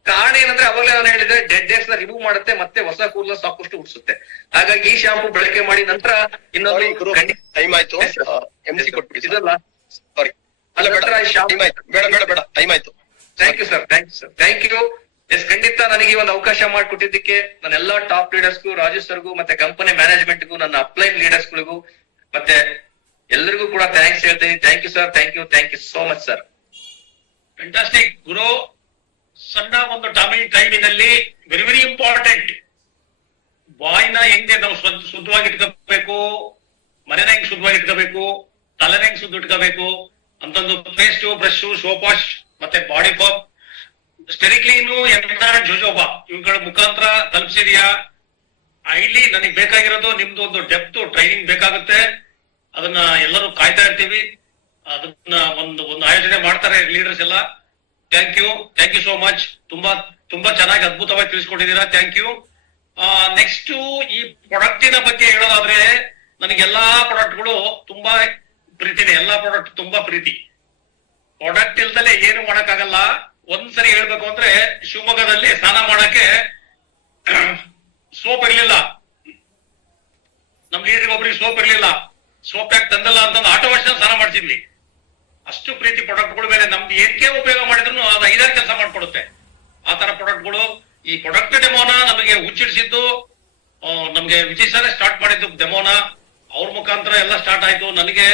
ಕಾರಣ ಏನಂದ್ರೆ ಅವಾಗಲೇ ನಾನು ಹೇಳಿದ್ರೆ ಡೆಡ್ ಏರ್ಸ್ ನ ರಿಮೂವ್ ಮಾಡುತ್ತೆ, ಮತ್ತೆ ಹೊಸ ಕೂದಲು ಸಾಕಷ್ಟು ಹುಟ್ಟಿಸುತ್ತೆ. ಹಾಗಾಗಿ ಈ ಶಾಂಪೂ ಬಳಕೆ ಮಾಡಿ ನಂತರ ಇನ್ನೊಂದು ಟೈಮ್ ಆಯ್ತು, MC ಕೊಟ್ಬಿಡಿ ಇದಲ್ಲ. ಸಾರಿ, ಬೇಡ ಟೈಮ್ ಆಯ್ತು. Thank you sir, thank you. Yes ಖಂಡಿತ ನನಗೆ ಒಂದು ಅವಕಾಶ ಮಾಡಿಕೊಟ್ಟಿದ್ದಕ್ಕೆ ನನ್ನ ಎಲ್ಲಾ ಟಾಪ್ ಲೀಡರ್ಸ್ಗೂ, ರಾಜು ಸರ್ಗೂ, ಮತ್ತೆ ಕಂಪನಿ ಮ್ಯಾನೇಜ್ಮೆಂಟ್ಗೂ, ನನ್ನ ಅಪ್ಲೈನ್ ಲೀಡರ್ಸ್ಗಳಿಗೂ ಮತ್ತೆ ಎಲ್ಲರಿಗೂ ಕೂಡ ಥ್ಯಾಂಕ್ಸ್ ಹೇಳ್ತೀನಿ. Thank you sir, thank you so much sir. Fantastic ಗುರು. ಸಣ್ಣ ಒಂದು ಟೈಮಿನಲ್ಲಿ ವೆರಿ ವೆರಿ ಇಂಪಾರ್ಟೆಂಟ್. ಬಾಯಿನ ಹೆಂಗೆ ನಾವು ಶುದ್ಧವಾಗಿ ಇಟ್ಕೋಬೇಕು, ಮನೆನ ಹೆಂಗ್ ಶುದ್ಧವಾಗಿ ಇಟ್ಕೋಬೇಕು, ತಲೆನ ಹೆಂಗ್ ಶುದ್ಧ ಇಟ್ಕೋಬೇಕು ಅಂತಂದು ಪೇಸ್ಟ್, ಬ್ರಷ್, ಸೋಪ್ ವಾಶ್ ಮತ್ತೆ ಬಾಡಿ ಪಾಪ್, ಸ್ಟೆರಿಕ್ಲೀನು, ಹೆನ್ನಾ ಜುಜುಬಾ ಇವುಗಳ ಮುಖಾಂತರ ತಲುಪಿಸಿದ್ಯಾ? ಇಲ್ಲಿ ನನಗೆ ಬೇಕಾಗಿರೋದು ನಿಮ್ದು ಒಂದು ಡೆಪ್ತ್ ಟ್ರೈನಿಂಗ್ ಬೇಕಾಗುತ್ತೆ. ಅದನ್ನ ಎಲ್ಲರೂ ಕಾಯ್ತಾ ಇರ್ತೀವಿ. ಅದನ್ನ ಒಂದು ಆಯೋಜನೆ ಮಾಡ್ತಾರೆ ಲೀಡರ್ಸ್ ಎಲ್ಲ. Thank you so much. ತುಂಬಾ ಚೆನ್ನಾಗಿ ಅದ್ಭುತವಾಗಿ ತಿಳಿಸ್ಕೊಟ್ಟಿದ್ದೀರಾ. Thank you. ನೆಕ್ಸ್ಟ್ ಈ ಪ್ರಾಡಕ್ಟಿನ ಬಗ್ಗೆ ಹೇಳೋದಾದ್ರೆ ನನಗೆ ಎಲ್ಲಾ ಪ್ರಾಡಕ್ಟ್ಗಳು ತುಂಬಾ ಪ್ರೀತಿನೇ, ಎಲ್ಲಾ ಪ್ರಾಡಕ್ಟ್ ತುಂಬಾ ಪ್ರೀತಿ. ಪ್ರಾಡಕ್ಟ್ ಇಲ್ದಲೆ ಏನು ಮಾಡಕ್ಕಾಗಲ್ಲ. ಒಂದ್ಸರಿ ಹೇಳ್ಬೇಕು ಅಂದ್ರೆ ಶಿವಮೊಗ್ಗದಲ್ಲಿ ಸ್ನಾನ ಮಾಡಕ್ಕೆ ಸೋಪ್ ಇರ್ಲಿಲ್ಲ, ನಮ್ ಲೀಡರ್ಗೆ ಒಬ್ರಿಗೆ ಸೋಪ್ ಇರ್ಲಿಲ್ಲ, ಸೋಪ್ ಯಾಕೆ ತಂದಲ್ಲ ಅಂತಂದು ಆಟೋ ವರ್ಷ ಸ್ನಾನ ಮಾಡ್ತಿದ್ವಿ. ಅಷ್ಟು ಪ್ರೀತಿ ಪ್ರಾಡಕ್ಟ್ಗಳು ಬೇರೆ. ನಮ್ದು ಏನ್ಕೆ ಉಪಯೋಗ ಮಾಡಿದ್ರು ಅದು 5-6 ಕೆಲಸ ಮಾಡ್ಕೊಡುತ್ತೆ ಆ ತರ ಪ್ರಾಡಕ್ಟ್ಗಳು. ಈ ಪ್ರಾಡಕ್ಟ್ ಡೆಮೋನ ನಮಗೆ ಹುಚ್ಚಿಡಿಸಿದ್ದು ನಮ್ಗೆ ವಿಜಯ್ ಸರ್ ಸ್ಟಾರ್ಟ್ ಮಾಡಿದ್ದು ಡೆಮೋನ. ಅವ್ರ ಮುಖಾಂತರ ಎಲ್ಲ ಸ್ಟಾರ್ಟ್ ಆಯ್ತು. ನನಗೆ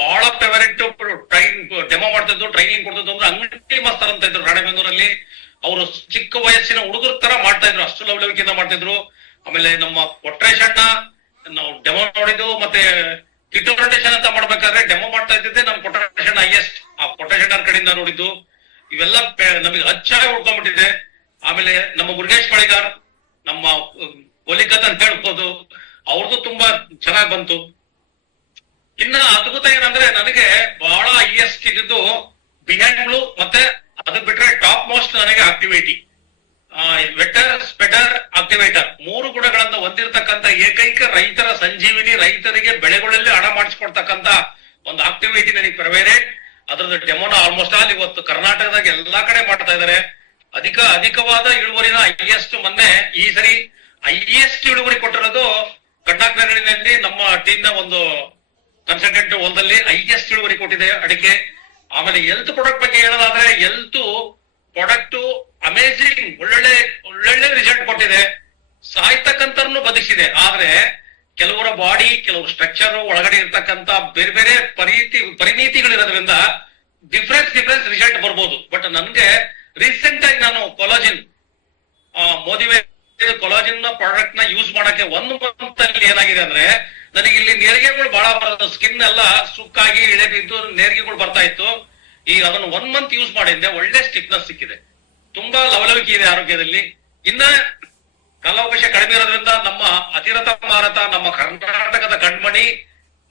ಬಹಳ ಫೇವರೆಟ್ ಡೆಮೋ ಮಾಡ್ತಿದ್ದು, ಟ್ರೈನಿಂಗ್ ಕೊಡ್ತಿದ್ದು ಅಂದ್ರೆ ಅಂಗಡಿ ಮಾಸ್ತರ್ ಅಂತ ಇದ್ರು ರಾಣೆಬೆನ್ನೂರಲ್ಲಿ. ಅವರು ಚಿಕ್ಕ ವಯಸ್ಸಿನ ಹುಡುಗರ ತರ ಮಾಡ್ತಾ ಇದ್ರು, ಅಷ್ಟು ಲವಲವಿಕೆಯಿಂದ ಮಾಡ್ತಿದ್ರು. ಆಮೇಲೆ ನಮ್ಮ ಕೊಟ್ರೇಶನ್ನ ನಾವು ಡೆಮೋ ನೋಡಿದ್ದು, ಮತ್ತೆ ಕಿಟ್ ರೊಟೇಷನ್ ಅಂತ ಮಾಡ್ಬೇಕಾದ್ರೆ ಡೆಮೋ ಮಾಡ್ತಾ ಇದ್ದಿದ್ದೆ ನಮ್ ಕೊಟ್ರೇಶನ್ ಹೈಯೆಸ್ಟ್, ಆ ಕೊಟ್ರೇಶನ್ ಕಡೆಯಿಂದ ನೋಡಿದ್ದು. ಇವೆಲ್ಲ ನಮಗೆ ಅಚ್ಚಾಗಿ ಉಳ್ಕೊಂಡ್ಬಿಟ್ಟಿದೆ. ಆಮೇಲೆ ನಮ್ಮ ಮುರುಗೇಶ್ ಮಳಿಗಾರ್, ನಮ್ಮ ಒಲಿಕತ್ ಅಂತ ಹೇಳ್ಬೋದು, ಅವ್ರದ್ದು ತುಂಬಾ ಚೆನ್ನಾಗ್ ಬಂತು. ಇನ್ನ ಅದ್ಭುತ ಏನಂದ್ರೆ ನನಗೆ ಬಹಳ ಹೈಯೆಸ್ಟ್ ಇದ್ದು ಬಿಹೈಂಡ್ ಬ್ಲೂ, ಮತ್ತೆ ಅದು ಬಿಟ್ರೆ ಟಾಪ್ ಮೋಸ್ಟ್ ನನಗೆ ಆಕ್ಟಿವಿಟಿ ವೆಟರ್ ಸ್ಪೆಟರ್ ಆಕ್ಟಿವೇಟರ್ 3 ಗುಣಗಳನ್ನ ಹೊಂದಿರತಕ್ಕಂತ ಏಕೈಕ ರೈತರ ಸಂಜೀವಿನಿ, ರೈತರಿಗೆ ಬೆಳೆಗಳಲ್ಲಿ ಹಣ ಮಾಡಿಸ್ಕೊಡ್ತಕ್ಕಂತ ಒಂದು ಆಕ್ಟಿವಿಟಿ ನನಗೆ ಫೇವರೇಟ್. ಅದ್ರದ್ದು ಡೆಮೋನ ಆಲ್ಮೋಸ್ಟ್ ಆಲ್ ಇವತ್ತು ಕರ್ನಾಟಕದಾಗ ಎಲ್ಲಾ ಕಡೆ ಮಾಡ್ತಾ ಇದಾರೆ. ಅಧಿಕವಾದ ಇಳುವರಿನ ಹೈಯೆಸ್ಟ್ ಮೊನ್ನೆ ಈ ಸರಿ ಹೈಯೆಸ್ಟ್ ಇಳುವರಿ ಕೊಟ್ಟಿರೋದು ಕರ್ನಾಟಕದಲ್ಲಿ ನಮ್ಮ ಟೀಮ್ ನ ಒಂದು ಕನ್ಸಲ್ಟೆಂಟ್ ಹೊಲದಲ್ಲಿ ಹೈಯೆಸ್ಟ್ ಇಳುವರಿ ಕೊಟ್ಟಿದೆ ಅಡಿಕೆ. ಆಮೇಲೆ ಹೆಲ್ತ್ ಪ್ರಾಡಕ್ಟ್ ಬಗ್ಗೆ ಹೇಳೋದಾದ್ರೆ ಹೆಲ್ತ್ ಪ್ರಾಡಕ್ಟ್ ಅಮೇಜಿಂಗ್, ಒಳ್ಳೊಳ್ಳೆ ರಿಸಲ್ಟ್ ಕೊಟ್ಟಿದೆ. ಸಾಯ್ತಕ್ಕಂಥವ್ರನ್ನು ಬದುಕಿಸಿದೆ. ಆದ್ರೆ ಕೆಲವರ ಬಾಡಿ, ಕೆಲವರು ಸ್ಟ್ರಕ್ಚರ್ ಒಳಗಡೆ ಇರ್ತಕ್ಕಂತ ಬೇರೆ ಬೇರೆ ಪರಿಣೀತಿಗಳಿರೋದ್ರಿಂದ ಡಿಫ್ರೆನ್ಸ್ ರಿಸಲ್ಟ್ ಬರ್ಬೋದು. ಬಟ್ ನನ್ಗೆ ರೀಸೆಂಟ್ ಆಗಿ ನಾನು ಕೊಲಾಜಿನ್ ಮೋದಿ ಕೊಲಾಜಿನ್ ಪ್ರಾಡಕ್ಟ್ ನ ಯೂಸ್ ಮಾಡಕ್ಕೆ 1 ಮಂತ್ ಅಲ್ಲಿ ಏನಾಗಿದೆ ಅಂದ್ರೆ ನನಗೆ ಇಲ್ಲಿ ನೇರಿಗೆಗಳು ಬಹಳ ಬರೋದು, ಸ್ಕಿನ್ ಎಲ್ಲ ಸುಕ್ಕಾಗಿ ಇಳೆ ಬಿದ್ದು ನೇರಿಗೆಗಳು ಬರ್ತಾ ಇತ್ತು. ಈಗ ಅದನ್ನು 1 ಮಂತ್ ಯೂಸ್ ಮಾಡಿದ್ದೆ, ಒಳ್ಳೆ ಸ್ಟಿಫ್ನೆಸ್ ಸಿಕ್ಕಿದೆ, ತುಂಬಾ ಲವಲವಿಕೆ ಇದೆ ಆರೋಗ್ಯದಲ್ಲಿ. ಇನ್ನ ಕಾಲಾವಕಾಶ ಕಡಿಮೆ ಇರೋದ್ರಿಂದ ನಮ್ಮ ಅತಿರಥ ಮಾರತ, ನಮ್ಮ ಕರ್ನಾಟಕದ ಕಣ್ಮಣಿ,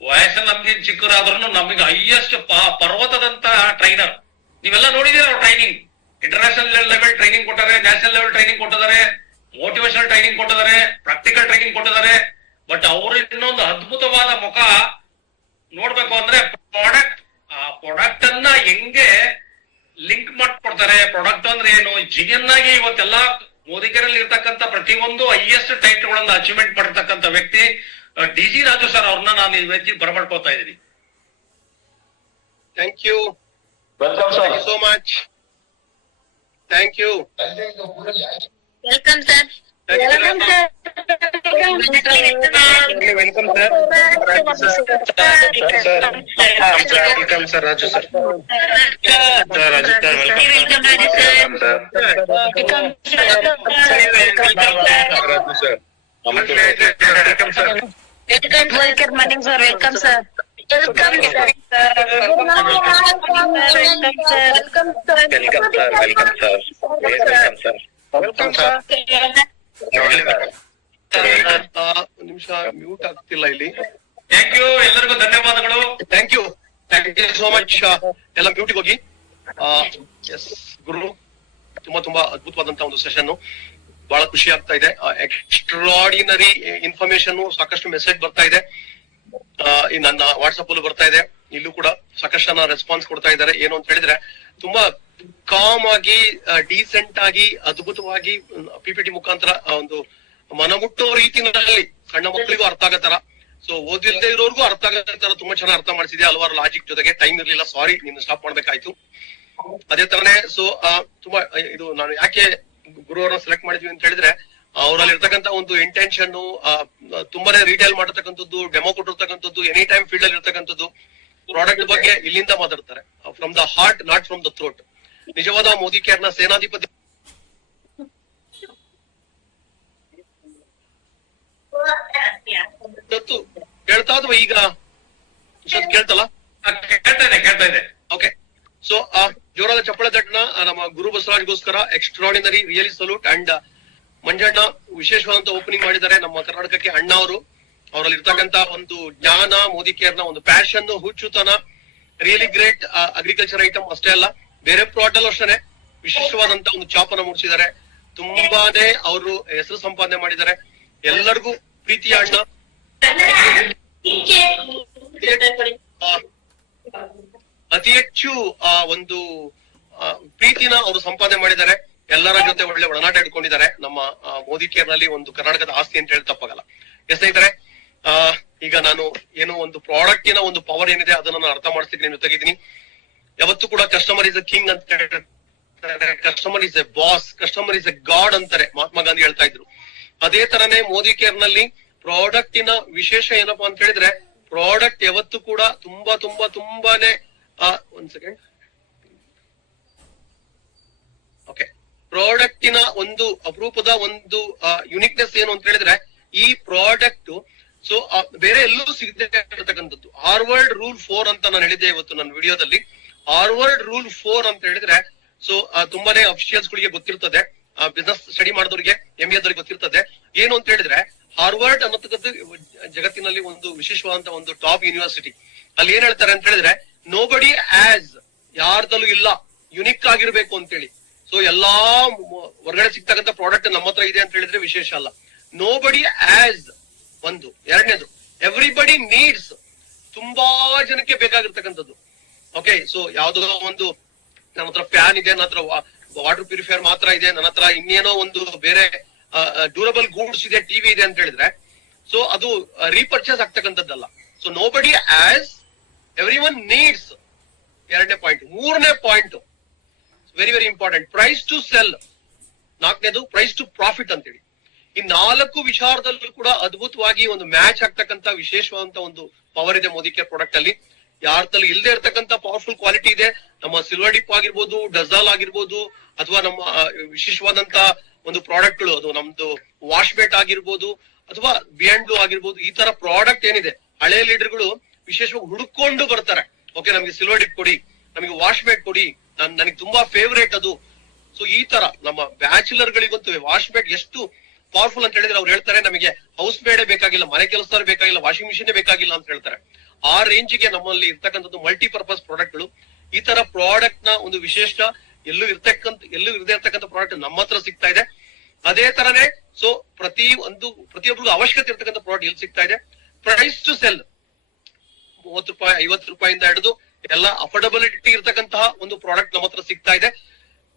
ವಯಸ್ಸಲ್ಲಿ ನಮ್ಗೆ ಚಿಕ್ಕರಾದ್ರೂ ನಮಗೆ ಹೈಯೆಸ್ಟ್ ಪರ್ವತದಂತ ಟ್ರೈನರ್. ನೀವೆಲ್ಲ ನೋಡಿದೀರ ಅವ್ರ ಟ್ರೈನಿಂಗ್, ಇಂಟರ್ನ್ಯಾಷನಲ್ ಲೆವೆಲ್ ಟ್ರೈನಿಂಗ್ ಕೊಟ್ಟಾರೆ, ನ್ಯಾಷನಲ್ ಲೆವೆಲ್ ಟ್ರೈನಿಂಗ್ ಕೊಟ್ಟಿದ್ದಾರೆ, ಮೋಟಿವೇಶನಲ್ ಟ್ರೈನಿಂಗ್ ಕೊಟ್ಟಿದ್ದಾರೆ, ಪ್ರಾಕ್ಟಿಕಲ್ ಟ್ರೈನಿಂಗ್ ಕೊಟ್ಟಿದ್ದಾರೆ. ಬಟ್ ಅವರು ಇನ್ನೊಂದು ಅದ್ಭುತವಾದ ಮುಖ ನೋಡ್ಬೇಕು ಅಂದ್ರೆ ಆ ಪ್ರಾಡಕ್ಟ್ ಅನ್ನ ಹೆಂಗೆ ಲಿಂಕ್ ಮಾಡ್ಕೊಡ್ತಾರೆ. ಪ್ರಾಡಕ್ಟ್ ಅಂದ್ರೆ ಏನು, ಜಿನಿಯನ್ ಆಗಿ ಇವತ್ತೆಲ್ಲ ಮೋದಿಕರಲ್ಲಿ ಇರ್ತಕ್ಕಂಥ ಪ್ರತಿಯೊಂದು ಹೈಯೆಸ್ಟ್ ಟೈಟಲ್ ಗಳನ್ನ ಅಚೀವ್ಮೆಂಟ್ ಮಾಡಿರ್ತಕ್ಕಂಥ ವ್ಯಕ್ತಿ DG ರಾಜು ಸರ್. ಅವ್ರನ್ನ ನಾನು ಈ ವ್ಯಕ್ತಿ ಬರಮಾಡ್ಕೋತಾ ಇದ್ದೀನಿ. Thank you, thank you so much. Thank you. Welcome sir. Welcome sir. Welcome sir Raju sir. Good morning sir. Welcome sir. Welcome sir. Welcome sir. ಒಂದು ನಿಮಿಷ ಮ್ಯೂಟ್ ಆಗ್ತಿಲ್ಲ ಇಲ್ಲಿ. ಥ್ಯಾಂಕ್ ಯು, ಎಲ್ಲರಿಗೂ ಧನ್ಯವಾದಗಳು. Thank you so much. ಎಲ್ಲ ಮ್ಯೂಟಿಗೆ ಹೋಗಿ. S ಗುರು, ತುಂಬಾ ಅದ್ಭುತವಾದಂತ ಒಂದು ಸೆಷನ್, ಬಹಳ ಖುಷಿ ಆಗ್ತಾ ಇದೆ. ಎಕ್ಸ್ಟ್ರಾಡಿನರಿ ಇನ್ಫಾರ್ಮೇಶನ್, ಸಾಕಷ್ಟು ಮೆಸೇಜ್ ಬರ್ತಾ ಇದೆ, ನನ್ನ ವಾಟ್ಸ್ಆಪ್ ಅಲ್ಲೂ ಬರ್ತಾ ಇದೆ, ಇಲ್ಲೂ ಕೂಡ ಸಾಕಷ್ಟು ಜನ ರೆಸ್ಪಾನ್ಸ್ ಕೊಡ್ತಾ ಇದ್ದಾರೆ. ಏನು ಅಂತ ಹೇಳಿದ್ರೆ ತುಂಬಾ ಕಾಮ್ ಆಗಿ, ಡೀಸೆಂಟ್ ಆಗಿ, ಅದ್ಭುತವಾಗಿ PPT ಮುಖಾಂತರ ಒಂದು ಮನಮುಟ್ಟೋ ರೀತಿನಲ್ಲಿ ಸಣ್ಣ ಮಕ್ಕಳಿಗೂ ಅರ್ಥ ಆಗೋ ತರ, ಸೊ ಓದಿಲ್ದೇ ಇರೋರ್ಗೂ ಅರ್ಥ ಆಗೋ ತರ ತುಂಬಾ ಚೆನ್ನಾಗಿ ಅರ್ಥ ಮಾಡಿಸಿದೆ. ಹಲವಾರು ಲಾಜಿಕ್ ಜೊತೆಗೆ. ಟೈಮ್ ಇರ್ಲಿಲ್ಲ, ಸಾರಿ, ನಿನ್ನ ಸ್ಟಾಪ್ ಮಾಡ್ಬೇಕಾಯ್ತು. ಅದೇ ತರನೇ ಸೊ ತುಂಬಾ ಇದು ನಾನು ಯಾಕೆ ಗುರುವರನ್ನ ಸೆಲೆಕ್ಟ್ ಮಾಡಿದ್ವಿ ಅಂತ ಹೇಳಿದ್ರೆ ಅವರಲ್ಲಿ ಇರ್ತಕ್ಕಂತ ಒಂದು ಇಂಟೆನ್ಷನ್, ತುಂಬಾನೇ ರೀಟೇಲ್ ಮಾಡಿರ್ತಕ್ಕಂಥದ್ದು, ಡೆಮೋ ಕೊಟ್ಟಿರ್ತಕ್ಕಂಥದ್ದು, ಎನಿ ಟೈಮ್ ಫೀಲ್ಡ್ ಅಲ್ಲಿ ಇರ್ತಕ್ಕಂಥದ್ದು, ಪ್ರಾಡಕ್ಟ್ ಬಗ್ಗೆ ಇಲ್ಲಿಂದ ಮಾತಾಡ್ತಾರೆ, from the heart, not from the throat. ನಿಜವಾದ ಮೋದಿ ಕೇರ್ ನ ಸೇನಾಧಿಪತಿ ಕೇಳ್ತಾ ಅಥವಾ ಈಗ ಕೇಳ್ತಲ್ಲ? ಕೇಳ್ತಾ ಇದೆ. ಓಕೆ, ಸೊ ಜೋರಾದ ಚಪ್ಪಳ ತಟ್ಟನ ನಮ್ಮ ಗುರು ಬಸವರಾಜ್ಗೋಸ್ಕರ extraordinary, really salute. And Manjanna ವಿಶೇಷವಾದಂತ ಓಪನಿಂಗ್ ಮಾಡಿದ್ದಾರೆ ನಮ್ಮ ಕರ್ನಾಟಕಕ್ಕೆ. ಅಣ್ಣ ಅವರಲ್ಲಿ ಇರ್ತಕ್ಕಂತ ಒಂದು ಜ್ಞಾನ, ಮೋದಿ ಕೇರ್ ನ ಒಂದು ಪ್ಯಾಷನ್, ಹುಚ್ಚುತನ, ರಿಯಲಿ ಗ್ರೇಟ್. ಅಗ್ರಿಕಲ್ಚರ್ ಐಟಮ್ ಅಷ್ಟೇ ಅಲ್ಲ, ಬೇರೆ ಪ್ರಾಡಕ್ಟ್ ಅಲ್ಲೂ ಅಷ್ಟೇ ವಿಶಿಷ್ಟವಾದಂತ ಒಂದು ಚಾಪನ ಮೂಡಿಸಿದ್ದಾರೆ. ತುಂಬಾನೇ ಅವರು ಹೆಸರು ಸಂಪಾದನೆ ಮಾಡಿದ್ದಾರೆ. ಎಲ್ಲರಿಗೂ ಪ್ರೀತಿಯ ಅಣ್ಣ ಅತಿ ಹೆಚ್ಚು ಒಂದು ಪ್ರೀತಿನ ಅವರು ಸಂಪಾದನೆ ಮಾಡಿದ್ದಾರೆ. ಎಲ್ಲರ ಜೊತೆ ಒಳ್ಳೆ ಒಡನಾಟ ಇಟ್ಕೊಂಡಿದ್ದಾರೆ. ನಮ್ಮ ಮೋದಿ ಕೇರ್ ನಲ್ಲಿ ಒಂದು ಕರ್ನಾಟಕದ ಆಸ್ತಿ ಅಂತ ಹೇಳಿ ತಪ್ಪಾಗಲ್ಲ. ಸ್ನೇಹಿತರೆ, ಈಗ ನಾನು ಏನೋ ಒಂದು ಪ್ರಾಡಕ್ಟಿನ ಒಂದು ಪವರ್ ಏನಿದೆ ಅದನ್ನ ನಾನು ಅರ್ಥ ಮಾಡಿಸ್ತೀನಿ, ನಿಮ್ ಜೊತೆಗಿದ್ದೀನಿ. ಯಾವತ್ತೂ ಕೂಡ ಕಸ್ಟಮರ್ ಇಸ್ ಅ ಕಿಂಗ್ ಅಂತ ಹೇಳ್ತಾರೆ, customer is A boss, customer is A god ಅಂತಾರೆ, ಮಹಾತ್ಮ ಗಾಂಧಿ ಹೇಳ್ತಾ ಇದ್ರು. ಅದೇ ತರನೇ ಮೋದಿ ಕೇರ್ ನಲ್ಲಿ ಪ್ರಾಡಕ್ಟಿನ ವಿಶೇಷ ಏನಪ್ಪಾ ಅಂತ ಹೇಳಿದ್ರೆ, ಪ್ರಾಡಕ್ಟ್ ಯಾವತ್ತೂ ಕೂಡ ತುಂಬಾನೇ ಒಂದ್ ಸೆಕೆಂಡ್ ಓಕೆ, ಪ್ರಾಡಕ್ಟಿನ ಒಂದು ಅಪರೂಪದ ಒಂದು ಯುನಿಕ್ನೆಸ್ ಏನು ಅಂತ ಹೇಳಿದ್ರೆ, ಈ ಪ್ರಾಡಕ್ಟ್ ಸೊ ಬೇರೆ ಎಲ್ಲೂ ಸಿಗದೆ ಇರತಕ್ಕಂಥದ್ದು. ಹಾರ್ವರ್ಡ್ ರೂಲ್ 4 ಅಂತ ನಾನು ಹೇಳಿದ್ದೆ ಇವತ್ತು ನನ್ನ ವಿಡಿಯೋದಲ್ಲಿ. ಹಾರ್ವರ್ಡ್ ರೂಲ್ 4 ಅಂತ ಹೇಳಿದ್ರೆ, ಸೊ ತುಂಬಾನೇ ಅಫಿಷಿಯಲ್ಸ್ ಗಳಿಗೆ ಗೊತ್ತಿರ್ತದೆ, ಬಿಸ್ನೆಸ್ ಸ್ಟಡಿ ಮಾಡಿದವರಿಗೆ MBA ದವರಿಗೆ ಗೊತ್ತಿರ್ತದೆ. ಏನು ಅಂತ ಹೇಳಿದ್ರೆ, ಹಾರ್ವರ್ಡ್ ಅನ್ನತಕ್ಕಂಥ ಜಗತ್ತಿನಲ್ಲಿ ಒಂದು ವಿಶೇಷವಾದಂತ ಒಂದು ಟಾಪ್ ಯೂನಿವರ್ಸಿಟಿ. ಅಲ್ಲಿ ಏನ್ ಹೇಳ್ತಾರೆ ಅಂತ ಹೇಳಿದ್ರೆ, ನೋಬಡಿ ಆಸ್, ಯಾರ್ದಲ್ಲೂ ಇಲ್ಲ, ಯುನಿಕ್ ಆಗಿರ್ಬೇಕು ಅಂತೇಳಿ. ಸೊ ಎಲ್ಲಾ ಹೊರಗಡೆ ಸಿಗ್ತಕ್ಕಂಥ ಪ್ರಾಡಕ್ಟ್ ನಮ್ಮ ಹತ್ರ ಇದೆ ಅಂತ ಹೇಳಿದ್ರೆ ವಿಶೇಷ ಅಲ್ಲ. ನೋಬಡಿ ಆಸ್ ಒಂದು. ಎರಡನೇದು, ಎವ್ರಿಬಡಿ ನೀಡ್ಸ್, ತುಂಬಾ ಜನಕ್ಕೆ ಬೇಕಾಗಿರ್ತಕ್ಕಂಥದ್ದು. ಓಕೆ, ಸೊ ಯಾವ್ದೋ ಒಂದು ನನ್ನ ಹತ್ರ ಫ್ಯಾನ್ ಇದೆ, ನನ್ನ ಹತ್ರ ವಾಟರ್ ಪ್ಯೂರಿಫೈಯರ್ ಮಾತ್ರ ಇದೆ, ನನ್ನ ಹತ್ರ ಇನ್ನೇನೋ ಒಂದು ಬೇರೆ ಡ್ಯೂರಬಲ್ ಗೂಡ್ಸ್ ಇದೆ, ಟಿವಿ ಇದೆ ಅಂತ ಹೇಳಿದ್ರೆ, ಸೊ ಅದು ರೀಪರ್ಚೇಸ್ ಆಗ್ತಕ್ಕಂಥದ್ದಲ್ಲ. So nobody has, everyone needs, ಎರಡನೇ ಪಾಯಿಂಟ್. ಮೂರನೇ point very very important, price to sell. ನಾಲ್ಕನೇದು ಪ್ರೈಸ್ ಟು ಪ್ರಾಫಿಟ್ ಅಂತೇಳಿ. ಈ 4 ವಿಚಾರದಲ್ಲೂ ಕೂಡ ಅದ್ಭುತವಾಗಿ ಒಂದು ಮ್ಯಾಚ್ ಆಗ್ತಕ್ಕಂತ ವಿಶೇಷವಾದಂತ ಒಂದು ಪವರ್ ಇದೆ ಮೋದಿ ಕೇರ್ ಪ್ರಾಡಕ್ಟ್ ಅಲ್ಲಿ. ಯಾರದಲ್ಲಿ ಇಲ್ಲದೆ ಇರ್ತಕ್ಕಂಥ ಪವರ್ಫುಲ್ ಕ್ವಾಲಿಟಿ ಇದೆ. ನಮ್ಮ ಸಿಲ್ವರ್ ಡಿಪ್ ಆಗಿರ್ಬೋದು, ಡಜಾಲ್ ಆಗಿರ್ಬೋದು, ಅಥವಾ ನಮ್ಮ ವಿಶೇಷವಾದಂತ ಒಂದು ಪ್ರಾಡಕ್ಟ್ಗಳು, ಅದು ನಮ್ದು ವಾಶ್ ಬೇಟ್ ಆಗಿರ್ಬೋದು, ಅಥವಾ ಬಿಯಾಂಡ್ ಆಗಿರ್ಬೋದು. ಈ ತರ ಪ್ರಾಡಕ್ಟ್ ಏನಿದೆ, ಹಳೆ ಲೀಡರ್ಗಳು ವಿಶೇಷವಾಗಿ ಹುಡುಕೊಂಡು ಬರ್ತಾರೆ. ಓಕೆ, ನಮಗೆ ಸಿಲ್ವರ್ ಡಿಪ್ ಕೊಡಿ, ನಮಗೆ ವಾಶ್ ಬೇಟ್ ಕೊಡಿ, ನನಗೆ ತುಂಬಾ ಫೇವರೇಟ್ ಅದು. ಸೊ ಈ ತರ ನಮ್ಮ ಬ್ಯಾಚುಲರ್ ಗಳಿಗಂತೂ ವಾಶ್ ಬೇಟ್ ಎಷ್ಟು ಪವರ್ಫುಲ್ ಅಂತ ಹೇಳಿದ್ರೆ, ಅವ್ರು ಹೇಳ್ತಾರೆ ನಮಗೆ ಹೌಸ್ ಬೇಡೇ ಬೇಕಾಗಿಲ್ಲ, ಮನೆ ಕೆಲಸದವ್ರು ಬೇಕಾಗಿಲ್ಲ, ವಾಷಿಂಗ್ ಮಿಷಿನ್ ಬೇಕಾಗಿಲ್ಲ ಅಂತ ಹೇಳ್ತಾರೆ. ಆ ರೇಂಜ್ಗೆ ನಮ್ಮಲ್ಲಿ ಇರ್ತಕ್ಕಂಥದ್ದು ಮಲ್ಟಿಪರ್ಪಸ್ ಪ್ರಾಡಕ್ಟ್ಗಳು. ಈ ತರ ಪ್ರಾಡಕ್ಟ್ ನ ಒಂದು ವಿಶೇಷ ಎಲ್ಲೂ ಇರದೇ ಇರ್ತಕ್ಕಂಥ ಪ್ರಾಡಕ್ಟ್ ನಮ್ಮ ಹತ್ರ ಸಿಗ್ತಾ ಇದೆ. ಅದೇ ತರನೇ ಸೊ ಪ್ರತಿಯೊಬ್ಬರಿಗೂ ಅವಶ್ಯಕತೆ ಇರ್ತಕ್ಕಂಥ ಪ್ರಾಡಕ್ಟ್ ಎಲ್ಲಿ ಸಿಗ್ತಾ ಇದೆ. ಪ್ರೈಸ್ ಟು ಸೆಲ್ 30 ರೂಪಾಯಿ 50 ರೂಪಾಯಿಂದ ಹಿಡಿದು ಎಲ್ಲ ಅಫೋರ್ಡಬಿಲಿಟಿ ಇರ್ತಕ್ಕಂತಹ ಒಂದು ಪ್ರಾಡಕ್ಟ್ ನಮ್ಮ ಹತ್ರ ಸಿಗ್ತಾ ಇದೆ.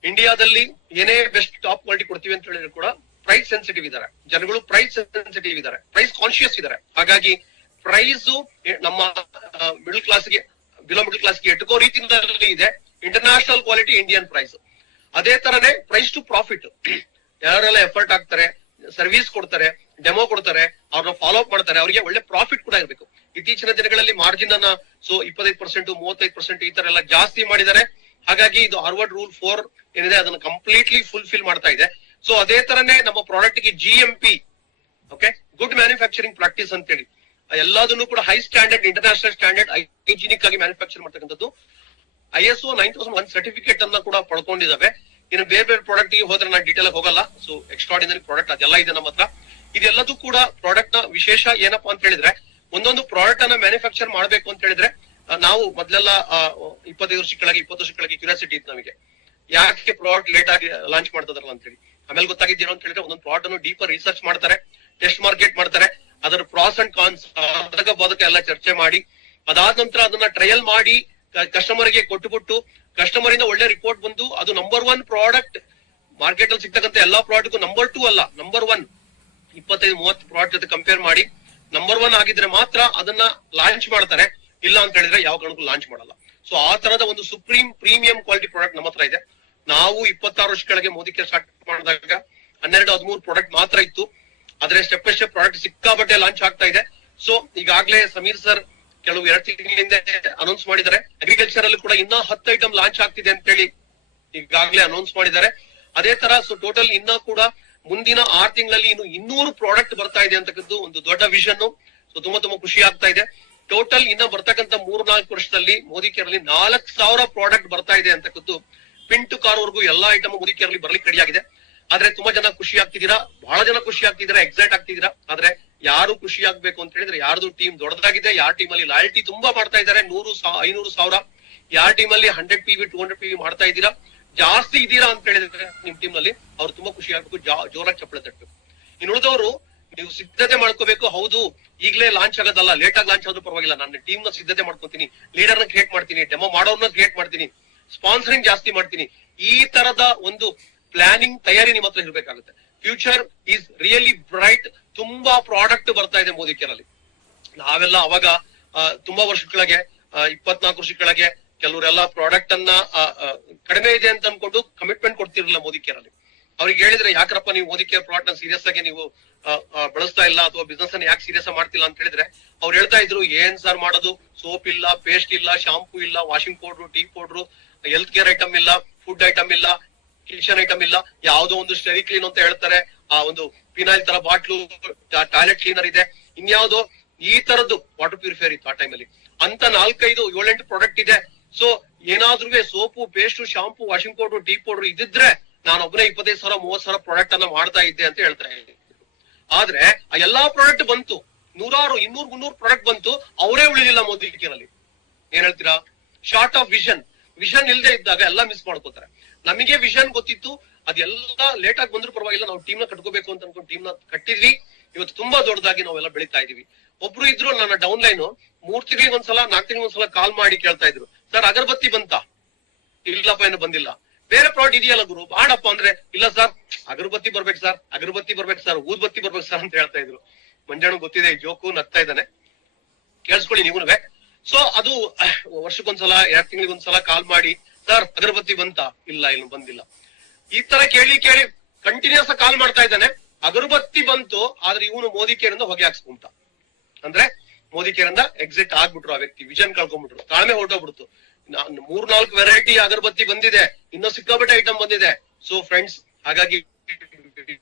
ಇಂಡಿಯಾದಲ್ಲಿ ಏನೇ ಬೆಸ್ಟ್ ಟಾಪ್ ಕ್ವಾಲಿಟಿ ಕೊಡ್ತೀವಿ ಅಂತ ಹೇಳಿದ್ರು ಕೂಡ ಪ್ರೈಸ್ ಸೆನ್ಸಿಟಿವ್ ಇದ್ದಾರೆ ಜನಗಳು, ಪ್ರೈಸ್ ಸೆನ್ಸಿಟಿವ್ ಇದ್ದಾರೆ, ಪ್ರೈಸ್ ಕಾನ್ಶಿಯಸ್ ಇದ್ದಾರೆ. ಹಾಗಾಗಿ ಪ್ರೈಸ್ ನಮ್ಮ ಮಿಡಲ್ ಕ್ಲಾಸ್ಗೆ, ಬಿಲೋ ಮಿಡಲ್ ಕ್ಲಾಸ್ಗೆ ಎಟ್ಕೋ ರೀತಿಯಲ್ಲಿ ಇದೆ. International quality Indian price. ಅದೇ ತರನೇ ಪ್ರೈಸ್ ಟು ಪ್ರಾಫಿಟ್. ಯಾರೆಲ್ಲ ಎಫರ್ಟ್ ಆಗ್ತಾರೆ, ಸರ್ವಿಸ್ ಕೊಡ್ತಾರೆ, ಡೆಮೋ ಕೊಡ್ತಾರೆ, ಅವ್ರನ್ನ ಫಾಲೋ ಅಪ್ ಮಾಡ್ತಾರೆ, ಅವರಿಗೆ ಒಳ್ಳೆ ಪ್ರಾಫಿಟ್ ಕೂಡ ಇರಬೇಕು. ಇತ್ತೀಚಿನ ದಿನಗಳಲ್ಲಿ ಮಾರ್ಜಿನ್ ಅನ್ನ ಸೊ 25%, 35% ಈ ತರ ಎಲ್ಲ ಜಾಸ್ತಿ ಮಾಡಿದ್ದಾರೆ. ಹಾಗಾಗಿ ಇದು ಹಾರ್ವರ್ಡ್ ರೂಲ್ 4 ಏನಿದೆ ಅದನ್ನ ಕಂಪ್ಲೀಟ್ಲಿ ಫುಲ್ಫಿಲ್ ಮಾಡ್ತಾ ಇದೆ. ಸೊ ಅದೇ ತರನೇ ನಮ್ಮ ಪ್ರಾಡಕ್ಟ್ ಗೆ GMP, okay, good manufacturing practice ಅಂತ ಹೇಳಿ ಎಲ್ಲದನ್ನು ಕೂಡ high standard, international standard, hygienic ಆಗಿ ಮ್ಯಾನುಫ್ಯಾಕ್ಚರ್ ಮಾಡ್ತಕ್ಕಂಥದ್ದು. ISO 9001 ಸರ್ಟಿಫಿಕೇಟ್ ಅನ್ನ ಕೂಡ ಪಡ್ಕೊಂಡಿದ್ದಾವೆ. ಇನ್ನು ಬೇರೆ ಪ್ರಾಡಕ್ಟ್ ಗೆ ಹೋದ್ರೆ ನಾನು ಡೀಟೇಲ್ ಹೋಗಲ್ಲ. ಸೊ ಎಕ್ಸ್ಟ್ರಾರ್ಡಿನರಿ ಪ್ರಾಡಕ್ಟ್ ಅದೆಲ್ಲ ಇದೆ ನಮ್ಮ ಹತ್ರ. ಇದೆಲ್ಲದೂ ಕೂಡ ಪ್ರಾಡಕ್ಟ್ ನ ವಿಶೇಷ ಏನಪ್ಪಾ ಅಂತ ಹೇಳಿದ್ರೆ, ಒಂದೊಂದು ಪ್ರಾಡಕ್ಟ್ ಅನ್ನ ಮ್ಯಾನುಫ್ಯಾಕ್ಚರ್ ಮಾಡ್ಬೇಕು ಅಂತ ಹೇಳಿದ್ರೆ, ನಾವು ಮೊದಲೆಲ್ಲ 25 ವರ್ಷ ಕೆಳಗೆ 20 ವರ್ಷ ಕೆಳಗೆ ಕ್ಯೂರಿಯಾಸಿಟಿ ಇತ್ತು ನಮಗೆ, ಯಾಕೆ ಪ್ರಾಡಕ್ಟ್ ಲೇಟ್ ಆಗಿ ಲಾಂಚ್ ಮಾಡ್ತದಾರಲ್ಲ ಅಂತ ಹೇಳಿ. ಆಮೇಲೆ ಗೊತ್ತಾಗಿದ್ದೇನೋ ಅಂತ ಹೇಳಿದ್ರೆ, ಒಂದೊಂದು ಪ್ರಾಡಕ್ಟ್ ಅನ್ನು ಡೀಪರ್ ರಿಸರ್ಚ್ ಮಾಡ್ತಾರೆ, ಟೆಸ್ಟ್ ಮಾರ್ಕೆಟ್ ಮಾಡ್ತಾರೆ, ಅದರ ಪ್ರಾಸ್ ಅಂಡ್ ಕಾನ್ಸ್ ಬದಕ ಎಲ್ಲ ಚರ್ಚೆ ಮಾಡಿ, ಅದಾದ ನಂತರ ಅದನ್ನ ಟ್ರಯಲ್ ಮಾಡಿ ಕಸ್ಟಮರ್ ಗೆ ಕೊಟ್ಟುಬಿಟ್ಟು, ಕಸ್ಟಮರ್ ಇಂದ ಒಳ್ಳೆ ರಿಪೋರ್ಟ್ ಬಂದು ಅದು ನಂಬರ್ 1 ಪ್ರಾಡಕ್ಟ್ ಮಾರ್ಕೆಟ್ ಅಲ್ಲಿ ಸಿಗ್ತಕ್ಕಂಥ ಎಲ್ಲಾ ಪ್ರಾಡಕ್ಟ್ ನಂಬರ್ 2 ಅಲ್ಲ, ನಂಬರ್ 1 25-30 ಪ್ರಾಡಕ್ಟ್ ಜೊತೆ ಕಂಪೇರ್ ಮಾಡಿ ನಂಬರ್ 1 ಆಗಿದ್ರೆ ಮಾತ್ರ ಅದನ್ನ ಲಾಂಚ್ ಮಾಡ್ತಾರೆ. ಇಲ್ಲ ಅಂತ ಹೇಳಿದ್ರೆ ಯಾವ ಕಾರಣಕ್ಕೂ ಲಾಂಚ್ ಮಾಡಲ್ಲ. ಸೊ ಆ ತರದ ಒಂದು ಸುಪ್ರೀಂ ಪ್ರೀಮಿಯಂ ಕ್ವಾಲಿಟಿ ಪ್ರಾಡಕ್ಟ್ ನಮ್ಮ ಹತ್ರ ಇದೆ. ನಾವು 26 ವರ್ಷ ಕೆಳಗೆ ಮೋದಿ ಕೇರ್ ಸ್ಟಾರ್ಟ್ ಮಾಡಿದಾಗ 12-13 ಪ್ರಾಡಕ್ಟ್ ಮಾತ್ರ ಇತ್ತು. ಆದ್ರೆ ಸ್ಟೆಪ್ ಬೈ ಸ್ಟೆಪ್ ಪ್ರಾಡಕ್ಟ್ ಸಿಕ್ಕಾಬಟ್ಟೆ ಲಾಂಚ್ ಆಗ್ತಾ ಇದೆ. ಸೊ ಈಗಾಗಲೇ ಸಮೀರ್ ಸರ್ ಕೆಲವು 2 ತಿಂಗಳಿಂದ ಅನೌನ್ಸ್ ಮಾಡಿದ್ದಾರೆ. ಅಗ್ರಿಕಲ್ಚರ್ ಅಲ್ಲಿ ಕೂಡ ಇನ್ನ 10 ಐಟಮ್ ಲಾಂಚ್ ಆಗ್ತಿದೆ ಅಂತ ಹೇಳಿ ಈಗಾಗಲೇ ಅನೌನ್ಸ್ ಮಾಡಿದ್ದಾರೆ. ಅದೇ ತರ ಸೊ ಟೋಟಲ್ ಇನ್ನ ಕೂಡ ಮುಂದಿನ 6 ತಿಂಗಳಲ್ಲಿ ಇನ್ನು 200 ಪ್ರಾಡಕ್ಟ್ ಬರ್ತಾ ಇದೆ ಅಂತಕ್ಕದ್ದು ಒಂದು ದೊಡ್ಡ ವಿಷನ್. ಸೊ ತುಂಬಾ ಖುಷಿ ಆಗ್ತಾ ಇದೆ. ಟೋಟಲ್ ಇನ್ನ ಬರ್ತಕ್ಕಂಥ 3-4 ವರ್ಷದಲ್ಲಿ ಮೋದಿ ಕೇರ್ ಅಲ್ಲಿ 4000 ಪ್ರಾಡಕ್ಟ್ ಬರ್ತಾ ಇದೆ ಅಂತಕ್ಕದ್ದು. ಪಿನ್ ಟು ಕಾರ್ ವರೆಗೂ ಎಲ್ಲಾ ಐಟಮ್ ಮೋದಿ ಕೇರ್ ಅಲ್ಲಿ ಬರ್ಲಿಕ್ಕೆ ರೆಡಿ ಆಗಿದೆ. ಆದ್ರೆ ತುಂಬಾ ಜನ ಖುಷಿ ಆಗ್ತಿದ್ದೀರಾ, ಬಹಳ ಜನ ಖುಷಿ ಆಗ್ತಿದ್ದೀರಾ, ಎಕ್ಸೈಟ್ ಆಗ್ತಿದ್ದೀರಾ. ಆದ್ರೆ ಯಾರು ಖುಷಿ ಆಗ್ಬೇಕು ಅಂತ ಹೇಳಿದ್ರೆ, ಯಾರ್ದು ಟೀಮ್ ದೊಡ್ಡದಾಗಿದೆ, ಯಾರ ಟೀಮ್ ಅಲ್ಲಿ ಲಾಯಲ್ಟಿ ತುಂಬಾ ಮಾಡ್ತಾ ಇದ್ದಾರೆ, 100-500 ಯಾರ ಟೀಮ್ ಅಲ್ಲಿ 100 PV 200 PV ಮಾಡ್ತಾ ಇದ್ದೀರಾ, ಜಾಸ್ತಿ ಇದ್ದೀರಾ ಅಂತ ಹೇಳಿದ್ರೆ ನಿಮ್ ಟೀಮ್ ನಲ್ಲಿ ಅವ್ರು ತುಂಬಾ ಖುಷಿ ಆಗ್ಬೇಕು, ಜೋರಾಗಿ ಚಪ್ಪಳೆ ತಟ್ಟಬೇಕು. ಇನ್ನು ಉಳಿದವರು ನೀವು ಸಿದ್ಧತೆ ಮಾಡ್ಕೋಬೇಕು. ಹೌದು, ಈಗಲೇ ಲಾಂಚ್ ಆಗೋದಲ್ಲ, ಲೇಟ್ ಆಗಿ ಲಾಂಚ್ ಆದ್ರೂ ಪರವಾಗಿಲ್ಲ, ನನ್ನ ಟೀಮ್ ನ ಸಿದ್ಧತೆ ಮಾಡ್ಕೊತೀನಿ, ಲೀಡರ್ ನ ಕ್ರಿಯೇಟ್ ಮಾಡ್ತೀನಿ, ಡೆಮೋ ಮಾಡೋರ್ನ ಕ್ರಿಯೇಟ್ ಮಾಡ್ತೀನಿ, ಸ್ಪಾನ್ಸರಿಂಗ್ ಜಾಸ್ತಿ ಮಾಡ್ತೀನಿ. ಈ ತರದ ಒಂದು ಪ್ಲಾನಿಂಗ್ ತಯಾರಿ ನಿಮ್ಮ ಹತ್ರ ಇರ್ಬೇಕಾಗುತ್ತೆ. Future is really bright. ತುಂಬಾ ಪ್ರಾಡಕ್ಟ್ ಬರ್ತಾ ಇದೆ ಮೋದಿ ಕೇರ್ ಅಲ್ಲಿ. ನಾವೆಲ್ಲ ಅವಾಗ ತುಂಬಾ ವರ್ಷಗಳಿಗೆ 24 ವರ್ಷಗಳಿಗೆ ಕೆಲವರೆಲ್ಲ ಪ್ರಾಡಕ್ಟ್ ಅನ್ನ ಕಡಿಮೆ ಇದೆ ಅಂತ ಅನ್ಕೊಂಡು ಕಮಿಟ್ಮೆಂಟ್ ಕೊಡ್ತಿರ್ಲಿಲ್ಲ ಮೋದಿ ಕೇರ್ ಅಲ್ಲಿ. ಅವ್ರಿಗೆ ಹೇಳಿದ್ರೆ ಯಾಕ್ರಪ್ಪ ನೀವು ಮೋದಿ ಕೇರ್ ಪ್ರಾಡಕ್ಟ್ ಸೀರಿಯಸ್ ಆಗಿ ನೀವು ಬಳಸ್ತಾ ಇಲ್ಲ ಅಥವಾ ಬಿಸ್ನೆಸ್ ಅನ್ನ ಯಾಕೆ ಸೀರಿಯಸ್ ಮಾಡ್ತಿಲ್ಲ ಅಂತ ಹೇಳಿದ್ರೆ ಅವ್ರು ಹೇಳ್ತಾ ಇದ್ರು, ಏನ್ ಸರ್ ಮಾಡೋದು, ಸೋಪ್ ಇಲ್ಲ, ಪೇಸ್ಟ್ ಇಲ್ಲ, ಶಾಂಪೂ ಇಲ್ಲ, washing powder, tea powder, health care item ಇಲ್ಲ, ಫುಡ್ ಐಟಮ್ ಇಲ್ಲ, ಕಿಚನ್ ಐಟಮ್ ಇಲ್ಲ, ಯಾವ್ದೋ ಒಂದು ಸ್ಟೆರಿ ಕ್ಲೀನ್ ಅಂತ ಹೇಳ್ತಾರೆ, ಆ ಒಂದು ಪಿನಾಯಿಲ್ ತರ ಬಾಟ್ಲು, ಟಾಯ್ಲೆಟ್ ಕ್ಲೀನರ್ ಇದೆ, ಇನ್ಯಾವುದೋ ಈ ತರದ್ದು ವಾಟರ್ ಪ್ಯೂರಿಫೈಯರ್ ಇತ್ತು ಆ ಟೈಮಲ್ಲಿ. ಅಂತ 4-5 7-8 ಪ್ರಾಡಕ್ಟ್ ಇದೆ. ಸೊ ಏನಾದ್ರೂ soap, paste, shampoo, washing powder, tea powder ಇದಿದ್ರೆ ನಾನು ಒಬ್ಬನೇ 25,000 30,000 ಪ್ರಾಡಕ್ಟ್ ಅನ್ನ ಮಾಡ್ತಾ ಇದ್ದೆ ಅಂತ ಹೇಳ್ತಾರೆ. ಆದ್ರೆ ಆ ಎಲ್ಲಾ ಪ್ರಾಡಕ್ಟ್ ಬಂತು, 100 200 300 ಪ್ರಾಡಕ್ಟ್ ಬಂತು, ಅವರೇ ಉಳಿಲಿಲ್ಲ ಮೋದಿ ಕೇರಲ್ಲಿ. ಏನ್ ಹೇಳ್ತೀರಾ? Short of vision. ವಿಷನ್ ಇಲ್ದೇ ಇದ್ದಾಗ ಎಲ್ಲ ಮಿಸ್ ಮಾಡ್ಕೋತಾರೆ. ನಮಗೆ ವಿಷನ್ ಗೊತ್ತಿತ್ತು, ಅದೆಲ್ಲ ಲೇಟ್ ಆಗಿ ಬಂದ್ರು ಪರವಾಗಿಲ್ಲ, ನಾವು ಟೀಮ್ ನ ಕಟ್ಕೋಬೇಕು ಅಂತ ಅನ್ಕೊಂಡು ಟೀಮ್ ನ ಕಟ್ಟಿದ್ವಿ. ಇವತ್ತು ತುಂಬಾ ದೊಡ್ಡದಾಗಿ ನಾವೆಲ್ಲ ಬೆಳೀತಾ ಇದೀವಿ. ಒಬ್ರು ಇದ್ರು ನನ್ನ ಡೌನ್ ಲೈನ್ 3 ತಿಂಗಳಿಗೆ ಒಂದ್ಸಲ 4 ತಿಂಗಳಿಗೆ ಒಂದ್ಸಲ ಕಾಲ್ ಮಾಡಿ ಕೇಳ್ತಾ ಇದ್ರು, ಸರ್ ಅಗರಬತ್ತಿ ಬಂತಾ? ಇಲ್ಲಪ್ಪ, ಏನು ಬಂದಿಲ್ಲ. ಬೇರೆ ಪ್ರಾಡಕ್ಟ್ ಇದೆಯಲ್ಲ ಗುರು, ಬಾಡಪ್ಪ ಅಂದ್ರೆ, ಇಲ್ಲ ಸರ್ ಅಗರಬತ್ತಿ ಬರ್ಬೇಕು ಸರ್, ಅಗರಬತ್ತಿ ಬರ್ಬೇಕು ಸರ್, ಊದ್ಬತ್ತಿ ಬರ್ಬೇಕು ಸರ್ ಅಂತ ಹೇಳ್ತಾ ಇದ್ರು. ಮಂಜಾಣ ಗೊತ್ತಿದೆ, ಜೋಕು ನಗ್ತಾ ಇದ್ದಾನೆ, ಕೇಳಿಸ್ಕೊಳ್ಳಿ ನೀವುನುವೆ. ಸೊ ಅದು ವರ್ಷಕ್ಕೊಂದ್ಸಲ 2 ತಿಂಗಳಿಗೊಂದ್ಸಲ ಕಾಲ್ ಮಾಡಿ, ಸರ್ ಅಗರಬತ್ತಿ ಬಂತಾ? ಇಲ್ಲ, ಇನ್ನು ಬಂದಿಲ್ಲ. ಈ ತರ ಕೇಳಿ ಕೇಳಿ ಕಂಟಿನ್ಯೂಸ್ ಕಾಲ್ ಮಾಡ್ತಾ ಇದ್ದಾನೆ. ಅಗರಬತ್ತಿ ಬಂತು, ಆದ್ರೆ ಇವನು ಮೋದಿ ಕೇರಿಂದ ಹೊಗೆ ಹಾಕ್ಸ್ಕೊಂತ. ಅಂದ್ರೆ ಮೋದಿ ಕೇರಿಂದ ಎಕ್ಸಿಟ್ ಆಗ್ಬಿಟ್ರು, ಆ ವ್ಯಕ್ತಿ ವಿಷನ್ ಕಳ್ಕೊಂಡ್ಬಿಟ್ರು, ತಾಳ್ಮೆ ಹೊರಟೋಗ್ಬಿಡ್ತು. 3-4 ವೆರೈಟಿ ಅಗರಬತ್ತಿ ಬಂದಿದೆ, ಇನ್ನೂ ಸಿಕ್ಕಾಪಟ್ಟೆ ಐಟಮ್ ಬಂದಿದೆ. ಸೊ ಫ್ರೆಂಡ್ಸ್, ಹಾಗಾಗಿ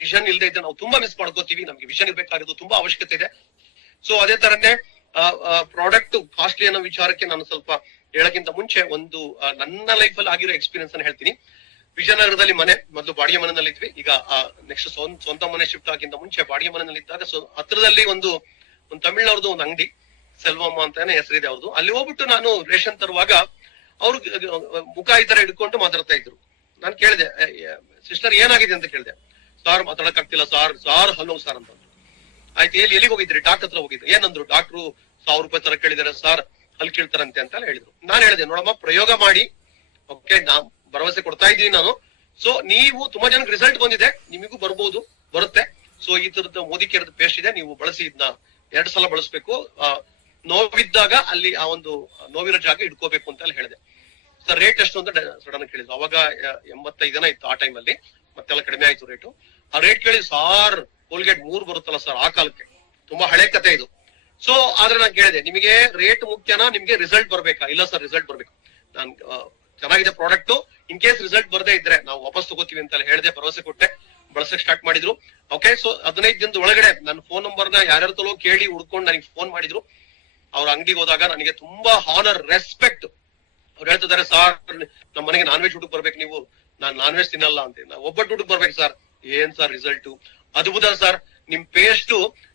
ವಿಷನ್ ಇಲ್ದೇ ಇದ್ರೆ ನಾವು ತುಂಬಾ ಮಿಸ್ ಮಾಡ್ಕೋತೀವಿ. ನಮ್ಗೆ ವಿಷನ್ ಇರ್ಬೇಕಾಗಿದ್ದು ತುಂಬಾ ಅವಶ್ಯಕತೆ ಇದೆ. ಸೊ ಅದೇ ತರನೇ ಪ್ರಾಡಕ್ಟ್ ಕಾಸ್ಟ್ಲಿ ಅನ್ನೋ ವಿಚಾರಕ್ಕೆ ನಾನು ಸ್ವಲ್ಪ ಹೇಳಕ್ಕಿಂತ ಮುಂಚೆ ಒಂದು ನನ್ನ ಲೈಫ್ ಅಲ್ಲಿ ಆಗಿರೋ ಎಕ್ಸ್ಪೀರಿಯನ್ಸ್ ಅನ್ನ ಹೇಳ್ತೀನಿ. ವಿಜಯನಗರದಲ್ಲಿ ಮನೆ, ಮೊದಲು ಬಾಡಿಗೆ ಮನೆಯಲ್ಲಿ ಇದ್ವಿ. ಈಗ ನೆಕ್ಸ್ಟ್ ಸ್ವಂತ ಮನೆ ಶಿಫ್ಟ್ ಆಗಿಂತ ಮುಂಚೆ ಬಾಡಿಗೆ ಮನೆಯಲ್ಲಿ ಇದ್ದಾಗ ಹತ್ರದಲ್ಲಿ ಒಂದು ತಮಿಳ್ನವ್ರದ್ದು ಒಂದು ಅಂಗಡಿ, ಸೆಲ್ವಮ್ಮ ಅಂತಾನೆ ಹೆಸರಿದೆ ಅವ್ರದ್ದು. ಅಲ್ಲಿ ಹೋಗ್ಬಿಟ್ಟು ನಾನು ರೇಷನ್ ತರುವಾಗ ಅವ್ರು ಮುಖ ಈ ತರ ಹಿಡ್ಕೊಂಡು ಮಾತಾಡ್ತಾ ಇದ್ರು. ನಾನು ಕೇಳಿದೆ, ಸಿಸ್ಟರ್ ಏನಾಗಿದೆ ಅಂತ ಕೇಳಿದೆ. ಸಾರ್ ಮಾತಾಡಕ್ ಆಗ್ತಿಲ್ಲ ಸಾರ್ ಹಲೋ ಸಾರ್ ಅಂತ. ಆಯ್ತು, ಎಲ್ಲಿಗೆ ಹೋಗಿದ್ರಿ? ಡಾಕ್ಟರ್ ಹತ್ರ ಹೋಗಿದ್ರು. ಏನಂದ್ರು? ಡಾಕ್ಟ್ರು 1000 ರೂಪಾಯಿ ತರ ಕೇಳಿದಾರೆ ಸಾರ್, ಅಲ್ಲಿ ಕೇಳ್ತಾರಂತೆ ಅಂತ ಹೇಳಿದ್ರು. ನಾನು ಹೇಳಿದೆ, ನೋಡಮ್ಮ ಪ್ರಯೋಗ ಮಾಡಿ, ಓಕೆ, ನಾನ್ ಭರವಸೆ ಕೊಡ್ತಾ ಇದ್ದೀನಿ ನಾನು. ಸೊ ನೀವು ತುಂಬಾ ಜನಕ್ಕೆ ರಿಸಲ್ಟ್ ಬಂದಿದೆ, ನಿಮಗೂ ಬರುತ್ತೆ. ಸೊ ಈ ತರದ ಮೋದಿ ಕೇರದ ಪೇಸ್ಟ್ ಇದೆ, ನೀವು ಬಳಸಿ, ಇದನ್ನ 2 ಸಲ ಬಳಸ್ಬೇಕು. ನೋವಿದ್ದಾಗ ಅಲ್ಲಿ ಆ ಒಂದು ನೋವಿರೋ ಜಾಗ ಇಟ್ಕೋಬೇಕು ಅಂತ ಅಲ್ಲಿ ಹೇಳಿದೆ. ಸರ್ ರೇಟ್ ಎಷ್ಟು ಅಂತ ಸಡನ್ ಕೇಳಿದ್ರು. ಅವಾಗ 85 ಜನ ಇತ್ತು ಆ ಟೈಮ್ ಅಲ್ಲಿ, ಮತ್ತೆಲ್ಲ ಕಡಿಮೆ ಆಯ್ತು ರೇಟು. ಆ ರೇಟ್ ಕೇಳಿ, ಸಾರ್ ಕೋಲ್ಗೇಟ್ 3 ಬರುತ್ತಲ್ಲ ಸರ್, ಆ ಕಾಲಕ್ಕೆ ತುಂಬಾ ಹಳೆ ಕತೆ ಇದು. ಸೊ ಆದ್ರೆ ನಾನು ಕೇಳಿದೆ, ನಿಮಗೆ ರೇಟ್ ಮುಖ್ಯನಾ, ನಿಮ್ಗೆ ರಿಸಲ್ಟ್ ಬರ್ಬೇಕಾ? ಇಲ್ಲ ಸರ್ ರಿಸಲ್ಟ್ ಬರ್ಬೇಕು. ನಾನು ಚೆನ್ನಾಗಿದೆ ಪ್ರಾಡಕ್ಟ್, ಇನ್ ಕೇಸ್ ರಿಸಲ್ಟ್ ಬರ್ದೇ ಇದ್ರೆ ನಾವು ವಾಪಸ್ ತಗೋತೀವಿ ಅಂತ ಹೇಳಿದೆ, ಭರವಸೆ ಕೊಟ್ಟೆ. ಬಳಸಕ್ ಸ್ಟಾರ್ಟ್ ಮಾಡಿದ್ರು. ಓಕೆ, ಸೊ 15 ದಿನದ ಒಳಗಡೆ ನನ್ನ ಫೋನ್ ನಂಬರ್ನ ಯಾರ್ಯಾರ ತಲೋ ಕೇಳಿ ಹುಡ್ಕೊಂಡು ನನಗೆ ಫೋನ್ ಮಾಡಿದ್ರು. ಅವ್ರ ಅಂಗಡಿಗೆ ಹೋದಾಗ ನನಗೆ ತುಂಬಾ ಹಾನರ್, ರೆಸ್ಪೆಕ್ಟ್. ಅವ್ರು ಹೇಳ್ತಿದ್ದಾರೆ, ಸಾರ್ ನಮ್ಮ ಮನೆಗೆ ನಾನ್ ವೆಜ್ ಊಟಕ್ಕೆ ಬರ್ಬೇಕು ನೀವು, ನಾನ್ ನಾನ್ ವೆಜ್ ತಿನ್ನಲ್ಲ ಅಂತ. ಒಬ್ಬಟ್ಟು ಊಟಕ್ಕೆ ಬರ್ಬೇಕು ಸರ್. ಏನ್ ಸರ್ ರಿಸಲ್ಟ್ ಅದ್ಭುತ ಸರ್, ನಿಮ್ ಪೇಸ್ಟ್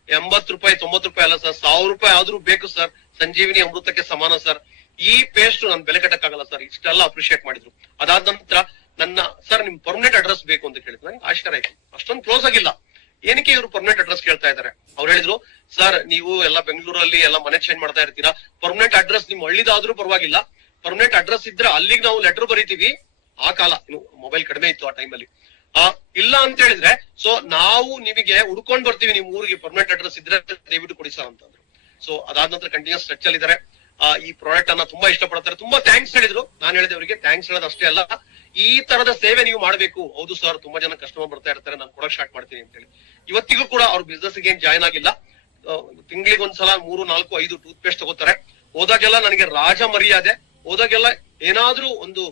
80 ರೂಪಾಯಿ 90 ರೂಪಾಯಿ ಅಲ್ಲ ಸರ್, 1000 ರೂಪಾಯಿ ಆದ್ರೂ ಬೇಕು ಸರ್, ಸಂಜೀವಿನಿ ಅಮೃತಕ್ಕೆ ಸಮಾನ ಸರ್. ಈ ಪೇಸ್ಟ್ ನನ್ ಬೆಲೆ ಕಟ್ಟಕ್ಕಾಗಲ್ಲ ಸರ್. ಇಷ್ಟೆಲ್ಲ ಅಪ್ರಿಶಿಯೇಟ್ ಮಾಡಿದ್ರು. ಅದಾದ ನಂತರ ನನ್ನ, ಸರ್ ನಿಮ್ ಪರ್ಮನೆಂಟ್ ಅಡ್ರೆಸ್ ಬೇಕು ಅಂತ ಕೇಳಿದ್ರು. ನನಗೆ ಆಶ್ಚರ್ಯ ಆಯ್ತು, ಅಷ್ಟೊಂದು ಕ್ಲೋಸ್ ಆಗಿಲ್ಲ, ಏನಕ್ಕೆ ಇವ್ರು ಪರ್ಮನೆಂಟ್ ಅಡ್ರೆಸ್ ಕೇಳ್ತಾ ಇದಾರೆ? ಅವ್ರು ಹೇಳಿದ್ರು, ಸರ್ ನೀವು ಎಲ್ಲ ಬೆಂಗಳೂರಲ್ಲಿ ಎಲ್ಲ ಮನೆ ಚೇಂಜ್ ಮಾಡ್ತಾ ಇರ್ತೀರಾ, ಪರ್ಮನೆಂಟ್ ಅಡ್ರೆಸ್ ನಿಮ್ ಹಳ್ಳಿದಾದ್ರೂ ಪರವಾಗಿಲ್ಲ, ಪರ್ಮನೆಂಟ್ ಅಡ್ರೆಸ್ ಇದ್ರೆ ಅಲ್ಲಿಗೆ ನಾವು ಲೆಟರ್ ಬರೀತೀವಿ. ಆ ಕಾಲ ಮೊಬೈಲ್ ಕಡಿಮೆ ಇತ್ತು ಆ ಟೈಮಲ್ಲಿ. ಇಲ್ಲ ಅಂತ ಹೇಳಿದ್ರೆ, ಸೊ ನಾವು ನಿಮಗೆ ಹುಡ್ಕೊಂಡ್ ಬರ್ತೀವಿ, ನಿಮ್ ಊರಿಗೆ ಪರ್ಮನೆಂಟ್ ಅಡ್ರೆಸ್ ಇದ್ರೆ ದಯವಿಟ್ಟು ಕೊಡಿ ಸರ್ ಅಂತಂದ್ರು. ಸೊ ಅದಾದ ನಂತರ ಕಂಟಿನ್ಯೂಸ್ ಟಚ್ ಅಲ್ಲಿ ಇದಾರೆ. ಈ ಪ್ರಾಡಕ್ಟ್ ಅನ್ನ ತುಂಬಾ ಇಷ್ಟಪಡ್ತಾರೆ, ತುಂಬಾ ಥ್ಯಾಂಕ್ಸ್ ಹೇಳಿದ್ರು. ನಾನು ಹೇಳಿದೆ ಅವರಿಗೆ, ಥ್ಯಾಂಕ್ಸ್ ಹೇಳೋದು ಅಷ್ಟೇ ಅಲ್ಲ, ಈ ತರದ ಸೇವೆ ನೀವು ಮಾಡ್ಬೇಕು. ಹೌದು ಸರ್, ತುಂಬಾ ಜನ ಕಸ್ಟಮರ್ ಬರ್ತಾ ಇರ್ತಾರೆ, ನಾನು ಕೊಡಕ್ ಸ್ಟಾರ್ಟ್ ಮಾಡ್ತೀನಿ ಅಂತ ಹೇಳಿ. ಇವತ್ತಿಗೂ ಕೂಡ ಅವ್ರ ಬಿಸ್ನೆಸ್ ಗೆ ಏನ್ ಜಾಯ್ನ್ ಆಗಿಲ್ಲ. ತಿಂಗಳಿಗೆ ಒಂದ್ಸಲ 3 4 5 ಟೂತ್ ಪೇಸ್ಟ್ ತಗೋತಾರೆ. ಹೋದಾಗೆಲ್ಲ ನನಗೆ ರಾಜ ಮರ್ಯಾದೆ. ಹೋದಾಗೆಲ್ಲ ಏನಾದ್ರೂ ಒಂದು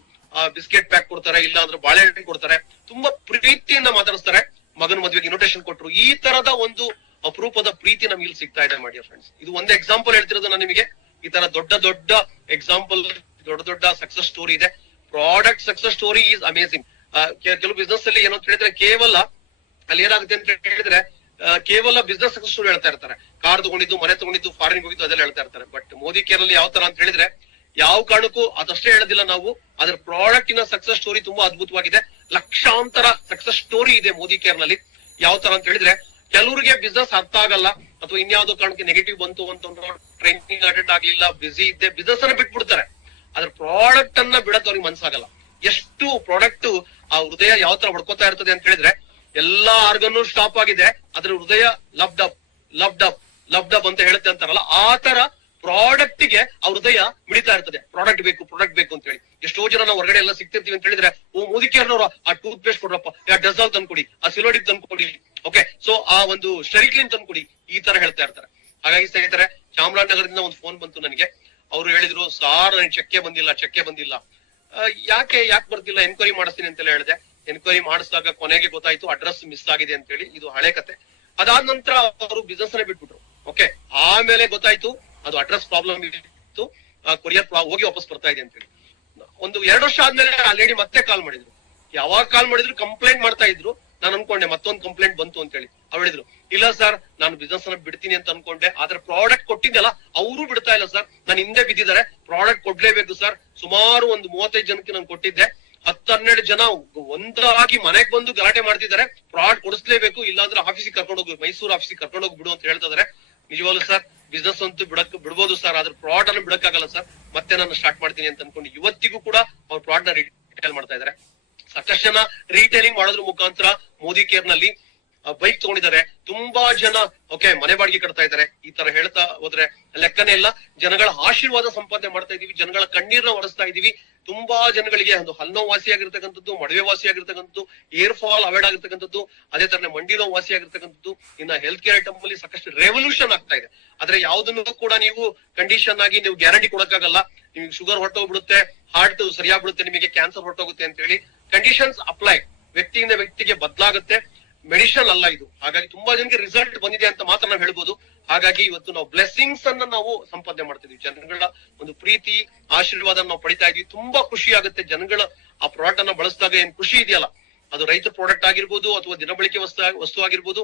ಬಿಸ್ಕೆಟ್ ಪ್ಯಾಕ್ ಕೊಡ್ತಾರೆ, ಇಲ್ಲ ಅಂದ್ರೆ ಬಾಳೆಹಣ್ಣು ಕೊಡ್ತಾರೆ. ತುಂಬಾ ಪ್ರೀತಿಯಿಂದ ಮಾತಾಡಿಸ್ತಾರೆ. ಮಗನ ಮದ್ವೆಗೆ ಇನ್ವಿಟೇಷನ್ ಕೊಟ್ರು. ಈ ತರದ ಒಂದು ಅಪರೂಪದ ಪ್ರೀತಿ ನಮ್ಗೆ ಇಲ್ಲಿ ಸಿಗ್ತಾ ಇದೆ ಮಾಡಿ ಫ್ರೆಂಡ್ಸ್. ಇದು ಒಂದೇ ಎಕ್ಸಾಂಪಲ್ ಹೇಳ್ತಿರೋದು ನಾನು ನಿಮಗೆ. ಈ ತರ ದೊಡ್ಡ ಎಕ್ಸಾಂಪಲ್, ದೊಡ್ಡ ಸಕ್ಸಸ್ ಸ್ಟೋರಿ ಇದೆ. Product success story is amazing. ಕೆಲವು ಬಿಸ್ನೆಸ್ ಅಲ್ಲಿ ಏನಂತ ಹೇಳಿದ್ರೆ, ಕೇವಲ ಅಲ್ಲಿ ಏನಾಗುತ್ತೆ ಅಂತ ಹೇಳಿದ್ರೆ, ಕೇವಲ ಬಿಸ್ನೆಸ್ ಸಕ್ಸಸ್ ಸ್ಟೋರಿ ಹೇಳ್ತಾ ಇರ್ತಾರೆ. ಕಾರ್ ತಗೊಂಡಿದ್ದು, ಮನೆ ತಗೊಂಡಿದ್ದು, ಫಾರಿನ್ ಹೋಗಿದ್ದು, ಅದೆಲ್ಲ ಹೇಳ್ತಾ ಇರ್ತಾರೆ. ಬಟ್ ಮೋದಿ ಕೇರ್ ಅಲ್ಲಿ ಯಾವ ತರ ಅಂತ ಹೇಳಿದ್ರೆ, ಯಾವ ಕಾರಣಕ್ಕೂ ಅದಷ್ಟೇ ಹೇಳೋದಿಲ್ಲ ನಾವು. ಅದ್ರ ಪ್ರಾಡಕ್ಟ್ ಇನ ಸಕ್ಸಸ್ ಸ್ಟೋರಿ ತುಂಬಾ ಅದ್ಭುತವಾಗಿದೆ. ಲಕ್ಷಾಂತರ ಸಕ್ಸಸ್ ಸ್ಟೋರಿ ಇದೆ ಮೋದಿ ಕೇರ್ ನಲ್ಲಿ. ಯಾವ ತರ ಅಂತ ಹೇಳಿದ್ರೆ, ಕೆಲವರಿಗೆ ಬಿಸ್ನೆಸ್ ಅರ್ಥ ಆಗಲ್ಲ ಅಥವಾ ಇನ್ಯಾವುದೋ ಕಾರಣಕ್ಕೆ ನೆಗೆಟಿವ್ ಬಂತು ಅಂತ ಟ್ರೈನಿಂಗ್ ಅಟೆಂಡ್ ಆಗ್ಲಿಲ್ಲ, ಬಿಸಿ ಇದ್ದೆ, ಬಿಸ್ನೆಸ್ ಅನ್ನ ಬಿಟ್ಬಿಡ್ತಾರೆ. ಅದ್ರ ಪ್ರಾಡಕ್ಟ್ ಅನ್ನ ಬಿಡಕ್ ಅವ್ರಿಗೆ ಮನ್ಸಾಗಲ್ಲ. ಎಷ್ಟು ಪ್ರಾಡಕ್ಟ್ ಆ ಹೃದಯ ಯಾವ ತರ ಹೊಡ್ಕೋತಾ ಇರ್ತದೆ ಅಂತ ಹೇಳಿದ್ರೆ, ಎಲ್ಲಾ ಆರ್ಗನ್ ಸ್ಟಾಪ್ ಆಗಿದೆ, ಅದ್ರ ಹೃದಯ ಲಬ್ಡ್ ಅಪ್ ಲಬ್ಡ್ ಅಪ್ ಲಬ್ಡ್ ಅಪ್ ಅಂತ ಹೇಳುತ್ತೆ ಅಂತಾರಲ್ಲ, ಆ ತರ ಪ್ರಾಡಕ್ಟ್ ಗೆ ಆ ಹೃದಯ ಮಿಡಿತಾ ಇರ್ತದೆ. ಪ್ರಾಡಕ್ಟ್ ಬೇಕು ಅಂತ ಹೇಳಿ. ಎಷ್ಟೋ ಜನ ನಾವು ಹೊರಗಡೆ ಎಲ್ಲ ಸಿಗ್ತಿರ್ತೀವಿ ಅಂತ ಹೇಳಿದ್ರೆ, ಮೋದಿಕೇರ್ನವರು ಆ ಟೂತ್ ಪೇಸ್ಟ್ ಕೊಡ್ರಪ್ಪ, ಆ ಡೆಸಾಲ್ ತಂದ್ಕೊಡಿ, ಆ ಸಿಲೋಡಿಕ್ ತಂದ್ಕೊಡಿ, ಓಕೆ, ಸೊ ಆ ಒಂದು ಸ್ಟೆರಿಕ್ಲಿನ್ ತಂದ್ಕೊಡಿ, ಈ ತರ ಹೇಳ್ತಾ ಇರ್ತಾರೆ. ಹಾಗಾಗಿ ಸ್ನೇಹಿತರೆ, ಚಾಮರಾಜನಗರದಿಂದ ಒಂದು ಫೋನ್ ಬಂತು ನನಗೆ. ಅವ್ರು ಹೇಳಿದ್ರು, ಸಾರ್ ನನಗೆ ಚೆಕ್ಕೆ ಬಂದಿಲ್ಲ. ಯಾಕೆ ಬರ್ತಿಲ್ಲ, ಎನ್ಕ್ವೈರಿ ಮಾಡಿಸ್ತೀನಿ ಅಂತೆಲ್ಲ ಹೇಳಿದೆ. ಎನ್ಕ್ವೈರಿ ಮಾಡಿಸಿದಾಗ ಕೊನೆಗೆ ಗೊತ್ತಾಯ್ತು ಅಡ್ರೆಸ್ ಮಿಸ್ ಆಗಿದೆ ಅಂತ ಹೇಳಿ. ಇದು ಹಳೆ ಕತೆ. ಅದಾದ ನಂತರ ಅವರು ಬಿಸ್ನೆಸ್ ನೇ ಬಿಟ್ಬಿಟ್ರು. ಓಕೆ, ಆಮೇಲೆ ಗೊತ್ತಾಯ್ತು ಅದು ಅಡ್ರೆಸ್ ಪ್ರಾಬ್ಲಮ್ ಇತ್ತು, ಕೊರಿಯರ್ ಹೋಗಿ ವಾಪಸ್ ಬರ್ತಾ ಇದೆ ಅಂತ ಹೇಳಿ. ಒಂದು 2 ವರ್ಷ ಆದ್ಮೇಲೆ ಆ ಲೇಡಿ ಮತ್ತೆ ಕಾಲ್ ಮಾಡಿದ್ರು. ಯಾವಾಗ ಕಾಲ್ ಮಾಡಿದ್ರು ಕಂಪ್ಲೇಂಟ್ ಮಾಡ್ತಾ ಇದ್ರು. ನಾನು ಅನ್ಕೊಂಡೆ ಮತ್ತೊಂದು ಕಂಪ್ಲೇಂಟ್ ಬಂತು ಅಂತ ಹೇಳಿ. ಅವ್ರು ಹೇಳಿದ್ರು, ಇಲ್ಲ ಸರ್, ನಾನು ಬಿಸ್ನೆಸ್ ಅನ್ನ ಬಿಡ್ತೀನಿ ಅಂತ ಅನ್ಕೊಂಡೆ, ಆದ್ರೆ ಪ್ರಾಡಕ್ಟ್ ಕೊಟ್ಟಿದ್ದೆಲ್ಲ ಅವರು ಬಿಡ್ತಾ ಇಲ್ಲ ಸರ್, ನಾನು ಹಿಂದೆ ಬಿದ್ದಿದ್ದಾರೆ, ಪ್ರಾಡಕ್ಟ್ ಕೊಡ್ಲೇಬೇಕು ಸರ್. ಸುಮಾರು ಒಂದು 35 ಜನಕ್ಕೆ ನಾನು ಕೊಟ್ಟಿದ್ದೆ, 10-12 ಜನ ಒಂದಾಗಿ ಮನೆಗೆ ಬಂದು ಗಲಾಟೆ ಮಾಡ್ತಿದ್ದಾರೆ, ಪ್ರಾಡಕ್ಟ್ ಕೊಡಿಸ್ಲೇಬೇಕು, ಇಲ್ಲಾಂದ್ರೆ ಆಫೀಸಿಗೆ ಕರ್ಕೊಂಡೋಗಿ, ಮೈಸೂರು ಆಫೀಸಿಗೆ ಕರ್ಕೊಂಡೋಗಿ ಬಿಡು ಅಂತ ಹೇಳ್ತಾ ಇದಾರೆ. ನಿಜವಾಗ್ಲು ಸರ್, ಬಿಸ್ನೆಸ್ ಅಂತೂ ಬಿಡ್ಬೋದು ಸರ್, ಆದ್ರೆ ಪ್ರಾಡಕ್ಟ್ ಅನ್ನು ಬಿಡಕ್ಕಾಗಲ್ಲ ಸರ್, ಮತ್ತೆ ನಾನು ಸ್ಟಾರ್ಟ್ ಮಾಡ್ತೀನಿ ಅಂತ ಅನ್ಕೊಂಡು ಇವತ್ತಿಗೂ ಕೂಡ ಅವ್ರ ಪ್ರಾಡಕ್ಟ್ ನ ರಿಟೇಲ್ ಮಾಡ್ತಾ ಇದಾರೆ. ಸಾಕಷ್ಟು ಜನ ರೀಟೇಲಿಂಗ್ ಮಾಡೋದ್ರ ಮುಖಾಂತರ ಮೋದಿ ಕೇರ್ ನಲ್ಲಿ ಬೈಕ್ ತಗೊಂಡಿದ್ದಾರೆ. ತುಂಬಾ ಜನ ಓಕೆ ಮನೆ ಬಾಡಿಗೆ ಕಟ್ತಾ ಇದ್ದಾರೆ. ಈ ತರ ಹೇಳ್ತಾ ಹೋದ್ರೆ ಲೆಕ್ಕನೇ ಇಲ್ಲ. ಜನಗಳ ಆಶೀರ್ವಾದ ಸಂಪಾದನೆ ಮಾಡ್ತಾ ಇದೀವಿ, ಜನಗಳ ಕಣ್ಣೀರ್ನ ಒರೆಸ್ತಾ ಇದೀವಿ. ತುಂಬಾ ಜನಗಳಿಗೆ ಒಂದು ಹಲ್ನೋವು ವಾಸಿಯಾಗಿರ್ತಕ್ಕಂಥದ್ದು, ಮಡವೆ ವಾಸಿಯಾಗಿರ್ತಕ್ಕಂಥದ್ದು, ಏರ್ ಫಾಲ್ ಅವಾಯ್ಡ್ ಆಗಿರ್ತಕ್ಕಂಥದ್ದು, ಅದೇ ತರನೇ ಮಂಡಿ ನೋವು ವಾಸಿಯಾಗಿರ್ತಕ್ಕಂಥದ್ದು. ಇನ್ನ ಹೆಲ್ತ್ ಕೇರ್ ಐಟಮ್ ಅಲ್ಲಿ ಸಾಕಷ್ಟು ರೆವಲ್ಯೂಷನ್ ಆಗ್ತಾ ಇದೆ. ಆದ್ರೆ ಯಾವುದನ್ನು ಕೂಡ ನೀವು ಕಂಡೀಷನ್ ಆಗಿ ನೀವು ಗ್ಯಾರಂಟಿ ಕೊಡಕ್ಕಾಗಲ್ಲ. ನಿಮ್ಗೆ ಶುಗರ್ ಹೊರಟೋಗ್ಬಿಡುತ್ತೆ, ಹಾರ್ಟ್ ಸರಿಯಾಗ್ಬಿಡುತ್ತೆ, ನಿಮಗೆ ಕ್ಯಾನ್ಸರ್ ಹೊರಟೋಗುತ್ತೆ ಅಂತ ಹೇಳಿ ಕಂಡೀಷನ್ಸ್ ಅಪ್ಲೈ ವ್ಯಕ್ತಿಯಿಂದ ವ್ಯಕ್ತಿಗೆ ಬದಲಾಗುತ್ತೆ. ಮೆಡಿಷನ್ ಅಲ್ಲ ಇದು. ಹಾಗಾಗಿ ತುಂಬಾ ಜನಕ್ಕೆ ರಿಸಲ್ಟ್ ಬಂದಿದೆ ಅಂತ ಮಾತ್ರ ನಾವು ಹೇಳ್ಬೋದು. ಹಾಗಾಗಿ ಇವತ್ತು ನಾವು ಬ್ಲೆಸ್ಸಿಂಗ್ಸ್ ಅನ್ನ ನಾವು ಸಂಪಾದನೆ ಮಾಡ್ತಿದ್ವಿ. ಜನಗಳ ಒಂದು ಪ್ರೀತಿ ಆಶೀರ್ವಾದ ನಾವು ಪಡಿತಾ ಇದೀವಿ. ತುಂಬಾ ಖುಷಿ ಆಗುತ್ತೆ ಜನಗಳ ಆ ಪ್ರಾಡಕ್ಟ್ ಅನ್ನ ಬಳಸಿದಾಗ. ಏನ್ ಖುಷಿ ಇದೆಯಲ್ಲ, ಅದು ರೈತರ ಪ್ರಾಡಕ್ಟ್ ಆಗಿರ್ಬೋದು ಅಥವಾ ದಿನಬಳಕೆ ವಸ್ತು ಆಗಿರ್ಬೋದು,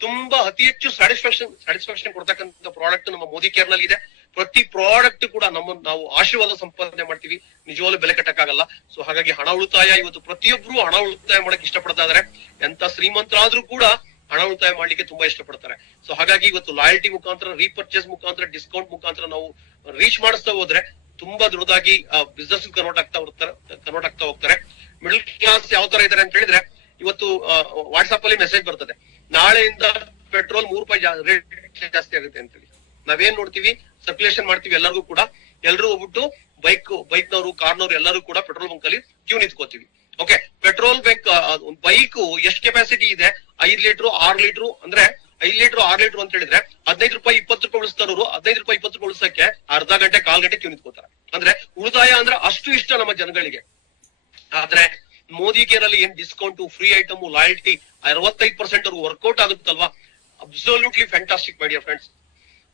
ತುಂಬಾ ಅತಿ ಹೆಚ್ಚು ಸ್ಯಾಟಿಸ್ಫ್ಯಾಕ್ಷನ್ ಕೊಡ್ತಕ್ಕಂಥ ಪ್ರಾಡಕ್ಟ್ ನಮ್ಮ ಮೋದಿ ಕೇರ್ ನಲ್ಲಿ ಇದೆ. ಪ್ರತಿ ಪ್ರಾಡಕ್ಟ್ ಕೂಡ ನಾವು ಆಶೀರ್ವಾದ ಸಂಪಾದನೆ ಮಾಡ್ತೀವಿ, ನಿಜವಾಗ್ಲೂ ಬೆಲೆ ಕಟ್ಟಕ್ಕಾಗಲ್ಲ. ಸೊ ಹಾಗಾಗಿ ಹಣ ಉಳಿತಾಯ, ಇವತ್ತು ಪ್ರತಿಯೊಬ್ರು ಹಣ ಉಳಿತಾಯ ಮಾಡಕ್ ಇಷ್ಟಪಡ್ತಾ ಇದಾರೆ. ಎಂತ ಶ್ರೀಮಂತರಾದ್ರೂ ಕೂಡ ಹಣ ಉಳಿತಾಯ ಮಾಡ್ಲಿಕ್ಕೆ ತುಂಬಾ ಇಷ್ಟಪಡ್ತಾರೆ. ಸೊ ಹಾಗಾಗಿ ಇವತ್ತು ಲಾಯಲ್ಟಿ ಮುಖಾಂತರ, ರೀಪರ್ಚೇಸ್ ಮುಖಾಂತರ, ಡಿಸ್ಕೌಂಟ್ ಮುಖಾಂತರ ನಾವು ರೀಚ್ ಮಾಡಿಸ್ತಾ ಹೋದ್ರೆ ತುಂಬಾ ದೊಡ್ಡದಾಗಿ ಬಿಸ್ನೆಸ್ ಕನ್ವರ್ಟ್ ಆಗ್ತಾ ಹೋಗ್ತಾರೆ. ಮಿಡಲ್ ಕ್ಲಾಸ್ ಯಾವ ತರ ಇದಾರೆ ಅಂತ ಹೇಳಿದ್ರೆ, ಇವತ್ತು ವಾಟ್ಸ್ಆಪ್ ಅಲ್ಲಿ ಮೆಸೇಜ್ ಬರ್ತದೆ, ನಾಳೆಯಿಂದ ಪೆಟ್ರೋಲ್ ₹3 ರೇಟ್ ಜಾಸ್ತಿ ಆಗುತ್ತೆ ಅಂತ ಹೇಳಿ. ನಾವೇನ್ ನೋಡ್ತೀವಿ, ಸರ್ಕ್ಯುಲೇಷನ್ ಮಾಡ್ತೀವಿ ಎಲ್ಲರಿಗೂ ಕೂಡ. ಎಲ್ರು ಹೋಗ್ಬಿಟ್ಟು ಬೈಕ್ನವರು, ಕಾರ್ನವ್ರು ಎಲ್ಲರೂ ಕೂಡ ಪೆಟ್ರೋಲ್ ಬಂಕ್ ಅಲ್ಲಿ ಕ್ಯೂ ನಿಂತ್ಕೋತೀವಿ. ಓಕೆ, ಪೆಟ್ರೋಲ್ ಬಂಕ್ ಬೈಕ್ ಎಷ್ಟು ಕೆಪಾಸಿಟಿ ಇದೆ, 5 ಲೀಟರ್ 6 ಲೀಟರ್ ಅಂದ್ರೆ 5 ಲೀಟರ್ 6 ಲೀಟರ್ ಅಂತ ಹೇಳಿದ್ರೆ ₹15 ₹20 ಉಳಿಸ್ತಾರವರು. ₹15 ₹20 ಉಳಿಸಕ್ಕೆ ಅರ್ಧ ಗಂಟೆ 1/4 ಗಂಟೆ ಕ್ಯೂ ನಿಂತ್ಕೋತಾರೆ. ಅಂದ್ರೆ ಉಳಿತಾಯ ಅಂದ್ರೆ ಅಷ್ಟು ಇಷ್ಟ ನಮ್ಮ ಜನಗಳಿಗೆ. ಆದ್ರೆ ಮೋದಿ ಕೇರ್ ಅಲ್ಲಿ ಏನ್ ಡಿಸ್ಕೌಂಟ್, ಫ್ರೀ ಐಟಮ್, ಲಾಯಲ್ಟಿ 65% ಅವ್ರಿಗೆ ವರ್ಕೌಟ್ ಆಗುತ್ತಲ್ವಾ, absolutely fantastic my dear friends.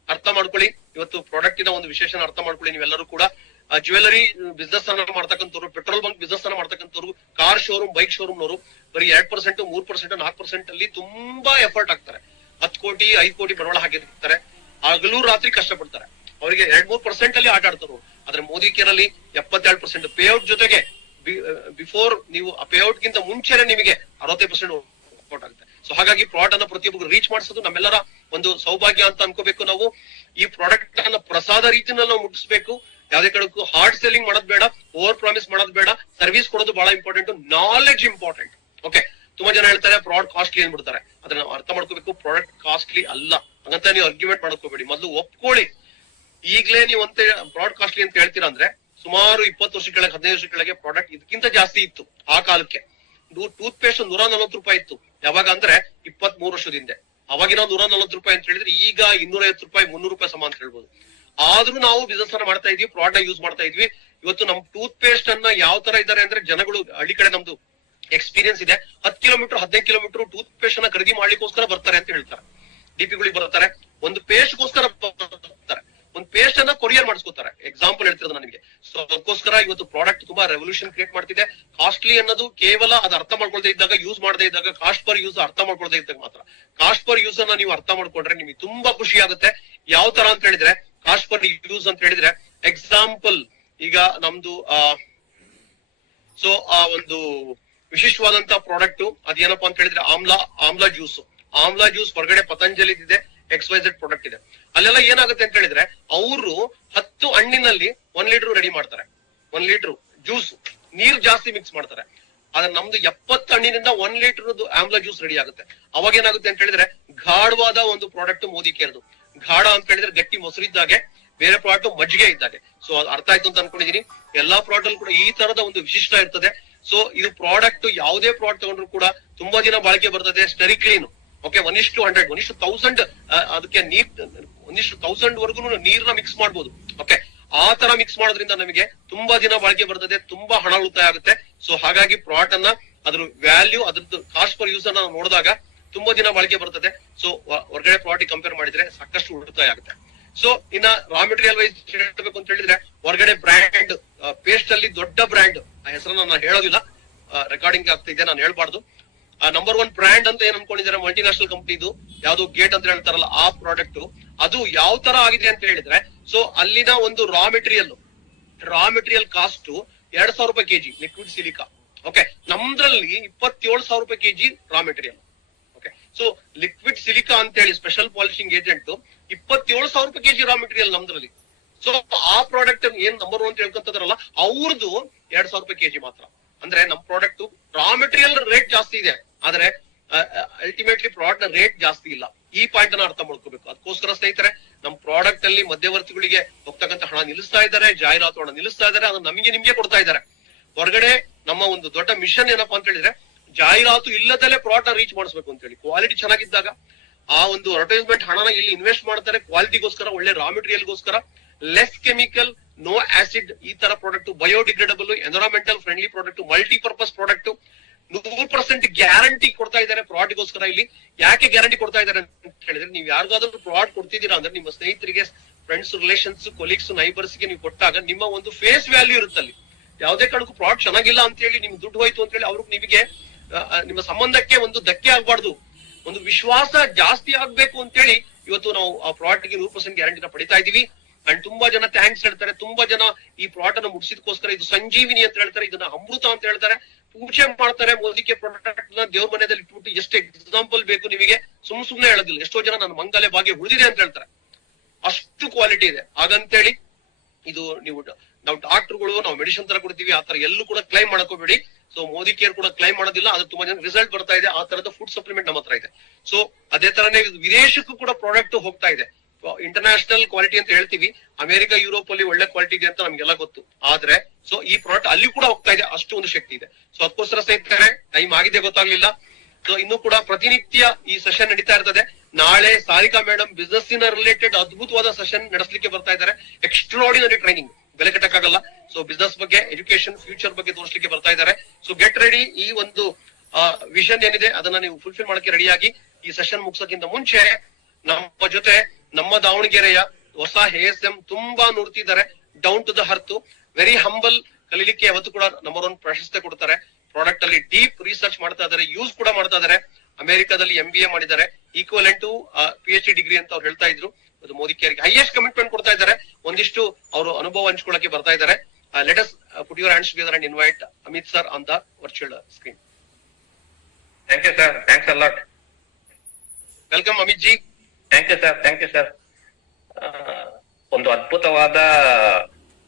ಅರ್ಥ ಮಾಡ್ಕೊಳ್ಳಿ, ಇವತ್ತು ಪ್ರಾಡಕ್ಟ್ ಇನ ಒಂದು ವಿಶೇಷ ಅರ್ಥ ಮಾಡ್ಕೊಳ್ಳಿ ನೀವೆಲ್ಲರೂ ಕೂಡ. ಜ್ಯುವೆಲರಿ ಬಿಸ್ನೆಸ್ ಅನ್ನ ಮಾಡ್ತಕ್ಕಂಥವ್ರು, ಪೆಟ್ರೋಲ್ ಬಂಕ್ ಬಿಸ್ನೆಸ್ ಅನ್ನ ಮಾಡ್ತಕ್ಕಂಥವ್ರು, ಕಾರ್ ಶೋರೂಮ್, ಬೈಕ್ ಶೋರೂಮ್ ನವರು ಬರೀ 2%, 3%, 4% ಅಲ್ಲಿ ತುಂಬಾ ಎಫರ್ಟ್ ಆಗ್ತಾರೆ. 10 ಕೋಟಿ 5 ಕೋಟಿ ಬಂಡವಾಳ ಹಾಕಿರ್ತಾರೆ, ಹಗಲು ರಾತ್ರಿ ಕಷ್ಟಪಡ್ತಾರೆ. ಅವರಿಗೆ 2-3% ಅಲ್ಲಿ ಆಟ ಆಡ್ತಾರೆ. ಆದ್ರೆ ಮೋದಿ ಕೇರ್ ಅಲ್ಲಿ 72% ಪೇಔಟ್ ಜೊತೆಗೆ ಬಿಫೋರ್ ನೀವು ಆ ಪೇಔಟ್ ಗಿಂತ ಮುಂಚೆನೆ ನಿಮಗೆ 60% ವರ್ಕೌಟ್ ಆಗುತ್ತೆ. ಸೊ ಹಾಗಾಗಿ ಪ್ರಾಡಕ್ಟ್ ಅನ್ನ ಪ್ರತಿಯೊಬ್ಬರು ರೀಚ್ ಮಾಡಿಸೋದು ನಮ್ಮೆಲ್ಲರ ಒಂದು ಸೌಭಾಗ್ಯ ಅಂತ ಅನ್ಕೋಬೇಕು. ನಾವು ಈ ಪ್ರಾಡಕ್ಟ್ ಅನ್ನ ಪ್ರಸಾದ ರೀತಿಯಲ್ಲಿ ನಾವು ಮುಟ್ಟಿಸ್ಬೇಕು. ಯಾವ್ದೇ ಕಡೆಗೂ ಹಾರ್ಡ್ ಸೆಲ್ಲಿಂಗ್ ಮಾಡೋದು ಬೇಡ, ಓವರ್ ಪ್ರಾಮಿಸ್ ಮಾಡೋದು ಬೇಡ, ಸರ್ವಿಸ್ ಕೊಡೋದು ಬಹಳ ಇಂಪಾರ್ಟೆಂಟ್, ನಾಲೆಡ್ಜ್ ಇಂಪಾರ್ಟೆಂಟ್. ಓಕೆ, ತುಂಬಾ ಜನ ಹೇಳ್ತಾರೆ ಪ್ರಾಡಕ್ಟ್ ಕಾಸ್ಟ್ಲಿ ಅಂದ್ಬಿಡ್ತಾರೆ. ಅದನ್ನ ನಾವು ಅರ್ಥ ಮಾಡ್ಕೋಬೇಕು, ಪ್ರಾಡಕ್ಟ್ ಕಾಸ್ಟ್ಲಿ ಅಲ್ಲ ಹಂಗಂತ ನೀವು ಆರ್ಗ್ಯುಮೆಂಟ್ ಮಾಡ್ಕೋಬೇಡಿ. ಮೊದಲು ಒಪ್ಕೊಳ್ಳಿ. ಈಗ್ಲೇ ನೀವು ಅಂತ ಪ್ರಾಡಕ್ಟ್ ಕಾಸ್ಟ್ಲಿ ಅಂತ ಹೇಳ್ತೀರಾ ಅಂದ್ರೆ ಸುಮಾರು 20 ವರ್ಷ ಕೆಳಗೆ, 15 ವರ್ಷ ಕೆಳಗೆ ಪ್ರಾಡಕ್ಟ್ ಇದಕ್ಕಿಂತ ಜಾಸ್ತಿ ಇತ್ತು. ಆ ಕಾಲಕ್ಕೆ ಟೂತ್ ಪೇಸ್ಟ್ ₹140 ಇತ್ತು. ಯಾವಾಗ ಅಂದ್ರೆ 23 ವರ್ಷದ ಹಿಂದೆ. ಅವಾಗಿನ ₹140 ಅಂತ ಹೇಳಿದ್ರೆ ಈಗ ₹250, ₹300 ಸಮ ಅಂತ ಹೇಳ್ಬೋದು. ಆದ್ರೂ ನಾವು ಬಿಸ್ನೆಸ್ ಅನ್ನ ಮಾಡ್ತಾ ಇದೀವಿ, ಪ್ರಾಡಕ್ಟ್ ಯೂಸ್ ಮಾಡ್ತಾ ಇದ್ವಿ. ಇವತ್ತು ನಮ್ ಟೂತ್ ಪೇಸ್ಟ್ ಅನ್ನ ಯಾವ ತರ ಇದಾರೆ ಅಂದ್ರೆ, ಜನಗಳು ಹಳ್ಳಿ ಕಡೆ ನಮ್ದು ಎಕ್ಸ್ಪೀರಿಯನ್ಸ್ ಇದೆ, 10 ಕಿಲೋಮೀಟರ್ 15 ಕಿಲೋಮೀಟರ್ ಟೂತ್ ಪೇಸ್ಟ್ ಅನ್ನ ಖರೀದಿ ಮಾಡ್ಲಿಕ್ಕೋಸ್ಕರ ಬರ್ತಾರೆ ಅಂತ ಹೇಳ್ತಾರೆ. ಡಿಪಿಗಳಿಗೆ ಬರ್ತಾರೆ, ಒಂದು ಪೇಸ್ಟ್ ಗೋಸ್ಕರ ಬರ್ತಾರೆ, ಒಂದು ಪೇಸ್ಟ್ ಅನ್ನ ಕೊರಿಯರ್ ಮಾಡಿಸ್ಕೋತಾರೆ. ಎಕ್ಸಾಂಪಲ್ ಹೇಳ್ತಿರೋದು ನನಗೆ. ಸೊ ಅದಕ್ಕೋಸ್ಕರ ಇವತ್ತು ಪ್ರಾಡಕ್ಟ್ ತುಂಬಾ ರೆವಲ್ಯೂಷನ್ ಕ್ರಿಯೇಟ್ ಮಾಡ್ತಿದೆ. ಕಾಸ್ಟ್ಲಿ ಅನ್ನೋದು ಕೇವಲ ಅದು ಅರ್ಥ ಮಾಡ್ಕೊಳ್ದೇ ಇದ್ದಾಗ, ಯೂಸ್ ಮಾಡದೇ ಇದ್ದಾಗ, ಕಾಸ್ಟ್ ಪರ್ ಯೂಸ್ ಅರ್ಥ ಮಾಡ್ಕೊಳ್ದೇ ಇದ್ದಾಗ ಮಾತ್ರ. ಕಾಸ್ಟ್ ಪರ್ ಯೂಸ್ ಅನ್ನ ನೀವು ಅರ್ಥ ಮಾಡ್ಕೊಂಡ್ರೆ ನಿಮಗೆ ತುಂಬಾ ಖುಷಿ ಆಗುತ್ತೆ. ಯಾವ ತರ ಅಂತ ಹೇಳಿದ್ರೆ, ಕಾಸ್ಟ್ ಪರ್ ಯೂಸ್ ಅಂತ ಹೇಳಿದ್ರೆ ಎಕ್ಸಾಂಪಲ್, ಈಗ ನಮ್ದು ಸೊ ಆ ಒಂದು ವಿಶಿಷ್ಟವಾದಂತಹ ಪ್ರಾಡಕ್ಟ್ ಅದೇನಪ್ಪಾ ಅಂತ ಹೇಳಿದ್ರೆ ಆಮ್ಲಾ ಜ್ಯೂಸ್. ಆಮ್ಲಾ ಜ್ಯೂಸ್ ಹೊರಗಡೆ ಪತಂಜಲಿ ಇದೆ, XYZ ಪ್ರಾಡಕ್ಟ್ ಇದೆ. ಅಲ್ಲೆಲ್ಲ ಏನಾಗುತ್ತೆ ಅಂತ ಹೇಳಿದ್ರೆ ಅವರು 10 ಹಣ್ಣಿನಲ್ಲಿ 1 ಲೀಟರ್ ರೆಡಿ ಮಾಡ್ತಾರೆ, 1 ಲೀಟರ್ ಜ್ಯೂಸ್, ನೀರ್ ಜಾಸ್ತಿ ಮಿಕ್ಸ್ ಮಾಡ್ತಾರೆ. ಆದ್ರೆ ನಮ್ದು 70 ಹಣ್ಣಿನಿಂದ 1 ಲೀಟರ್ ಆಮ್ಲಾ ಜ್ಯೂಸ್ ರೆಡಿ ಆಗುತ್ತೆ. ಅವಾಗ ಏನಾಗುತ್ತೆ ಅಂತ ಹೇಳಿದ್ರೆ ಗಾಢವಾದ ಒಂದು ಪ್ರಾಡಕ್ಟ್ ಮೋದಿ ಕೇರ್ದು. ಗಾಢ ಅಂತ ಹೇಳಿದ್ರೆ ಗಟ್ಟಿ ಮೊಸರಿದ್ದಾಗೆ, ಬೇರೆ ಪ್ರಾಡಕ್ಟ್ ಮಜ್ಜಿಗೆ ಇದ್ದಾಗೆ. ಸೊ ಅದು ಅರ್ಥ ಆಯ್ತು ಅಂತ ಅನ್ಕೊಂಡಿದೀನಿ. ಎಲ್ಲಾ ಪ್ರಾಡಕ್ಟ್ ಅಲ್ಲಿ ಕೂಡ ಈ ತರದ ಒಂದು ವಿಶಿಷ್ಟ ಇರ್ತದೆ. ಸೊ ಇದು ಪ್ರಾಡಕ್ಟ್ ಯಾವುದೇ ಪ್ರಾಡಕ್ಟ್ ತಗೊಂಡ್ರು ಕೂಡ ತುಂಬಾ ದಿನ ಬಾಳಿಕೆ ಬರ್ತದೆ. ಸ್ಟೆರಿ ಕ್ಲೀನ್, ಓಕೆ, 1:100, 1:1000 ಅದಕ್ಕೆ ನೀರ್ 1:1000 ವರ್ಗು ನೀರ್ನ ಮಿಕ್ಸ್ ಮಾಡ್ಬೋದು. ಓಕೆ, ಆ ತರ ಮಿಕ್ಸ್ ಮಾಡೋದ್ರಿಂದ ನಮಗೆ ತುಂಬಾ ದಿನ ಬಾಳಿಕೆ ಬರ್ತದೆ, ತುಂಬಾ ಹಣ ಉಳಿತಾಯ ಆಗುತ್ತೆ. ಸೊ ಹಾಗಾಗಿ ಪ್ರಾಡಕ್ಟ್ ಅನ್ನ ಅದ್ರ ವ್ಯಾಲ್ಯೂ, ಅದ್ರದ್ದು ಕಾಸ್ಟ್ ಪರ್ ಯೂಸ್ ಅನ್ನ ನೋಡಿದಾಗ ತುಂಬಾ ದಿನ ಬಾಳಿಕೆ ಬರ್ತದೆ. ಸೊ ಹೊರಗಡೆ ಪ್ರಾಡಕ್ಟ್ ಕಂಪೇರ್ ಮಾಡಿದ್ರೆ ಸಾಕಷ್ಟು ಉಳಿತಾಯ ಆಗುತ್ತೆ. ಸೊ ಇನ್ನ ರಾ ಮೆಟೀರಿಯಲ್ ವೈಸ್ ಹೇಳ್ಬೇಕು ಅಂತ ಹೇಳಿದ್ರೆ ಹೊರಗಡೆ ಬ್ರ್ಯಾಂಡ್ ಪೇಸ್ಟ್ ಅಲ್ಲಿ ದೊಡ್ಡ ಬ್ರ್ಯಾಂಡ್, ಆ ಹೆಸರನ್ನ ನಾನು ಹೇಳೋದಿಲ್ಲ, ರೆಕಾರ್ಡಿಂಗ್ ಆಗ್ತಿದೆ, ನಾನು ಹೇಳ್ಬಾರ್ದು. ನಂಬರ್ 1 ಬ್ರ್ಯಾಂಡ್ ಅಂತ ಏನ್ ಅನ್ಕೊಂಡಿದ್ದಾರೆ ಮಲ್ಟಿನ್ಯಾಷನಲ್ ಕಂಪ್ನಿದು, ಯಾವ್ದು ಗೇಟ್ ಅಂತ ಹೇಳ್ತಾರಲ್ಲ ಆ ಪ್ರಾಡಕ್ಟ್, ಅದು ಯಾವ ತರ ಆಗಿದೆ ಅಂತ ಹೇಳಿದ್ರೆ, ಸೊ ಅಲ್ಲಿನ ಒಂದು ರಾ ಮೆಟೀರಿಯಲ್ ಕಾಸ್ಟ್ 2,000 ರೂಪಾಯಿ ಕೆಜಿ ಲಿಕ್ವಿಡ್ ಸಿಲಿಕಾ. ಓಕೆ, ನಮ್ದ್ರಲ್ಲಿ 27,000 ರೂಪಾಯಿ KG raw material. Okay, so liquid silica ಅಂತ ಹೇಳಿ ಸ್ಪೆಷಲ್ ಪಾಲಿಶಿಂಗ್ ಏಜೆಂಟ್ 27,000 ರೂಪಾಯಿ ಕೆಜಿ ರಾ ಮೆಟೀರಿಯಲ್ ನಮ್ದ್ರಲ್ಲಿ. ಸೊ ಆ ಪ್ರಾಡಕ್ಟ್ ಏನ್ ನಂಬರ್ 1 ಅಂತ ಹೇಳ್ಕೊಂತದ್ರಲ್ಲ ಅವ್ರದ್ದು 2,000 ರೂಪಾಯಿ ಕೆಜಿ ಮಾತ್ರ. ಅಂದ್ರೆ ನಮ್ ಪ್ರಾಡಕ್ಟ್ ರಾ ಮೆಟೀರಿಯಲ್ ರೇಟ್ ಜಾಸ್ತಿ ಇದೆ, ಆದ್ರೆ ಅಲ್ಟಿಮೇಟ್ಲಿ ಪ್ರಾಡಕ್ಟ್ ನ ರೇಟ್ ಜಾಸ್ತಿ ಇಲ್ಲ. ಈ ಪಾಯಿಂಟ್ ಅನ್ನ ಅರ್ಥ ಮಾಡ್ಕೋಬೇಕು. ಅದಕ್ಕೋಸ್ಕರ ಸ್ನೇಹಿತರೆ, ನಮ್ ಪ್ರಾಡಕ್ಟ್ ಅಲ್ಲಿ ಮಧ್ಯವರ್ತಿಗಳಿಗೆ ಹೋಗ್ತಕ್ಕಂಥ ಹಣ ನಿಲ್ಲಿಸ್ತಾ ಇದ್ದಾರೆ, ಜಾಹೀರಾತು ಹಣ ನಿಲ್ಲಿಸ್ತಾ ಇದ್ದಾರೆ, ಅದನ್ನ ನಿಮ್ಗೆ ಕೊಡ್ತಾ ಇದ್ದಾರೆ. ಹೊರಗಡೆ ನಮ್ಮ ಒಂದು ದೊಡ್ಡ ಮಿಷನ್ ಏನಪ್ಪಾ ಅಂತ ಹೇಳಿದ್ರೆ, ಜಾಹೀರಾತು ಇಲ್ಲದಲ್ಲೇ ಪ್ರಾಡಕ್ಟ್ ರೀಚ್ ಮಾಡಿಸ್ಬೇಕು ಅಂತ ಹೇಳಿ. ಕ್ವಾಲಿಟಿ ಚೆನ್ನಾಗಿದ್ದಾಗ ಆ ಒಂದು ಅಡ್ವರ್ಟೈಸ್ಮೆಂಟ್ ಹಣನ ಇಲ್ಲಿ ಇನ್ವೆಸ್ಟ್ ಮಾಡ್ತಾರೆ, ಕ್ವಾಲಿಟಿಗೋಸ್ಕರ, ಒಳ್ಳೆ ರಾ ಮೆಟೀರಿಯಲ್ಗೋಸ್ಕರ, ಲೆಸ್ ಕೆಮಿಕಲ್, ನೋ ಆಸಿಡ್, ಈ ತರ product, biodegradable, environmental friendly product, multipurpose product, 100% guarantee ಕೊಡ್ತಾ ಇದ್ದಾರೆ ಪ್ರಾಡಕ್ಟ್ಗೋಸ್ಕರ. ಇಲ್ಲಿ ಯಾಕೆ ಗ್ಯಾರಂಟಿ ಕೊಡ್ತಾ ಇದ್ದಾರೆ ಅಂತ ಹೇಳಿದ್ರೆ, ನೀವು ಯಾರಿಗಾದ್ರೂ ಪ್ರಾಡಕ್ಟ್ ಕೊಡ್ತಿದ್ದೀರಾ ಅಂದ್ರೆ ನಿಮ್ಮ ಸ್ನೇಹಿತರಿಗೆ, ಫ್ರೆಂಡ್ಸ್, ರಿಲೇಷನ್ಸ್, ಕೊಲೀಗ್ಸ್, ನೈಬರ್ಸ್ ಗೆ ನೀವು ಕೊಟ್ಟಾಗ ನಿಮ್ಮ ಒಂದು ಫೇಸ್ ವ್ಯಾಲ್ಯೂ ಇರುತ್ತಲ್ಲಿ. ಯಾವುದೇ ಕಾರಣಕ್ಕೂ ಪ್ರಾಡಕ್ಟ್ ಚೆನ್ನಾಗಿಲ್ಲ ಅಂತ ಹೇಳಿ ನಿಮ್ಗೆ ದುಡ್ಡು ಹೋಯ್ತು ಅಂತ ಹೇಳಿ ಅವ್ರಿಗೆ ನಿಮಗೆ ನಿಮ್ಮ ಸಂಬಂಧಕ್ಕೆ ಒಂದು ಧಕ್ಕೆ ಆಗ್ಬಾರ್ದು, ಒಂದು ವಿಶ್ವಾಸ ಜಾಸ್ತಿ ಆಗ್ಬೇಕು ಅಂತ ಹೇಳಿ ಇವತ್ತು ನಾವು ಆ ಪ್ರಾಡಕ್ಟ್ ಗೆ 100% ಗ್ಯಾರಂಟಿನ ಪಡಿತಾ ಇದೀವಿ. ಅಂಡ್ ತುಂಬಾ ಜನ ಥ್ಯಾಂಕ್ಸ್ ಹೇಳ್ತಾರೆ, ತುಂಬಾ ಜನ ಈ ಪ್ರಾಡಕ್ಟ್ ಅನ್ನು ಮುಗಿಸಿದಕ್ಕೋಸ್ಕರ ಇದು ಸಂಜೀವಿನಿ ಅಂತ ಹೇಳ್ತಾರೆ, ಇದನ್ನ ಅಮೃತ ಅಂತ ಹೇಳ್ತಾರೆ, ಪೂಜೆ ಮಾಡ್ತಾರೆ. ಮೋದಿಗೆ ಪ್ರಾಡಕ್ಟ್ ನ ದೇವ್ರ ಮನೆಯಲ್ಲಿ ಇಟ್ಬಿಟ್ಟು ಎಷ್ಟು ಎಕ್ಸಾಂಪಲ್ ಬೇಕು ನಿಮಗೆ, ಸುಮ್ನೆ ಹೇಳೋದಿಲ್ಲ. ಎಷ್ಟೋ ಜನ ನನ್ನ ಮಂಗಲೆ ಭಾಗ್ಯ ಉಳಿದಿದೆ ಅಂತ ಹೇಳ್ತಾರೆ, ಅಷ್ಟು ಕ್ವಾಲಿಟಿ ಇದೆ. ಹಾಗಂತೇಳಿ ಇದು ನಾವು ಡಾಕ್ಟರ್ಗಳು ನಾವು ಮೆಡಿಸಿನ್ ತರ ಕೊಡ್ತೀವಿ, ಆ ತರ ಎಲ್ಲೂ ಕೂಡ ಕ್ಲೈಮ್ ಮಾಡ್ಕೋಬೇಡಿ. ಸೊ ಮೋದಿ ಕೇರ್ ಕೂಡ ಕ್ಲೈಮ್ ಮಾಡೋದಿಲ್ಲ, ಅದು ತುಂಬಾ ಜನ ರಿಸಲ್ಟ್ ಬರ್ತಾ ಇದೆ. ಆ ತರದ ಫುಡ್ ಸಪ್ಲಿಮೆಂಟ್ ನಮ್ಮ ಹತ್ರ ಇದೆ. ಸೊ ಅದೇ ತರನೇ ವಿದೇಶಕ್ಕೂ ಕೂಡ ಪ್ರಾಡಕ್ಟ್ ಹೋಗ್ತಾ ಇದೆ. ಇಂಟರ್ನ್ಯಾಷನಲ್ ಕ್ವಾಲಿಟಿ ಅಂತ ಹೇಳ್ತೀವಿ, ಅಮೆರಿಕ, ಯುರೋಪ್ ಅಲ್ಲಿ ಒಳ್ಳೆ ಕ್ವಾಲಿಟಿ ಇದೆ ಅಂತ ನಮ್ಗೆಲ್ಲ ಗೊತ್ತು. ಆದ್ರೆ ಸೊ ಈ ಪ್ರಾಡಕ್ಟ್ ಅಲ್ಲಿ ಕೂಡ ಹೋಗ್ತಾ ಇದೆ, ಅಷ್ಟು ಒಂದು ಶಕ್ತಿ ಇದೆ. ಸೊ ಅದಕ್ಕೋಸ್ಕರ ಸ್ನೇಹಿತರೆ, ಟೈಮ್ ಆಗಿದೆ ಗೊತ್ತಾಗ್ಲಿಲ್ಲ. ಸೊ ಇನ್ನು ಕೂಡ ಪ್ರತಿನಿತ್ಯ ಈ ಸೆಷನ್ ನಡೀತಾ ಇರ್ತದೆ. ನಾಳೆ ಸಾರಿಕಾ ಮೇಡಮ್ ಬಿಸ್ನೆಸ್ ರಿಲೇಟೆಡ್ ಅದ್ಭುತವಾದ ಸೆಷನ್ ನಡೆಸಲಿಕ್ಕೆ ಬರ್ತಾ ಇದ್ದಾರೆ. ಎಕ್ಸ್ಟ್ರಾರ್ಡಿನರಿ ಟ್ರೈನಿಂಗ್, ಬೆಲೆ ಕಟ್ಟಕ್ಕಾಗಲ್ಲ. ಸೊ ಬಿಸ್ನೆಸ್ ಬಗ್ಗೆ, ಎಜುಕೇಶನ್, ಫ್ಯೂಚರ್ ಬಗ್ಗೆ ತೋರಿಸಲಿಕ್ಕೆ ಬರ್ತಾ ಇದ್ದಾರೆ. So get ready. ಈ ಒಂದು ವಿಷನ್ ಏನಿದೆ ಅದನ್ನ ನೀವು ಫುಲ್ಫಿಲ್ ಮಾಡಕ್ಕೆ ರೆಡಿಯಾಗಿ. ಈ ಸೆಷನ್ ಮುಗಿಸೋಕ್ಕಿಂತ ಮುಂಚೆ ನಮ್ಮ ಜೊತೆ ನಮ್ಮ ದಾವಣಗೆರೆಯ ಹೊಸ ASM ತುಂಬಾ ನೋಡ್ತಿದ್ದಾರೆ, down to the earth, very humble, ಕಲೀಲಿಕ್ಕೆ ಯಾವತ್ತು ಕೂಡ ನಂಬರ್ 1 ಪ್ರಶಸ್ತಿ ಕೊಡ್ತಾರೆ. ಪ್ರಾಡಕ್ಟ್ ಅಲ್ಲಿ ಡೀಪ್ ರಿಸರ್ಚ್ ಮಾಡ್ತಾ ಇದ್ದಾರೆ, ಯೂಸ್ ಕೂಡ ಮಾಡ್ತಾ ಇದ್ದಾರೆ. ಅಮೆರಿಕಾದಲ್ಲಿ MBA ಮಾಡಿದ್ದಾರೆ, ಈಕ್ವಲೆಂಟ್ ಟು PhD ಡಿಗ್ರಿ ಅಂತ ಅವ್ರು ಹೇಳ್ತಾ ಇದ್ರು. ಅದು ಮೋದಿ ಕೇರ್ಗೆ ಹೈಯೆಸ್ಟ್ ಕಮಿಟ್ಮೆಂಟ್ ಕೊಡ್ತಾ ಇದ್ದಾರೆ. ಒಂದಿಷ್ಟು ಅವರು ಅನುಭವ ಹಂಚ್ಕೊಳ್ಳಕ್ಕೆ ಬರ್ತಾ ಇದ್ದಾರೆ. Let us put your hands together and invite Amit sir on the virtual screen. Thank you sir, thanks a lot. Welcome Amit ji. Thank you sir, thank you sir. ಒಂದು ಅದ್ಭುತವಾದ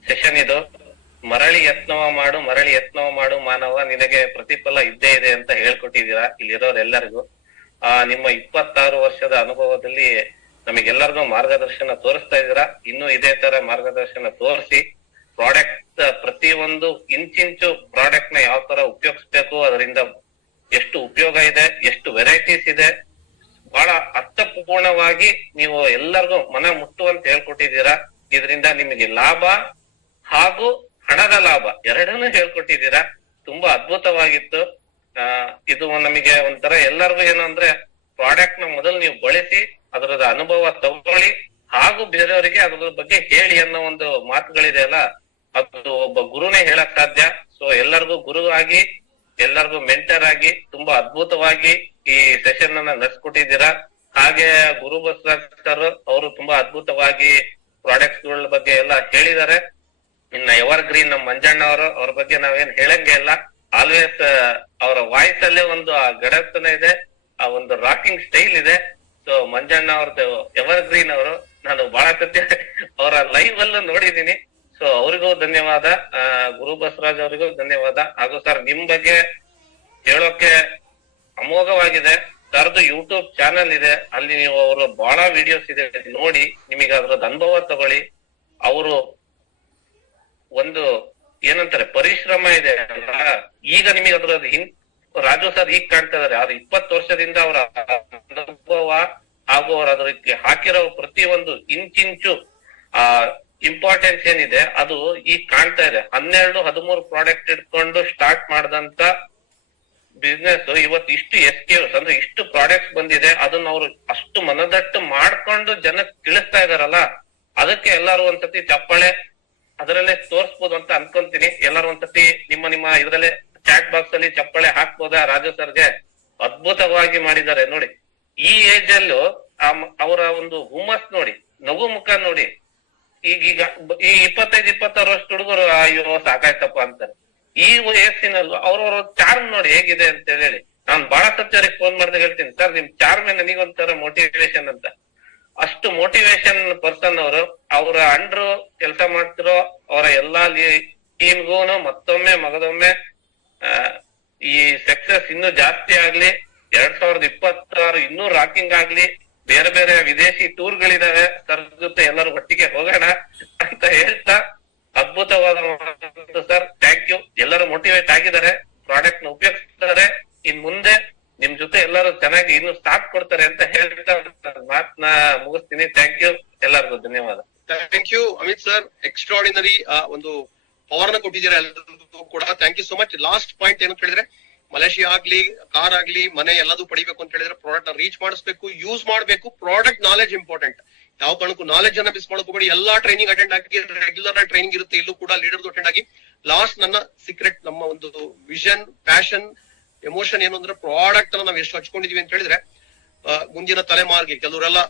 ಸೆಷನ್ ಇದು. ಮರಳಿ ಯತ್ನವ ಮಾಡು ಮಾನವ, ನಿನಗೆ ಪ್ರತಿಫಲ ಇದ್ದೇ ಇದೆ ಅಂತ ಹೇಳ್ಕೊಟ್ಟಿದ್ದೀರಾ ಇಲ್ಲಿರೋರೆಲ್ಲರಿಗೂ. ನಿಮ್ಮ 26 ವರ್ಷದ ಅನುಭವದಲ್ಲಿ ನಮಗೆಲ್ಲರಿಗೂ ಮಾರ್ಗದರ್ಶನ ತೋರಿಸ್ತಾ ಇದ್ದೀರಾ. ಇನ್ನು ಇದೇ ತರ ಮಾರ್ಗದರ್ಶನ ತೋರಿಸಿ ಪ್ರಾಡಕ್ಟ್ ಪ್ರತಿ ಒಂದು ಇಂಚಿಂಚು ಪ್ರಾಡಕ್ಟ್ ನ ಯಾವ ತರ ಉಪಯೋಗಿಸ್ಬೇಕು, ಅದರಿಂದ ಎಷ್ಟು ಉಪಯೋಗ ಇದೆ, ಎಷ್ಟು ವೆರೈಟೀಸ್ ಇದೆ, ಬಹಳ ಅರ್ಥಪೂರ್ಣವಾಗಿ ನೀವು ಎಲ್ಲರಿಗೂ ಮನ ಮುಟ್ಟುವಂತ ಹೇಳ್ಕೊಟ್ಟಿದ್ದೀರಾ. ಇದರಿಂದ ನಿಮಗೆ ಲಾಭ ಹಾಗೂ ಹಣದ ಲಾಭ ಎರಡನ್ನೂ ಹೇಳ್ಕೊಟ್ಟಿದ್ದೀರಾ. ತುಂಬಾ ಅದ್ಭುತವಾಗಿತ್ತು. ಇದು ನಮಗೆ ಒಂಥರ ಎಲ್ಲರಿಗೂ ಏನು ಅಂದ್ರೆ, ಪ್ರಾಡಕ್ಟ್ ನ ಮೊದಲು ನೀವು ಬಳಸಿ ಅದರದ ಅನುಭವ ತಗೊಳ್ಳಿ, ಹಾಗೂ ಬೇರೆಯವರಿಗೆ ಅದ್ರ ಬಗ್ಗೆ ಹೇಳಿ ಅನ್ನೋ ಒಂದು ಮಾತುಗಳಿದೆ ಅಲ್ಲ, ಅದು ಒಬ್ಬ ಗುರುನೇ ಹೇಳಕ್ ಸಾಧ್ಯ. ಸೊ ಎಲ್ಲರಿಗೂ ಗುರು ಆಗಿ, ಎಲ್ಲರಿಗೂ ಮೆಂಟರ್ ಆಗಿ ತುಂಬಾ ಅದ್ಭುತವಾಗಿ ಈ ಸೆಷನ್ ಅನ್ನ ನಡೆಸ್ಕೊಟ್ಟಿದ್ದೀರಾ. ಹಾಗೆ ಗುರು ಬಸವರಾಜ್ ಸರ್ ಅವರು ತುಂಬಾ ಅದ್ಭುತವಾಗಿ ಪ್ರಾಡಕ್ಟ್ಸ್ ಗಳ ಬಗ್ಗೆ ಎಲ್ಲ ಹೇಳಿದ್ದಾರೆ. ಇನ್ನ ಎವರ್ ಗ್ರೀನ್ ನಮ್ಮ ಮಂಜಣ್ಣ ಅವ್ರ ಬಗ್ಗೆ ನಾವೇನ್ ಹೇಳಂಗೆ ಇಲ್ಲ. ಆಲ್ವೇಸ್ ಅವರ ವಾಯ್ಸ್ ಅಲ್ಲೇ ಒಂದು ಆ ಗಡತನ ಇದೆ, ಆ ಒಂದು ರಾಕಿಂಗ್ ಸ್ಟೈಲ್ ಇದೆ. ಸೊ ಮಂಜಣ್ಣ ಅವ್ರದ್ದು ಎವರ್ ಗ್ರೀನ್ ಅವರು, ನಾನು ಬಹಳ ಸತ್ಯ ಅವರ ಲೈವ್ ಅಲ್ಲೂ ನೋಡಿದೀನಿ. ಸೊ ಅವ್ರಿಗೂ ಧನ್ಯವಾದ, ಗುರು ಬಸವರಾಜ್ ಅವರಿಗೂ ಧನ್ಯವಾದ. ಹಾಗೂ ಸರ್ ನಿಮ್ ಬಗ್ಗೆ ಹೇಳೋಕೆ ಅಮೋಘವಾಗಿದೆ. ಸರ್ದು ಯೂಟ್ಯೂಬ್ ಚಾನೆಲ್ ಇದೆ, ಅಲ್ಲಿ ನೀವು ಅವರು ಬಹಳ ವಿಡಿಯೋಸ್ ಇದೆ ನೋಡಿ, ನಿಮಗೆ ಅದ್ರದ್ದು ಅನುಭವ ತಗೊಳ್ಳಿ. ಅವರು ಒಂದು ಏನಂತಾರೆ ಪರಿಶ್ರಮ ಇದೆ ಅಲ್ಲ, ಈಗ ನಿಮಗೆ ಅದ್ರದ್ದು ರಾಜು ಸರ್ ಈಗ ಕಾಣ್ತಾ ಇದಾರೆ. ಅವ್ರ 20 ವರ್ಷದಿಂದ ಅವರ ಅನುಭವ ಹಾಗೂ ಅವ್ರ ಅದಕ್ಕೆ ಹಾಕಿರೋ ಪ್ರತಿ ಒಂದು ಇಂಚಿಂಚು ಇಂಪಾರ್ಟೆನ್ಸ್ ಏನಿದೆ ಅದು ಈಗ ಕಾಣ್ತಾ ಇದೆ. 12-13 ಪ್ರಾಡಕ್ಟ್ ಇಟ್ಕೊಂಡು ಸ್ಟಾರ್ಟ್ ಮಾಡಿದಂತ ಬಿಸ್ನೆಸ್ ಇವತ್ತು ಇಷ್ಟು SKUs ಅಂದ್ರೆ ಇಷ್ಟು ಪ್ರಾಡಕ್ಟ್ಸ್ ಬಂದಿದೆ. ಅದನ್ನ ಅವ್ರು ಅಷ್ಟು ಮನದಟ್ಟು ಮಾಡ್ಕೊಂಡು ಜನಕ್ಕೆ ತಿಳಿಸ್ತಾ ಇದಾರಲ್ಲ, ಅದಕ್ಕೆ ಎಲ್ಲಾರು ಒಂದ್ಸತಿ ಚಪ್ಪಾಳೆ ಅದರಲ್ಲೇ ತೋರ್ಸ್ಬೋದು ಅಂತ ಅನ್ಕೊಂತೀನಿ. ಎಲ್ಲಾರು ಒಂದ್ಸತಿ ನಿಮ್ಮ ಇದ್ರಲ್ಲೇ ಚಾಟ್ ಬಾಕ್ಸ್ ಅಲ್ಲಿ ಚಪ್ಪಾಳೆ ಹಾಕ್ಬೋದಾ ರಾಜು ಸರ್ಗೆ? ಅದ್ಭುತವಾಗಿ ಮಾಡಿದ್ದಾರೆ ನೋಡಿ. ಈ ಏಜ್ ಅಲ್ಲೂ ಅವರ ಒಂದು ಹುಮ್ಮಸ್ ನೋಡಿ, ನಗು ಮುಖ ನೋಡಿ. ಈಗ ಈ 25-26 ವರ್ಷ ಹುಡುಗರು ಅಯ್ಯೋ ಸಾಕಾಯ್ತಪ್ಪ ಅಂತಾರೆ. ಈ ವಯಸ್ಸಿನಲ್ಲೂ ಅವ್ರವ್ರ ಚಾರ್ಮ್ ನೋಡಿ ಹೇಗಿದೆ ಅಂತ ಹೇಳಿ. ನಾನ್ ಬಹಳ ಸತ್ಯರಿಗೆ ಫೋನ್ ಮಾಡಿದಾಗ ಹೇಳ್ತೀನಿ, ಸರ್ ನಿಮ್ ಚಾರ್ಮ್ ನನಗೊಂಥರ ಮೋಟಿವೇಶನ್ ಅಂತ. ಅಷ್ಟು ಮೋಟಿವೇಶನ್ ಪರ್ಸನ್ ಅವರು. ಅವರ ಅಂಡ್ರು ಕೆಲಸ ಮಾಡ್ತಿರೋ ಅವರ ಎಲ್ಲಾ ಟೀಮ್ಗೂನು ಮತ್ತೊಮ್ಮೆ ಮಗದೊಮ್ಮೆ ಈ ಸಕ್ಸಸ್ ಇನ್ನೂ ಜಾಸ್ತಿ ಆಗ್ಲಿ, 2026 ಇನ್ನೂ ರಾಕಿಂಗ್ ಆಗ್ಲಿ, ಬೇರೆ ಬೇರೆ ವಿದೇಶಿ ಟೂರ್ಗಳಿದಾವೆ, ಸರ್ ಜೊತೆ ಎಲ್ಲರೂ ಒಟ್ಟಿಗೆ ಹೋಗೋಣ ಅಂತ ಹೇಳ್ತಾ ಅದ್ಭುತವಾದ ಸರ್. Thank you. ಎಲ್ಲರೂ ಮೋಟಿವೇಟ್ ಆಗಿದ್ದಾರೆ, ಪ್ರಾಡಕ್ಟ್ ನ ಉಪಯೋಗಿಸ್ತಾರೆ. ಇನ್ ಮುಂದೆ ನಿಮ್ ಜೊತೆ ಎಲ್ಲರೂ ಚೆನ್ನಾಗಿ ಇನ್ನು ಸಾಥ್ ಕೊಡ್ತಾರೆ ಅಂತ ಹೇಳ್ತಾ ಮಾತನ್ನ ಮುಗಿಸ್ತೀನಿ. ಥ್ಯಾಂಕ್ ಯು, ಎಲ್ಲರಿಗೂ ಧನ್ಯವಾದ. Thank you Amit sir, extraordinary ಒಂದು ಪವರ್ ನ ಕೊಟ್ಟಿದ್ದೀರಾ ಎಲ್ಲರಿಗೂ ಕೂಡ. Thank you so much. Last point ಏನು ಕೇಳಿದ್ರೆ, ಮಲೇಷಿಯಾ ಆಗ್ಲಿ, ಕಾರ್ ಆಗ್ಲಿ, ಮನೆ ಎಲ್ಲದೂ ಪಡಿಬೇಕು ಅಂತ ಹೇಳಿದ್ರೆ ಪ್ರಾಡಕ್ಟ್ ನ ರೀಚ್ ಮಾಡಿಸ್ಬೇಕು, ಯೂಸ್ ಮಾಡ್ಬೇಕು. Product knowledge important. ಯಾವ ಕಾರಣಕ್ಕೂ ನಾಲೆಜ್ ಅನ್ನ ಮಿಸ್ ಮಾಡ್ಕೋಬೇಡಿ. ಎಲ್ಲಾ ಟ್ರೈನಿಂಗ್ ಅಟೆಂಡ್ ಆಗಿ, ರೆಗ್ಯುಲರ್ ಟ್ರೈನಿಂಗ್ ಇರುತ್ತೆ ಇಲ್ಲೂ ಕೂಡ, ಲೀಡರ್ ಅಟೆಂಡ್ ಆಗಿ. ಲಾಸ್ಟ್ ನನ್ನ ಸೀಕ್ರೆಟ್, ನಮ್ಮ ಒಂದು ವಿಷನ್, ಪ್ಯಾಷನ್, ಎಮೋಷನ್ ಏನು ಅಂದ್ರೆ ಪ್ರಾಡಕ್ಟ್ ಅನ್ನ ನಾವು ಎಷ್ಟು ಹಚ್ಕೊಂಡಿದೀವಿ ಅಂತ ಹೇಳಿದ್ರೆ, ಮುಂದಿನ ತಲೆಮಾರಿಗೆ ಕೆಲವರೆಲ್ಲ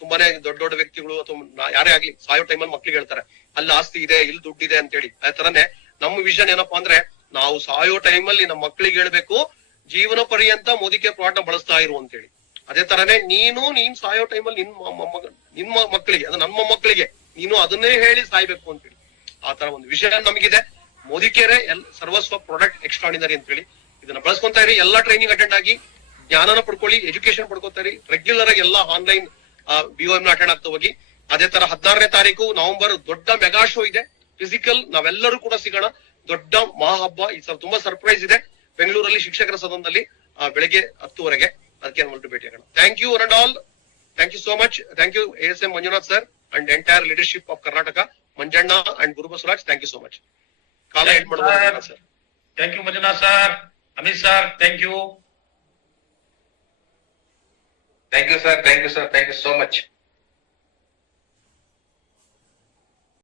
ತುಂಬಾನೇ ದೊಡ್ಡ ದೊಡ್ಡ ವ್ಯಕ್ತಿಗಳು ಅಥವಾ ಯಾರೇ ಆಗ್ಲಿ ಸಾಯೋ ಟೈಮಲ್ಲಿ ಮಕ್ಳಿಗೆ ಹೇಳ್ತಾರೆ ಅಲ್ಲಿ ಆಸ್ತಿ ಇದೆ, ಇಲ್ಲಿ ದುಡ್ಡಿದೆ ಅಂತ ಹೇಳಿ. ಅದೇ ತರನೇ ನಮ್ಮ ವಿಷನ್ ಏನಪ್ಪಾ ಅಂದ್ರೆ, ನಾವು ಸಾಯೋ ಟೈಮಲ್ಲಿ ನಮ್ಮ ಮಕ್ಳಿಗೆ ಹೇಳ್ಬೇಕು ಜೀವನ ಪರ್ಯಂತ ಮೋದಿಕೆ ಪ್ರಾಡಕ್ಟ್ ನ ಬಳಸ್ತಾ ಇರು ಅಂತ ಹೇಳಿ. ಅದೇ ತರನೇ ನೀನ್ ಸಾಯೋ ಟೈಮಲ್ಲಿ ನಿಮ್ಮ ಮಕ್ಕಳಿಗೆ, ಅದು ನಮ್ಮ ಮಕ್ಕಳಿಗೆ ನೀನು ಅದನ್ನೇ ಹೇಳಿ ಸಾಯ್ಬೇಕು ಅಂತ ಹೇಳಿ. ಆ ತರ ಒಂದು ವಿಷಯ ನಮಗಿದೆ. ಮೋದಿಕೆರೆ ಸರ್ವಸ್ವ ಪ್ರಾಡಕ್ಟ್ ಎಕ್ಸ್ಟ್ರಾರ್ಡಿನರಿ ಅಂತ ಹೇಳಿ. ಇದನ್ನ ಬಳಸ್ಕೊಂತಾ ಇರಿ. ಎಲ್ಲಾ ಟ್ರೈನಿಂಗ್ ಅಟೆಂಡ್ ಆಗಿ ಜ್ಞಾನನ ಪಡ್ಕೊಳ್ಳಿ, ಎಜುಕೇಶನ್ ಪಡ್ಕೊತಾ ಇರಿ. ರೆಗ್ಯುಲರ್ ಆಗಿ ಎಲ್ಲಾ ಆನ್ಲೈನ್ BOM ನ ಅಟೆಂಡ್ ಆಗ್ತಾ ಹೋಗಿ. ಅದೇ ತರ 16ನೇ ತಾರೀಕು ನವೆಂಬರ್ ದೊಡ್ಡ ಮೆಗಾ ಶೋ ಇದೆ, ಫಿಸಿಕಲ್. ನಾವೆಲ್ಲರೂ ಕೂಡ ಸಿಗೋಣ. ದೊಡ್ಡ ಮಹಾಹಬ್ಬ. ಈ ಸಲ ತುಂಬಾ ಸರ್ಪ್ರೈಸ್ ಇದೆ ಬೆಂಗಳೂರಲ್ಲಿ ಶಿಕ್ಷಕರ ಸದನದಲ್ಲಿ ಬೆಳಗ್ಗೆ 10 ಅದಕ್ಕೆ ನಾನು ಭೇಟಿ ಆಗೋಣ. Thank you one and all. Thank you so much. Thank you ASM Manjunath sir and entire leadership of Karnataka, Manjanna and Guru Basavaraj. Thank you so much. Call end ಮಾಡಬಹುದು sir. Thank you Manjunath sir. Amit sir, thank you. Thank you sir, thank you sir, thank you so much.